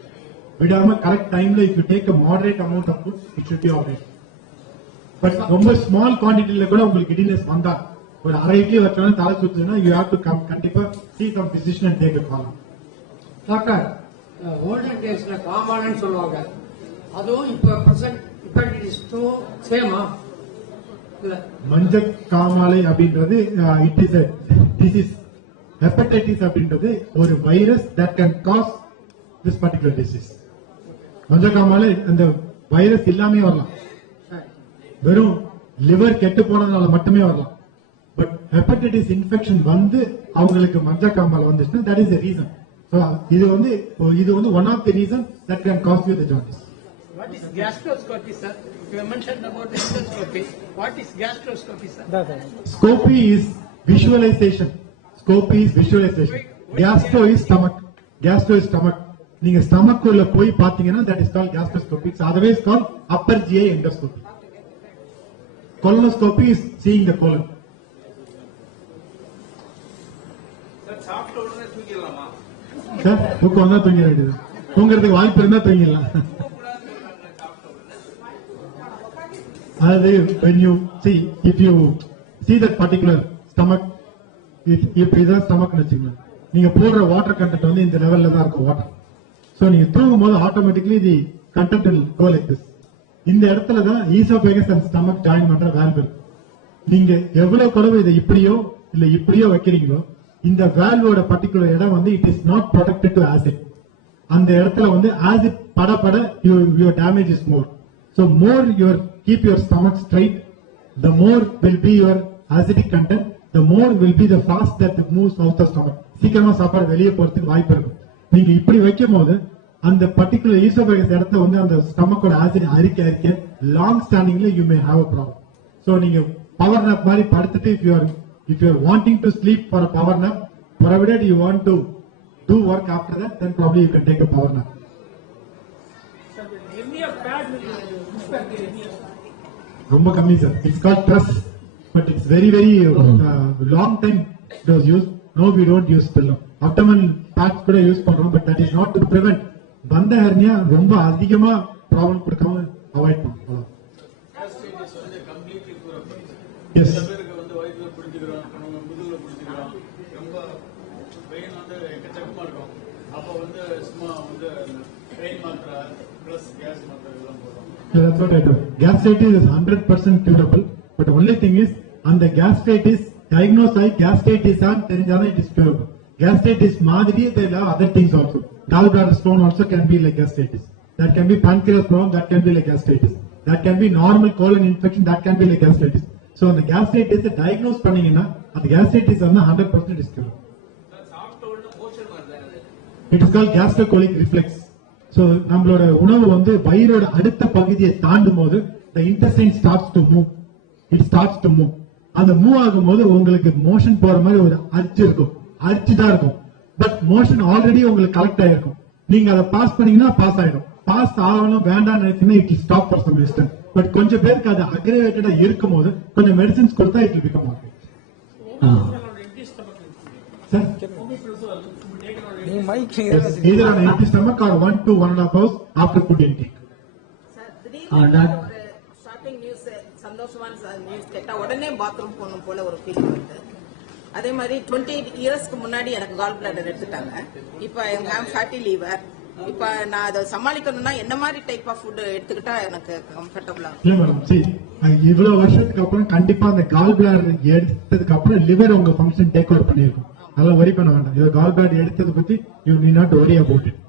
விடாம correct டைம்ல if you take a moderate amount of food it should be alright. But ரொம்ப small குவான்டிட்டில கூட உங்களுக்கு giddiness வந்தா ஒரு அரை இட்லி வச்சாலும் தலை சுத்துதுன்னா you have to come கண்டிப்பா see some physician and take a call. Doctor olden டேஸ்ல காமாலன்னு சொல்லுவாங்க, அதுவும் இப்ப பிரசன்ட் இப்ப இட் இஸ் டூ சேமா இல்ல? மஞ்ச காமாலை அப்படின்றது இட் இஸ் டிசீஸ். ஹெப்படைட்டிஸ் அப்படின்றது ஒரு virus that can cause this particular disease. மஞ்ச காமாலை அந்த வைரஸ் இல்லாமே வரலாம், வெறும் லிவர் கெட்டு போனதுனால மட்டுமே வரலாம். பட் ஹெப்படைட்டிஸ் இன்ஃபெக்ஷன் வந்து அவங்களுக்கு மஞ்ச காமாலை வந்துச்சுன்னா that is the reason. So இது வந்து one of the reason that can cause you the jaundice. What is gastroscopy, sir? You mentioned about endoscopy. What is gastroscopy, sir? Scopy is visualization. Scopy is visualization. Gastro is stomach. Gastro is stomach. நீங்க stomach உள்ள போய் பாத்தீங்கன்னா that is called gastroscopy. It's otherwise called upper GI endoscopy. Colonoscopy is seeing the colon. Sir தூக்கம் வந்தா தூங்கிட வேண்டியது. தூங்குறதுக்கு வாய்ப்பு இருந்தா தூங்கிடலாம். அதாவது when you see if you see that particular stomach if இதான் ஸ்டமக்னு வச்சுக்கோங்க, நீங்க போடுற வாட்டர் கண்டென்ட் வந்து இந்த லெவல்ல தான் இருக்கும் வாட்டர். சோ நீங்க தூங்கும் போது automatically the content will go like this. இந்த இடத்துல தான் ஈசோபேகஸ் அண்ட் ஸ்டமக் ஜாயின் பண்ற வேல்வ் இருக்கு. நீங்க எவ்வளவு குறைவு இதை இப்படியோ இல்ல இப்படியோ வைக்கிறீங்களோ இந்த வேல்வோட பர்டிகுலர் இடம் வந்து it is not protected to acid. அந்த இடத்துல வந்து ஆசிட் பட your damage is more. So more you keep your stomach straight, the more will be your acidic content, the more will be the fast that moves out the stomach. சீக்கிரமா சாப்பாடு வெளியே போறதுக்கு வாய்ப்பு இருக்கும். நீங்க இப்படி வைக்கும் போது அந்த பர்டிகுலர் ஈசோபேகஸ் இடத்த வந்து அந்த ஸ்டமக்கோட ஆசிட் அரிக்க லாங் ஸ்டாண்டிங்ல you may have a problem. So நீங்க பவர் nap மாதிரி படுத்துட்டு if you are wanting to sleep for a power nap, provided you want to do work after that, then probably you can take a power nap. ரொம்ப கம்மி sir. It's called F.I.C.S, but it's very long time it was used. No, we don't use pillow. Abdominal pads கூட use பண்றோம், but that is not to prevent பந்த hernia ரொம்ப அதிகமா problem கொடுக்காம avoid பண்ணுவோம். Yes. That's what I do. Gastritis is 100% curable, but only thing is, and the gastritis diagnosed like gastritis and தெரிஞ்சாலும் it is curable. Gastritis மாதிரியே there are other things also. Gallbladder stone also can be like gastritis. That can be pancreas problem, that can be like gastritis. That can be normal colon infection, that can be like gastritis. So the gastritis diagnose பண்ணீங்கன்னா அந்த gastritis வந்து 100% is curable. It is called gastrocolic reflex. So நம்மளோட உணவு வந்து வயிறோட அடுத்த பகுதியை தாண்டும் போது the intestine starts to move. It starts to move. அந்த மூவ் ஆகும்போது உங்களுக்கு மோஷன் போற மாதிரி ஒரு அரிச்சுதான் இருக்கும். பட் மோஷன் ஆல்ரெடி உங்களுக்கு கலெக்ட் ஆயிருக்கும். நீங்க அதை பாஸ் பண்ணீங்கன்னா பாஸ் ஆயிடும். பாஸ் ஆகணும் வேண்டாம் நினைச்சீங்கன்னா it stop for some distance. But கொஞ்சம் பேருக்கு அது அக்ரிவேட்டடா இருக்கும் போது கொஞ்சம் மெடிசின்ஸ் கொடுத்தா it will become okay. Sir either on empty stomach or 1 to 1.5 hours after food intake. Shocking news, சந்தோஷமான நியூஸ் கேட்டா உடனே பாத்ரூம் போகணும் போல ஒரு ஃபீலிங் வருது. அதே மாதிரி 28 இயர்ஸ்க்கு முன்னாடி எனக்கு கால் பிளாடர் எடுத்துட்டாங்க. இப்ப எனக்கு ஃபேட்டி லிவர். இப்ப நான் அதை சமாளிக்கணும்னா என்ன மாதிரி டைப் ஆஃப் ஃபுட் எடுத்துக்கிட்டா எனக்கு கம்ஃபர்டபுளா? இல்ல மேடம், see இவ்வளவு வருஷத்துக்கு அப்புறம் கண்டிப்பா அந்த கால் பிளாடர் எடுத்ததுக்கு அப்புறம் லிவர் உங்க ஃபங்க்ஷன் டேக் ஓவர் பண்ணிருக்கும். அதெல்லாம் வரி பண்ண வேண்டாம். யுவர் கால் பிளாடர் எடுத்ததை பத்தி you need not worry about it.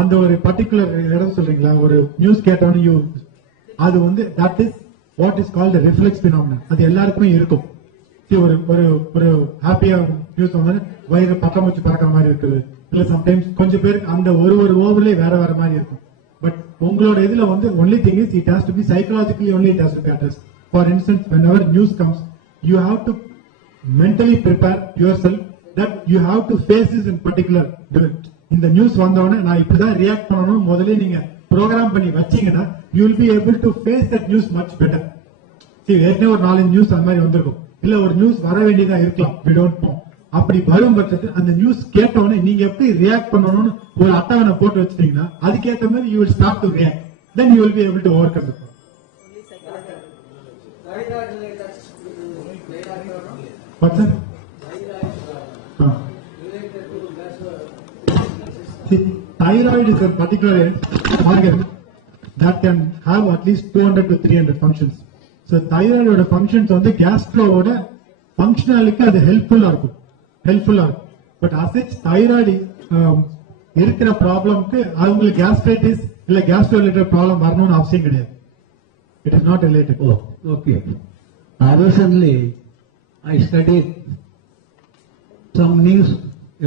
அந்த ஒரு பர்டிகுலர் இடம் சொல்றீங்களா, ஒரு நியூஸ் கேட்டவனே யூ, அது வந்து that is what is called reflex phenomenon. அது எல்லாருக்குமே இருக்கும். ஒரு ஒரு ஒரு ஹாப்பியா நியூஸ் வந்து வயிறு பக்கம் வச்சு பறக்கிற மாதிரி இருக்குது. இல்ல சம்டைம்ஸ் கொஞ்சம் பேருக்கு அந்த ஒரு ஓவர்லயே வேற வேற மாதிரி இருக்கும். பட் உங்களோட இதுல வந்து only thing is it has to be psychologically only it has to be addressed. For instance whenever news comes you have to mentally prepare yourself that you have to face this in particular. இந்த news வந்தவொடனே நான் இப்படிதான் react பண்ணணும் முதல்ல நீங்க program பண்ணி வச்சீங்கன்னா you will be able to face that news much better. ஏற்கனவே ஒரு 4 நியூஸ் அந்த மாதிரி வந்திருக்கும். இல்ல ஒரு நியூஸ் வர வேண்டியதா இருக்கலாம், we don't know. அப்படி வரும் பட்சத்தில் அந்த நியூஸ் கேட்டவொடனே நீங்க எப்படி ரியாக்ட் பண்ணணும்னு ஒரு அட்டவணை போட்டு வச்சிட்டீங்கன்னா அதுக்கேற்ற மாதிரி you will start to react. Then you will be able to overcome it. What sir? See, thyroid is a particular organ that can have at least 200 to 300 functions. So thyroid functions வந்து gastroவோட functionality அது helpful-ஆ இருக்கும். But as such thyroid இருக்கிற ப்ராப்ளம்க்கு அவங்களுக்கு gastritis இல்ல gastro related problem வரணும்னு அவசியம் கிடையாது. It is not related. Oh, okay. Recently, I studied some news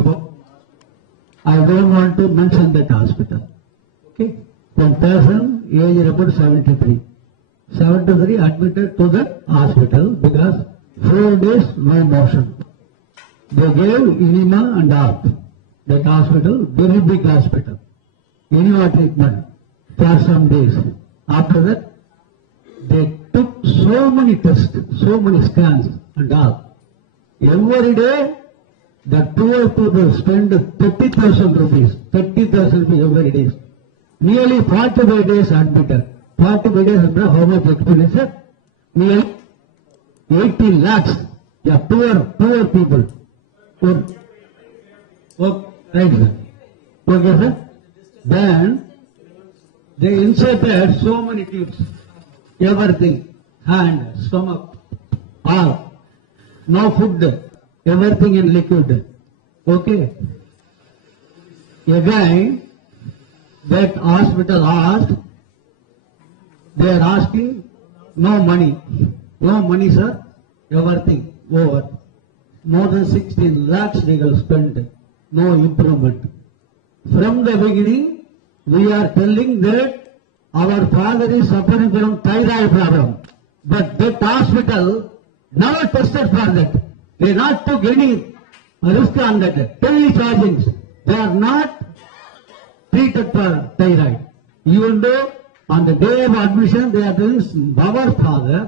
about, I don't want to mention that hospital. Okay. One person, age about 73. 73 admitted to the hospital because 4 days no motion. They gave enema and all. That hospital, very big hospital. Enema treatment for some days. After that, they took so many tests, so many scans and all. Every day, the poor people spend 30,000 rupees. 30,000 rupees every day. Nearly 45 days admitted. 45 days under how much expenditure? Nearly 80 lakhs. Yeah, poor people. Poor. Okay, right sir. Okay sir. Then, they inserted so many tubes. Everything, hand, stomach, all, no food, everything in liquid. Okay. Again, that hospital asked, they are asking, no money. No money, sir, everything over. More than 16 lakhs they will spend, no improvement. From the beginning, we are telling that our father is suffering from thyroid problem, but that hospital never tested for that. They not took any risk on that. Telechargings, they are not treated for thyroid. Even though on the day of admission they are telling our father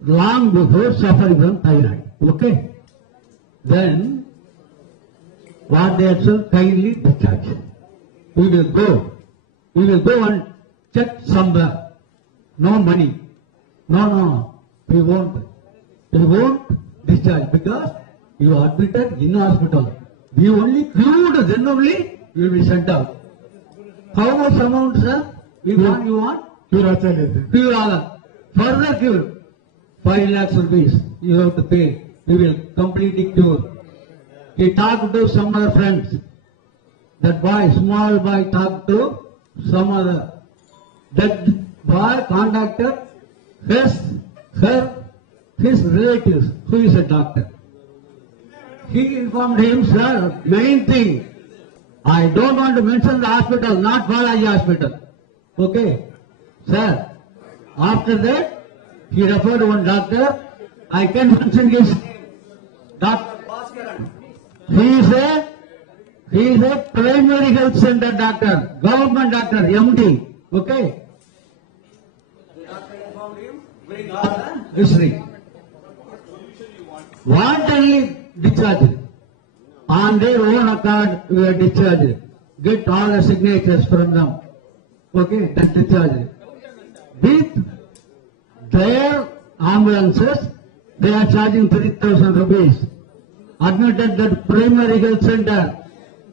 long before suffering from thyroid. Okay. Then what they have said, kindly discharge. We will go and check somewhere. No money. No. We won't discharge because you are admitted in hospital. We only cured, then only you will be sent out. How much amount, sir? You want? Cure all. Further cure. 5 lakhs rupees you have to pay. We will completely cure. He talked to some other friends. That boy, small boy, talked to some other. That boy contacted his relatives, who is a doctor. He informed him, sir, main thing, I don't want to mention the hospital, not Balaji hospital. Okay, sir. After that, he referred one doctor. I can mention his Dr. He is a primary health center doctor, government doctor, M.D. Okay. Sree. Wantonly discharged. On their own account, we are discharged. Get all the signatures from them. Okay, that's discharged. With their ambulances, they are charging 3,000 rupees. Admitted that primary health center.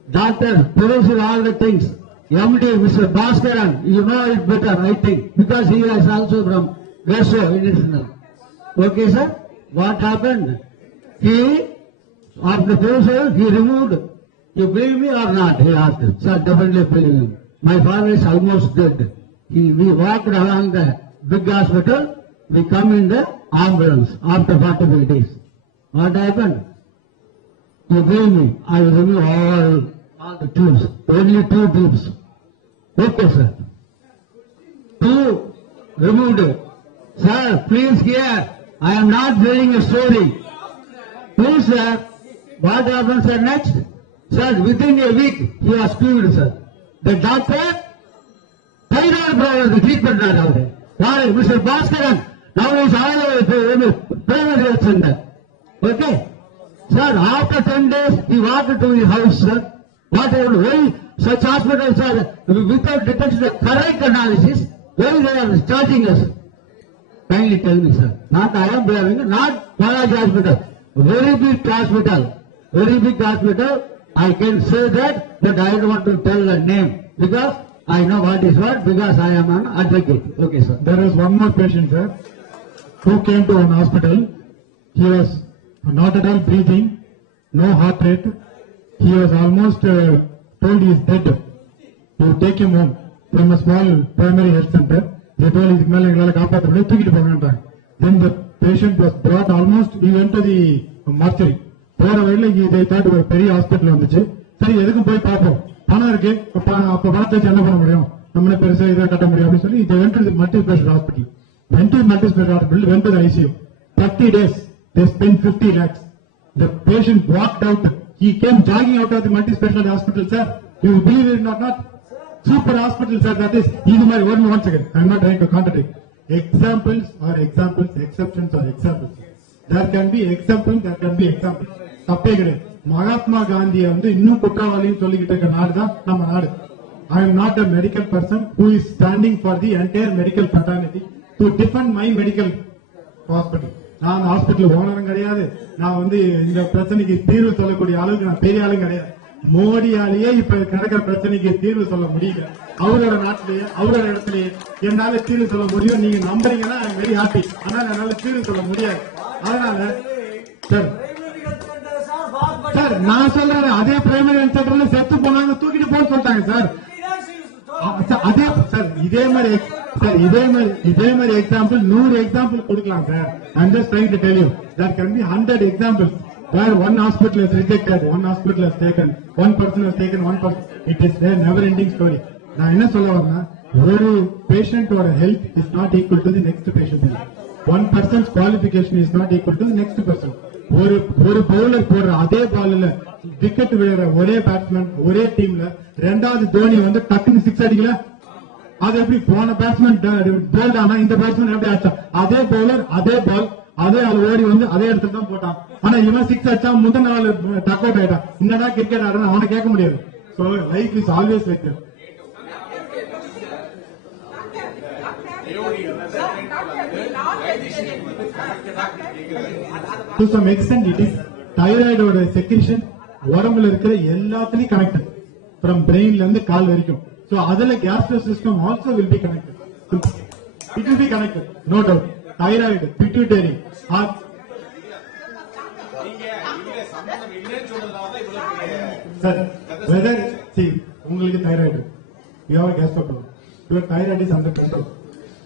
Doctor produces all the things. M.D. Mr. Bhaskaran, you know it better, I think, because he is also from Gastro. Okay, sir. What happened? He After 4 hours, he removed. You believe me or not? He asked. Sir, definitely believe me. My father is almost dead. We walked along the big hospital. We come in the ambulance after 45 days. What happened? You believe me? I will remove all the tubes. Only 2 tubes. Okay, sir. 2 removed. Sir, please hear. I am not telling a story. Please, sir. What happened, sir, next? Sir, within a week, he was cured, sir. The doctor, thyroid problem, the treatment not out there. Why, Mr. Bhaskaran, now he is all over primary health center. Okay? Sir, after 10 days, he walked to his house, sir. What happened? Why such hospitals are, without detection of correct analysis, why they are charging us? Kindly tell me, sir. Not I am blaming, not Balaji hospital. Very big hospital. Very big hospital. I can say that, but I don't want to tell the name because I know what is what, because I am an advocate. Okay, sir. There is one more patient, sir, who came to an hospital. He was not at all breathing, no heart rate. He was almost told he is dead. You take him home from a small primary health center. They told his Then the patient was brought almost, he went to the mortuary. போற வழியில இதை தாண்டி ஒரு பெரிய hospital வந்துச்சு. சரி எதுக்கும் போய் பார்ப்போம், பணம் இருக்கு, அப்ப பணத்தை வச்சு என்ன பண்ண முடியும், நம்மளே பெருசா இதை கட்ட முடியும் அப்படின்னு சொல்லி இதை went to the multi-specialty hospital. Went to multi-specialty hospital, went to the ICU. 30 days, they spent 50 lakhs. The patient walked out. He came jogging out of the multi-specialty hospital, sir. You believe it or not? Super hospital, sir. That is, இது மாதிரி one second. I am not trying to contradict. Examples are examples, exceptions are examples. There can be examples, there can be examples. தப்பே கிடையாது. மகாத்மா காந்தியை இன்னும் குற்றவாளின்னு சொல்லிக்கிட்டு இருக்க நாடு தான் நம்ம நாடு. I am not a medical person who is standing for the entire medical fraternity to defend my medical hospital. நான் ஹாஸ்பிட்டல் ஓனரும் கிடையாது. நான் இந்த பிரச்சனைக்கு தீர்வு சொல்லக்கூடிய அளவுக்கு நான் பெரிய ஆளும் கிடையாது. மோடியாலேயே இப்ப நடக்கிற பிரச்சனைக்கு தீர்வு சொல்ல முடியல. அவரோட நாட்டிலேயே அவரோட இடத்துலயே என்னால தீர்வு சொல்ல முடியும். நீங்க நம்புறீங்கன்னா வெரி ஹாப்பி. ஆனால் என்னால தீர்வு சொல்ல முடியாது. அதனால சார் நான் சொல்றேன், அதே பிரைமரி ஹெல்த் சென்டர்ல செத்து போனாங்க, தூக்கிட்டு போக சொல்லிட்டாங்க சார். அதே சார் இதே மாதிரி எக்ஸாம்பிள் 100 எக்ஸாம்பிள் கொடுக்கலாம் sir. I'm just trying to tell you there can be 100 examples where one hospital is rejected, one hospital has taken, one person has taken, one person. It is a never ending story. நான் என்ன சொல்ல வரேன்னா, ஒரு பேஷண்டோட health is not equal to the next patient. One person's qualification is not equal to the next person. ஒரு bowler போடுற அதே பால்ல விக்கெட் விழுற ஒரே பேட்ஸ்மேன் ஒரே டீம்ல ரெண்டாவது தோனி டக்குன்னு 6 அடிக்கல. அது எப்படி போன பேட்ஸ்மேன் போல்ட் ஆனா இந்த பேட்ஸ்மேன் எப்படி ஆச்சா? அதே பவுலர் அதே பால் அதே ஆள் ஓடி அதே இடத்துல தான் போட்டான். ஆனா இவன் 6 அடிச்சா முதல் நாள் டக் அவுட் ஆயிட்டான். என்னடா கிரிக்கெட் ஆடுறா அவனை கேட்க முடியாது. So life is always like that. To some extent it is thyroid oda secretion உடம்புல இருக்கிற எல்லாத்துலயும் connected from brain ல இருந்து கால் வரைக்கும். So adala gastro system also will be connected. It will be connected, no doubt. Thyroid, pituitary, heart. Sir, whether see உங்களுக்கு thyroid, you have a gastro problem. Your thyroid is under control.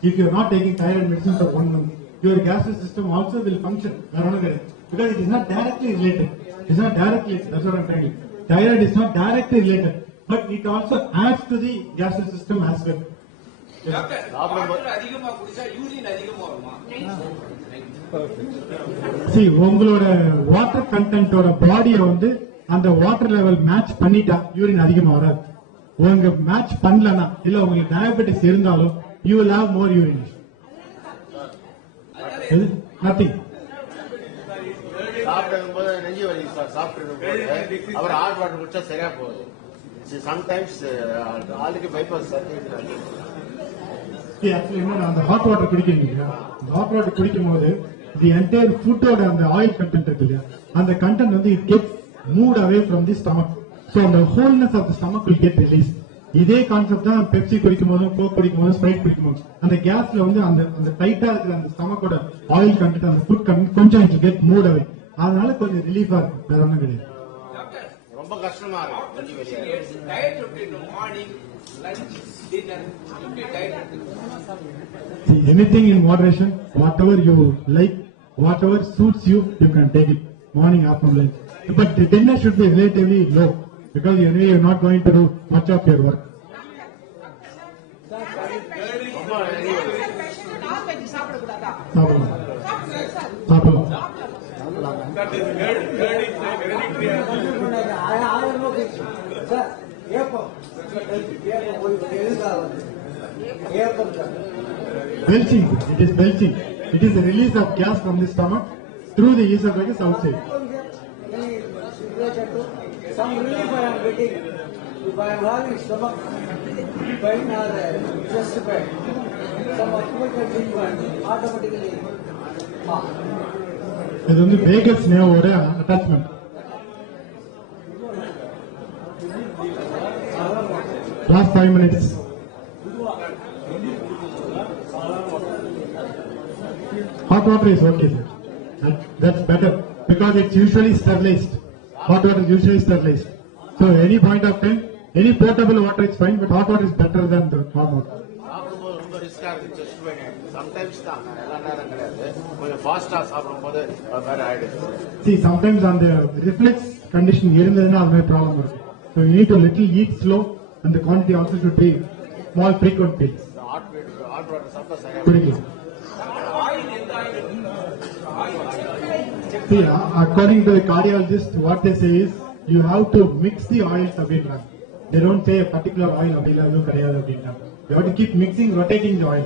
If you are not taking thyroid medicine for 1 month, your gastro system also will function. Because it is not directly related. It is not directly, that's what I am telling you. Thyroid is not directly related, but it also adds to the gastro system as well. See, உங்களோட water கண்டென்ட்டோட பாடியை அந்த water level match பண்ணிட்டா urine அதிகமா வராது. உங்க match பண்ணலனா இல்ல உங்களுக்கு டயபெட்டிஸ் இருந்தாலும் you will have more urination. Nothing. சாப்பிடும்போது நெஞ்சு வலி சாப்பிட்டு அவர் ஹாட் வாட்டர் குடிச்சா சரியா போகுது. சம்டைம்ஸ் ஆளுக்கு பைபாஸ் சர்ஜரி. அந்த ஹாட் வாட்டர் குடிக்கிறீங்க, ஹாட் வாட்டர் குடிக்கும் போது தி என்டையர் ஃபுட்டோட அந்த ஆயில் கண்டென்ட் இருக்கு இல்லையா, அந்த content it gets moved away from the stomach. So அந்த wholeness of the stomach will get release. இதே கான்செப்ட் தான் பெப்சி குடிக்கும் போதும் கோக் குடிக்கும் போதும் ஸ்ப்ரைட் குடிக்கும் போது அந்த கேஸ்ல அந்த டைட்டா இருக்கிற அந்த ஸ்டமக்கோட ஆயில் கண்டென்ட் அந்த ஃபுட் கண்டென்ட் கொஞ்சம் இட் கெட் மூவ்ட் அவே. அதனால கொஞ்சம் ரிலீஃபா இருக்கும், வேற ஒன்றும் கிடையாது. ரொம்ப கஷ்டமா இருக்கு வெளியே. See, anything in moderation, whatever you like, whatever suits you, you can take it. Morning, afternoon, lunch. But the dinner should be relatively low because anyway you're not going to do much of your work. சாப்பிடலாம். Belching, it is belching. It is a release of gas from the stomach through the esophagus outside. Some relief I am getting if I am having stomach pain or chest pain. Some acupuncture treatment automatically. இது வந்து Vegas nerve attachment. Last 5 minutes. Hot water is okay, sir. That's better because it's usually sterilized. Hot water is usually sterilized. So any point of time, any potable water is fine, but hot water is better than the warm water. ரொம்ப ரிஸ்கா இருக்கு chest pain. Sometimes தான், எல்லா நேரம் கிடையாது. கொஞ்சம் ஃபாஸ்டா சாப்பிடும்போது வேற ஆயிடுது. See, sometimes on the reflex condition இருந்ததுன்னா அது மாதிரி ப்ராப்ளம் இருக்கும். So you need to little eat slow and the quantity also should be small frequent pills. Hot water சாப்பிட்டா சரியா குடிக்கலாம். See, according to the cardiologist, what they say is you have to mix the oils அப்படின்றாங்க. They don't say a particular oil அப்படிலாம் எதுவும் கிடையாது அப்படின்றாங்க. You have to keep mixing, rotating the oil.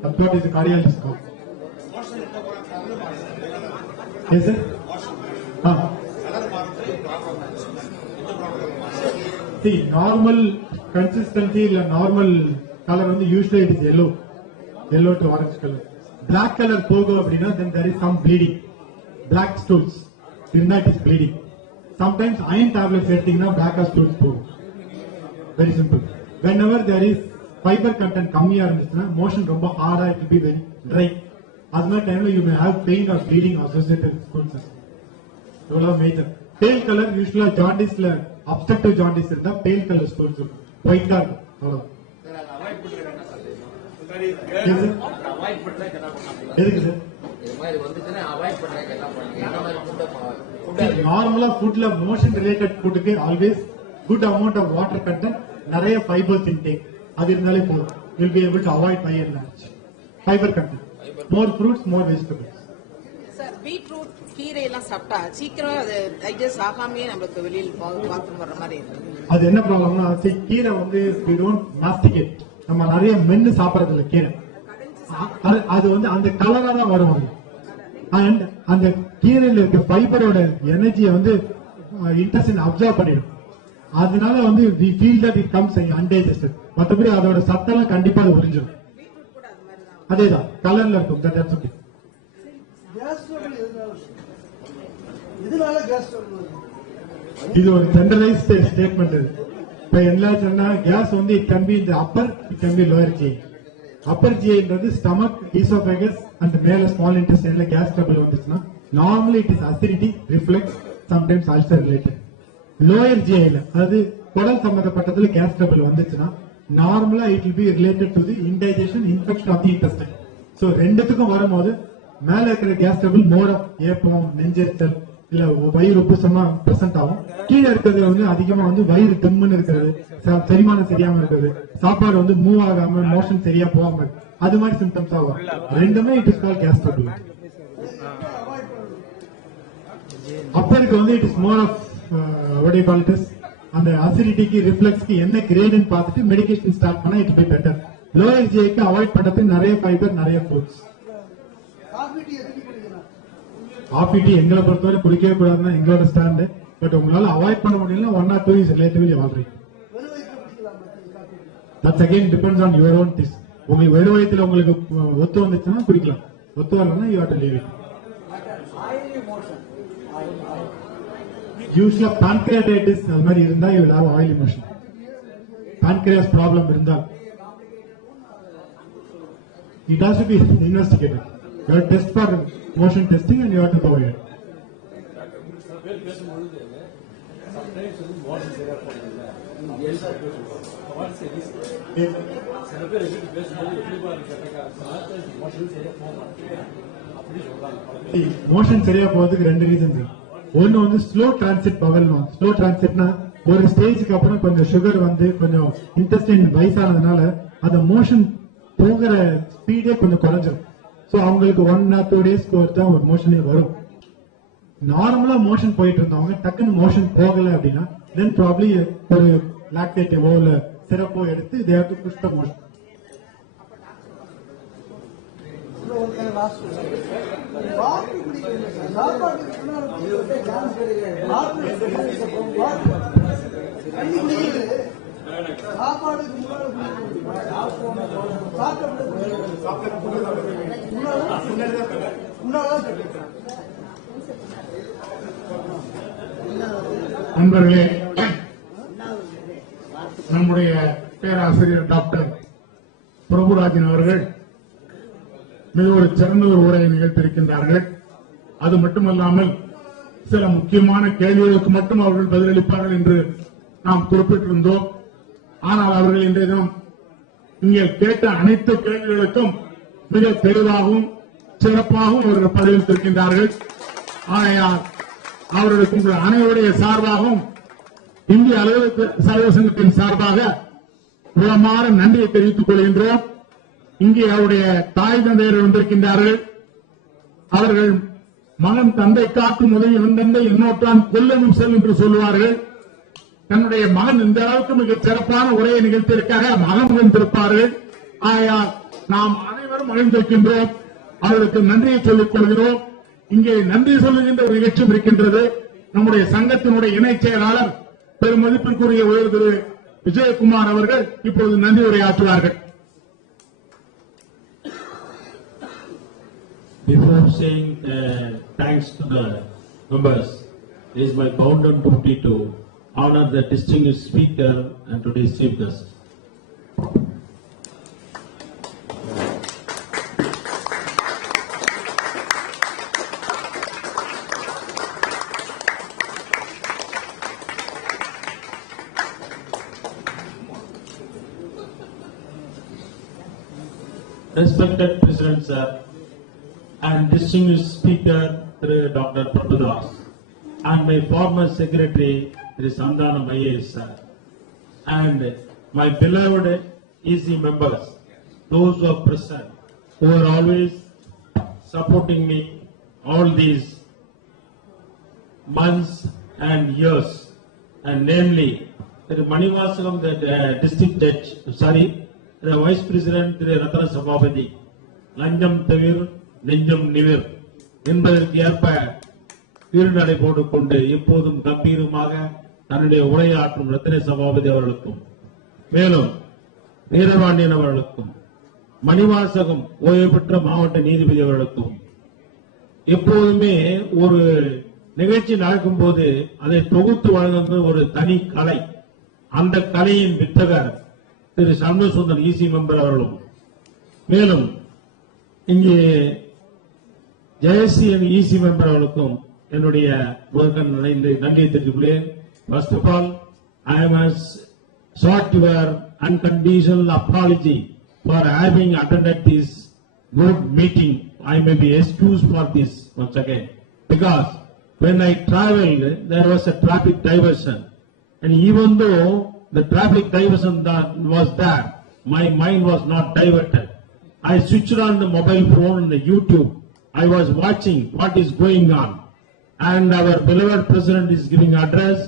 That's what is the cardiologist called. Yes, sir? See, normal consistency இல்ல normal color வந்து usually it is yellow to orange color. Black color போகும் அப்படின்னா then there is some bleeding. Black stools. இருந்தா it is bleeding. Sometimes iron tablets எடுத்தீங்கன்னா black stools போகும். Very simple. Whenever there is fiber content கம்மியா இருந்துச்சுன்னா motion ரொம்ப hard-ஆ it will be very dry. அது மாதிரி டைம்ல you may have pain or bleeding associated with stools. இவ்வளவு major. Pale color usually jaundicele obstructive jaundice இருந்தா pale color stools இருக்கும். White-ஆ இருக்கும். அவ்வளவு. எதுக்கு சார்? நார்மலா ஃபுட்ல மோஷன் ரிலேட்டட் ஃபுட்டுக்கு always good amount of water content, நிறைய ஃபைபர்ஸ் இன்டேக் அது இருந்தாலே போதும். Will be able to avoid fire lunch. Fibre content, more fruits, more vegetables. Sir, beetroot கீரை எல்லாம் சாப்பிட்டா சீக்கிரம் அது டைஜஸ்ட் ஆகாமையே நம்மளுக்கு வெளியில் பாத்ரூம் வர்ற மாதிரி இருக்கு. அது என்ன ப்ராப்ளம்னா, கீரை வந்து we don't masticate. நம்ம நிறைய மென்னு சாப்பிடறது இல்ல கீரை. அது வந்து அந்த கலரா தான் வரும். அண்ட் அந்த கீரையில இருக்க ஃபைபரோட எனர்ஜியை வந்து இன்டெஸ்டைன் அப்சர்வ் பண்ணிடும். அதனால வந்து we feel that it comes undigested. மற்றபடி அதோட சத்தெல்லாம் கண்டிப்பா அது உறிஞ்சிடும். அதேதான் கலர்ல இருக்கும். That's okay. இது ஒரு ஜெனரலைஸ்ட் ஸ்டேட்மெண்ட். இப்ப என்ன சொன்னா, கேஸ் வந்து இட் கேன் பி இந்த upper, it can be lower GI. Upper ஜிஐன்றது ஸ்டமக், ஈசோபேகஸ் அண்ட் மேல ஸ்மால் இன்டெஸ்டைன்ல கேஸ் ட்ரபிள் வந்துச்சுன்னா normally it is acidity, reflex, sometimes ulcer related. Lower ஜிஐல அதாவது குடல் சம்பந்தப்பட்டதுல கேஸ் ட்ரபிள் வந்துச்சுன்னா நார்மலா it will be related to the indigestion, infection of the intestine. So ரெண்டுத்துக்கும் வரும்போது மேல இருக்கிற கேஸ் ட்ரபிள் மோர் ஆஃப் ஏப்பம், நெஞ்செரிச்சல், இல்ல வயிறு உப்புசமா பிரசன்ட் ஆகும். கீழே இருக்கிறது வந்து அதிகமா வந்து வயிறு திம்முன்னு இருக்கிறது, செரிமானம் சரியாம இருக்கிறது, சாப்பாடு வந்து மூவ் ஆகாம, மோஷன் சரியா போகாம, அது மாதிரி சிம்டம்ஸ் ஆகும். ரெண்டுமே it is called gas trouble. அப்பருக்கு வந்து it is more of what you call it is அந்த அசிடிட்டிக்கு, ரிஃப்ளெக்ஸ்க்கு என்ன கிரேட்னு பார்த்துட்டு மெடிகேஷன் ஸ்டார்ட் பண்ணா இட் பி பெட்டர். லோயர் ஜிஐக்கு அவாய்ட் பண்றது நிறைய ஃபைபர், நிறைய ஃபுட்ஸ். காஃபி டீ எங்களை பொறுத்தவரை குடிக்கவே கூடாதுன்னா எங்களோட ஸ்டாண்டு. பட் உங்களால அவாய்ட் பண்ண முடியல 1 or 2 is relatively alright. That's again depends on your own taste. உங்களுக்கு வெறும் வயித்துல உங்களுக்கு ஒத்து வந்துச்சுன்னா குடிக்கலாம், ஒத்து வரலன்னா you have to leave it. யூஸ்வலா pancreatitis அது மாதிரி இருந்தா you will have oily motion. pancreas problem இருந்தா it has to be investigated. You have to test for motion testing and you have to provide it. பேர் பேசும்பொழுது sometimes வந்து motion சரியா போகல சில பேர் எப்படி பேசும்போது எப்படி கேட்டாங்க மோஷன் சரியா போக மாட்டேங்குது அப்படி சொல்றாங்க. மோஷன் சரியா போறதுக்கு ரெண்டு ரீசன்ஸ். ஒன்னு வந்து ஸ்லோ டிரான்சிட் பவல். ஸ்லோ டிரான்சிட்னா ஒரு ஸ்டேஜுக்கு அப்புறம் கொஞ்சம் சுகர் வந்து கொஞ்சம் இன்டெஸ்டைன் வயசானதுனால அந்த மோஷன் போகிற ஸ்பீடே கொஞ்சம் குறைஞ்சிரும். சோ அவங்களுக்கு 1 or 2 days தான் ஒரு மோஷனே வரும். நார்மலா மோஷன் போயிட்டு இருந்தவங்க டக்குன்னு மோஷன் போகல அப்படின்னா தென் ப்ராப்ளி ஒரு லாக்டேட்டிவோ இல்ல சிரப்போ எடுத்து they have to push the motion. நண்பர்களே, நம்முடைய பேராசிரியர் டாக்டர் பிரபுராஜன் அவர்கள் மிக ஒரு சிறந்த ஒரு உரையை நிகழ்த்தியிருக்கின்றார்கள். அது மட்டுமல்லாமல் சில முக்கியமான கேள்விகளுக்கு மட்டும் அவர்கள் பதிலளிப்பார்கள் என்று நாம் குறிப்பிட்டிருந்தோம். ஆனால் அவர்கள் இன்றைய தினம் இங்கே கேட்ட அனைத்து கேள்விகளுக்கும் மிக தெளிவாகவும் சிறப்பாகவும் அவர்கள் பதிலளித்திருக்கின்றார்கள். ஆகையால் அவர்களுக்கு உங்கள் அனைவருடைய சார்பாகவும் இந்திய அலுவலக சர்வ சங்கத்தின் சார்பாக உளமாற நன்றியை தெரிவித்துக் கொள்கின்றோம். இங்கே அவருடைய தாய் தந்தையர் வந்திருக்கின்றார்கள். அவர்கள் மகன் தந்தை காக்கும் உதவி தந்தை இன்னொற்றான் கொல்லனும் செல் என்று சொல்லுவார்கள். தன்னுடைய மகன் இந்த அளவுக்கு மிக சிறப்பான உரையை நிகழ்த்தியிருக்காக மகன் வந்திருப்பார்கள். ஆகையால் நாம் அனைவரும் மகிழ்ந்திருக்கின்றோம். அவர்களுக்கு நன்றியை சொல்லிக் கொள்கிறோம். இங்கே நன்றி சொல்லுகின்ற ஒரு நிகழ்ச்சியும் இருக்கின்றது. நம்முடைய சங்கத்தினுடைய இணைச் செயலாளர் பெருமதிப்பிற்குரிய உயர் திரு விஜயகுமார் அவர்கள் இப்பொழுது நன்றி உரையாற்றுவார்கள். Before saying thanks to the members, it is my bounden duty to honor the distinguished speaker and today's chief guest. Respected President Sir and distinguished speaker Dr. Prabudoss and my former secretary M.Ch sir and my beloved EC members, those who are present, who are always supporting me all these months and years, and namely Manivasagam, the district judge, the Vice President Ratana Sabapati, Lanjam Tavir, Nenjam Nivir, என்பதற்கு ஏற்ப இருநடை போட்டுக்கொண்டு எப்போதும் கம்பீரமாக தன்னுடைய உரையாற்றும் ரத்தின சபாபதி அவர்களுக்கும் மேலும் வீரபாண்டியன் அவர்களுக்கும் மணிவாசகம் ஓய்வு பெற்ற மாவட்ட நீதிபதி அவர்களுக்கும் எப்போதுமே ஒரு நிகழ்ச்சி நடக்கும் போது அதை தொகுத்து வழங்குவது ஒரு தனி கலை. அந்த கலையின் வித்தகர் திரு சண்முகசுந்தர் இசி மெம்பர் அவர்களும் மேலும் இங்கே ஜெயசி இசி மெம்பர் அவர்களுக்கும் என்னுடைய நன்றியை தெரிவித்துக் கொள்கிறேன். First of all, I must sought your unconditional apology for having attended this good meeting. I may be excused for this once again because when I traveled there was a traffic diversion, and even though the traffic diversion that was there, my mind was not diverted. I switched on the mobile phone and the YouTube. I was watching what is going on, and our beloved president is giving address,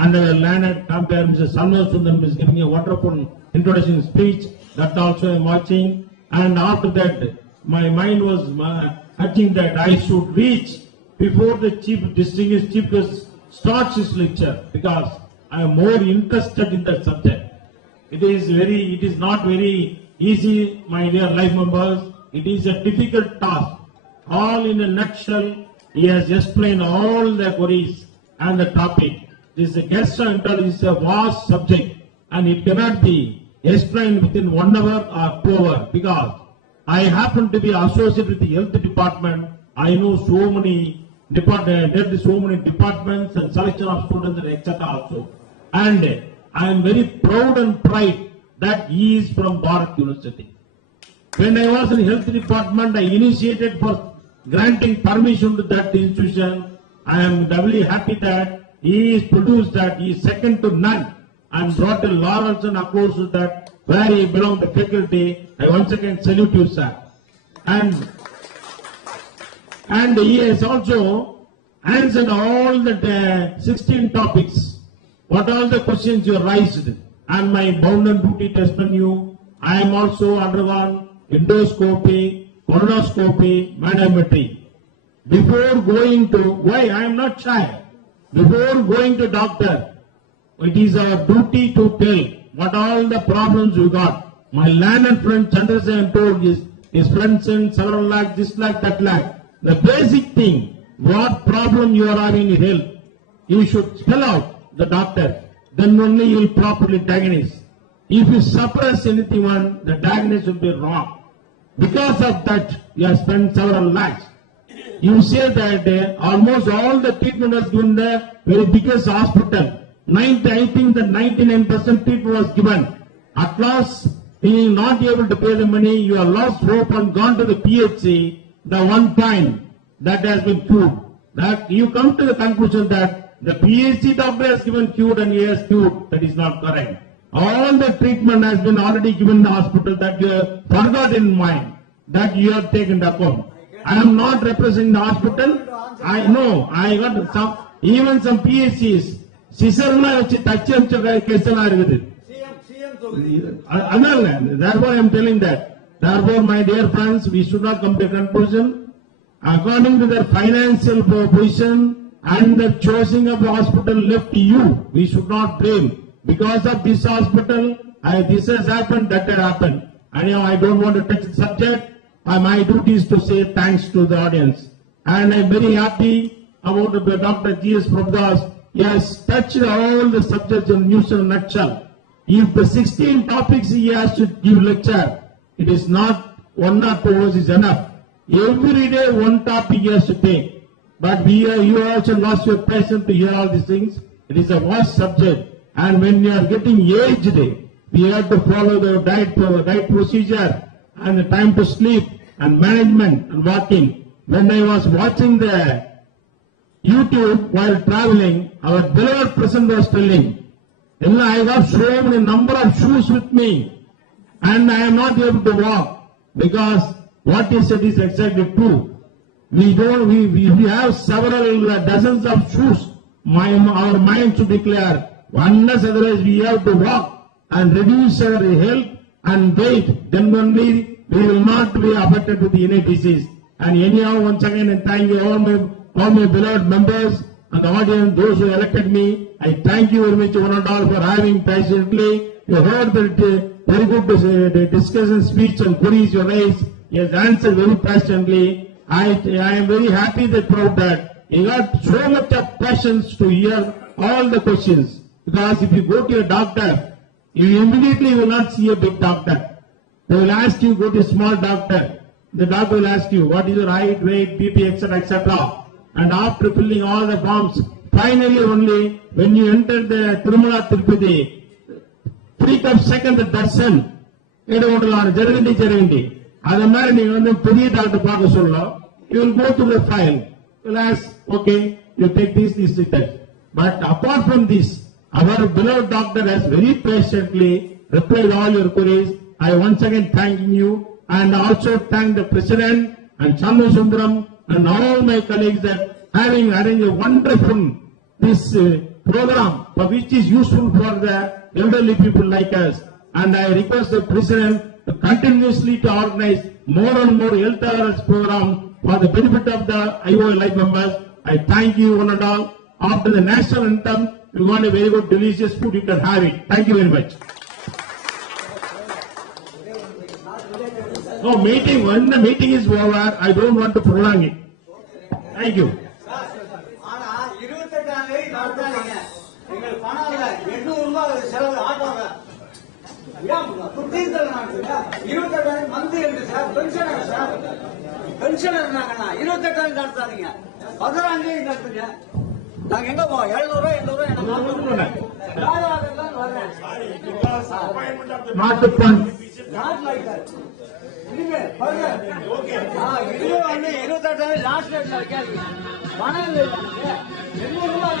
and our learned compare Mr. Sree is giving a wonderful introduction speech. That also I am watching, and after that my mind was touching that I should reach before the distinguished chief guest starts his lecture because I am more interested in that subject. It is not very easy, my dear life members. It is a difficult task. All in a nutshell, he has explained all the queries and the topic. This gastrointestinal is a vast subject and it cannot be explained within 1 hour or 2 hours because I happen to be associated with the health department. I know so many there is so many departments and selection of students and etc. also. And I am very proud and pride that he is from Bharat University. When I was in health department, I initiated for granting permission to that institution. I am doubly happy that he is produced that he is second to none and brought the laurels and applause to that where he belongs to faculty. I once again salute you, sir. And he has also answered all the 16 topics. What all the questions you raised, and my bound and duty to explain you. I am also undergone endoscopy, colonoscopy, manometry. Before going to, why I am not shy. Before going to doctor, it is our duty to tell what all the problems you got. My learned friend Chandrasekhar told his friends in several lakhs, this lakh, that lakh. The basic thing, what problem you are having in health, you should spell out the doctor. Then only you will properly diagnose. If you suppress anything, the diagnosis will be wrong. Because of that, you have spent several lakhs. You say that almost all the treatment was given the very biggest hospital. I think that 99% treatment was given. At last, being not able to pay the money, you have lost hope and gone to the PHC. The one point that has been cured. That you come to the conclusion that the PhD doctor has given cured and he has cured. That is not correct. All the treatment has been already given in the hospital that you have forgot in mind, that you have taken the account. I am not representing the hospital. I know, I got some, even some PhDs, Sisarna case. Therefore I am telling that. Therefore, my dear friends, we should not come to a conclusion. According to their financial position and the choosing of the hospital left to you, we should not blame. Because of this hospital, this has happened, that had happened. Anyhow, I don't want to touch the subject. My duty is to say thanks to the audience. And I am very happy about Dr. G.S. Prabudoss. He has touched all the subjects in news in a nutshell. If the 16 topics he has to give lecture, it is not 1 or 2 hours is enough. Every day one topic he has to take. But you also lost your patience to hear all these things. It is a vast subject. And when you are getting aged, we have to follow the diet procedure and the time to sleep and management and walking. When I was watching the YouTube while traveling, our beloved president was telling, I got so many number of shoes with me and I am not able to walk because what he said is exactly true. We have several dozens of shoes. Our mind should declare, unless otherwise we have to walk and reduce our health and weight, then only we will not be affected with any disease. And anyhow, once again, and thank you all my beloved members and the audience, those who elected me. I thank you very much, one and all, for having patiently. You heard the very good discussion speech and queries you raised. He has answered very patiently. I am very happy that proud that he got so much of patience to hear all the questions. Because if you go to a doctor, you immediately will not see a big doctor. They will ask you, go to a small doctor. The doctor will ask you, what is your height, weight, BP, etc., etc. And after filling all the forms, finally only when you enter the Tirumala Tirupati, 3 cup second the darshan, Jarindi. You will go to the file. You will ask, okay, you take this, that. But apart from this, our beloved doctor has very patiently replied all your queries. I once again thank you and also thank the President and Chandu Sundaram and all my colleagues that having arranged a wonderful program which is useful for the elderly people like us. And I request the President to continuously to organize more and more health awareness program for the benefit of the IOI life members. I thank you one and all. After the national anthem, you want a very good delicious food, you can have it. Thank you very much. No meeting, when the meeting is over, I don't want to prolong it. Thank you. 28,000 month என்று sir pensioner sir pensioner நாங்கண்ணா 28,000 நடத்தாதீங்க 15,000 நடத்துங்க. நாங்க எங்க போவோம் 700 800 not like that. இதுவே வந்து 28,000 last ரேட்ல வைக்காதீங்க. பணம் இல்லை 800 ரூபாய்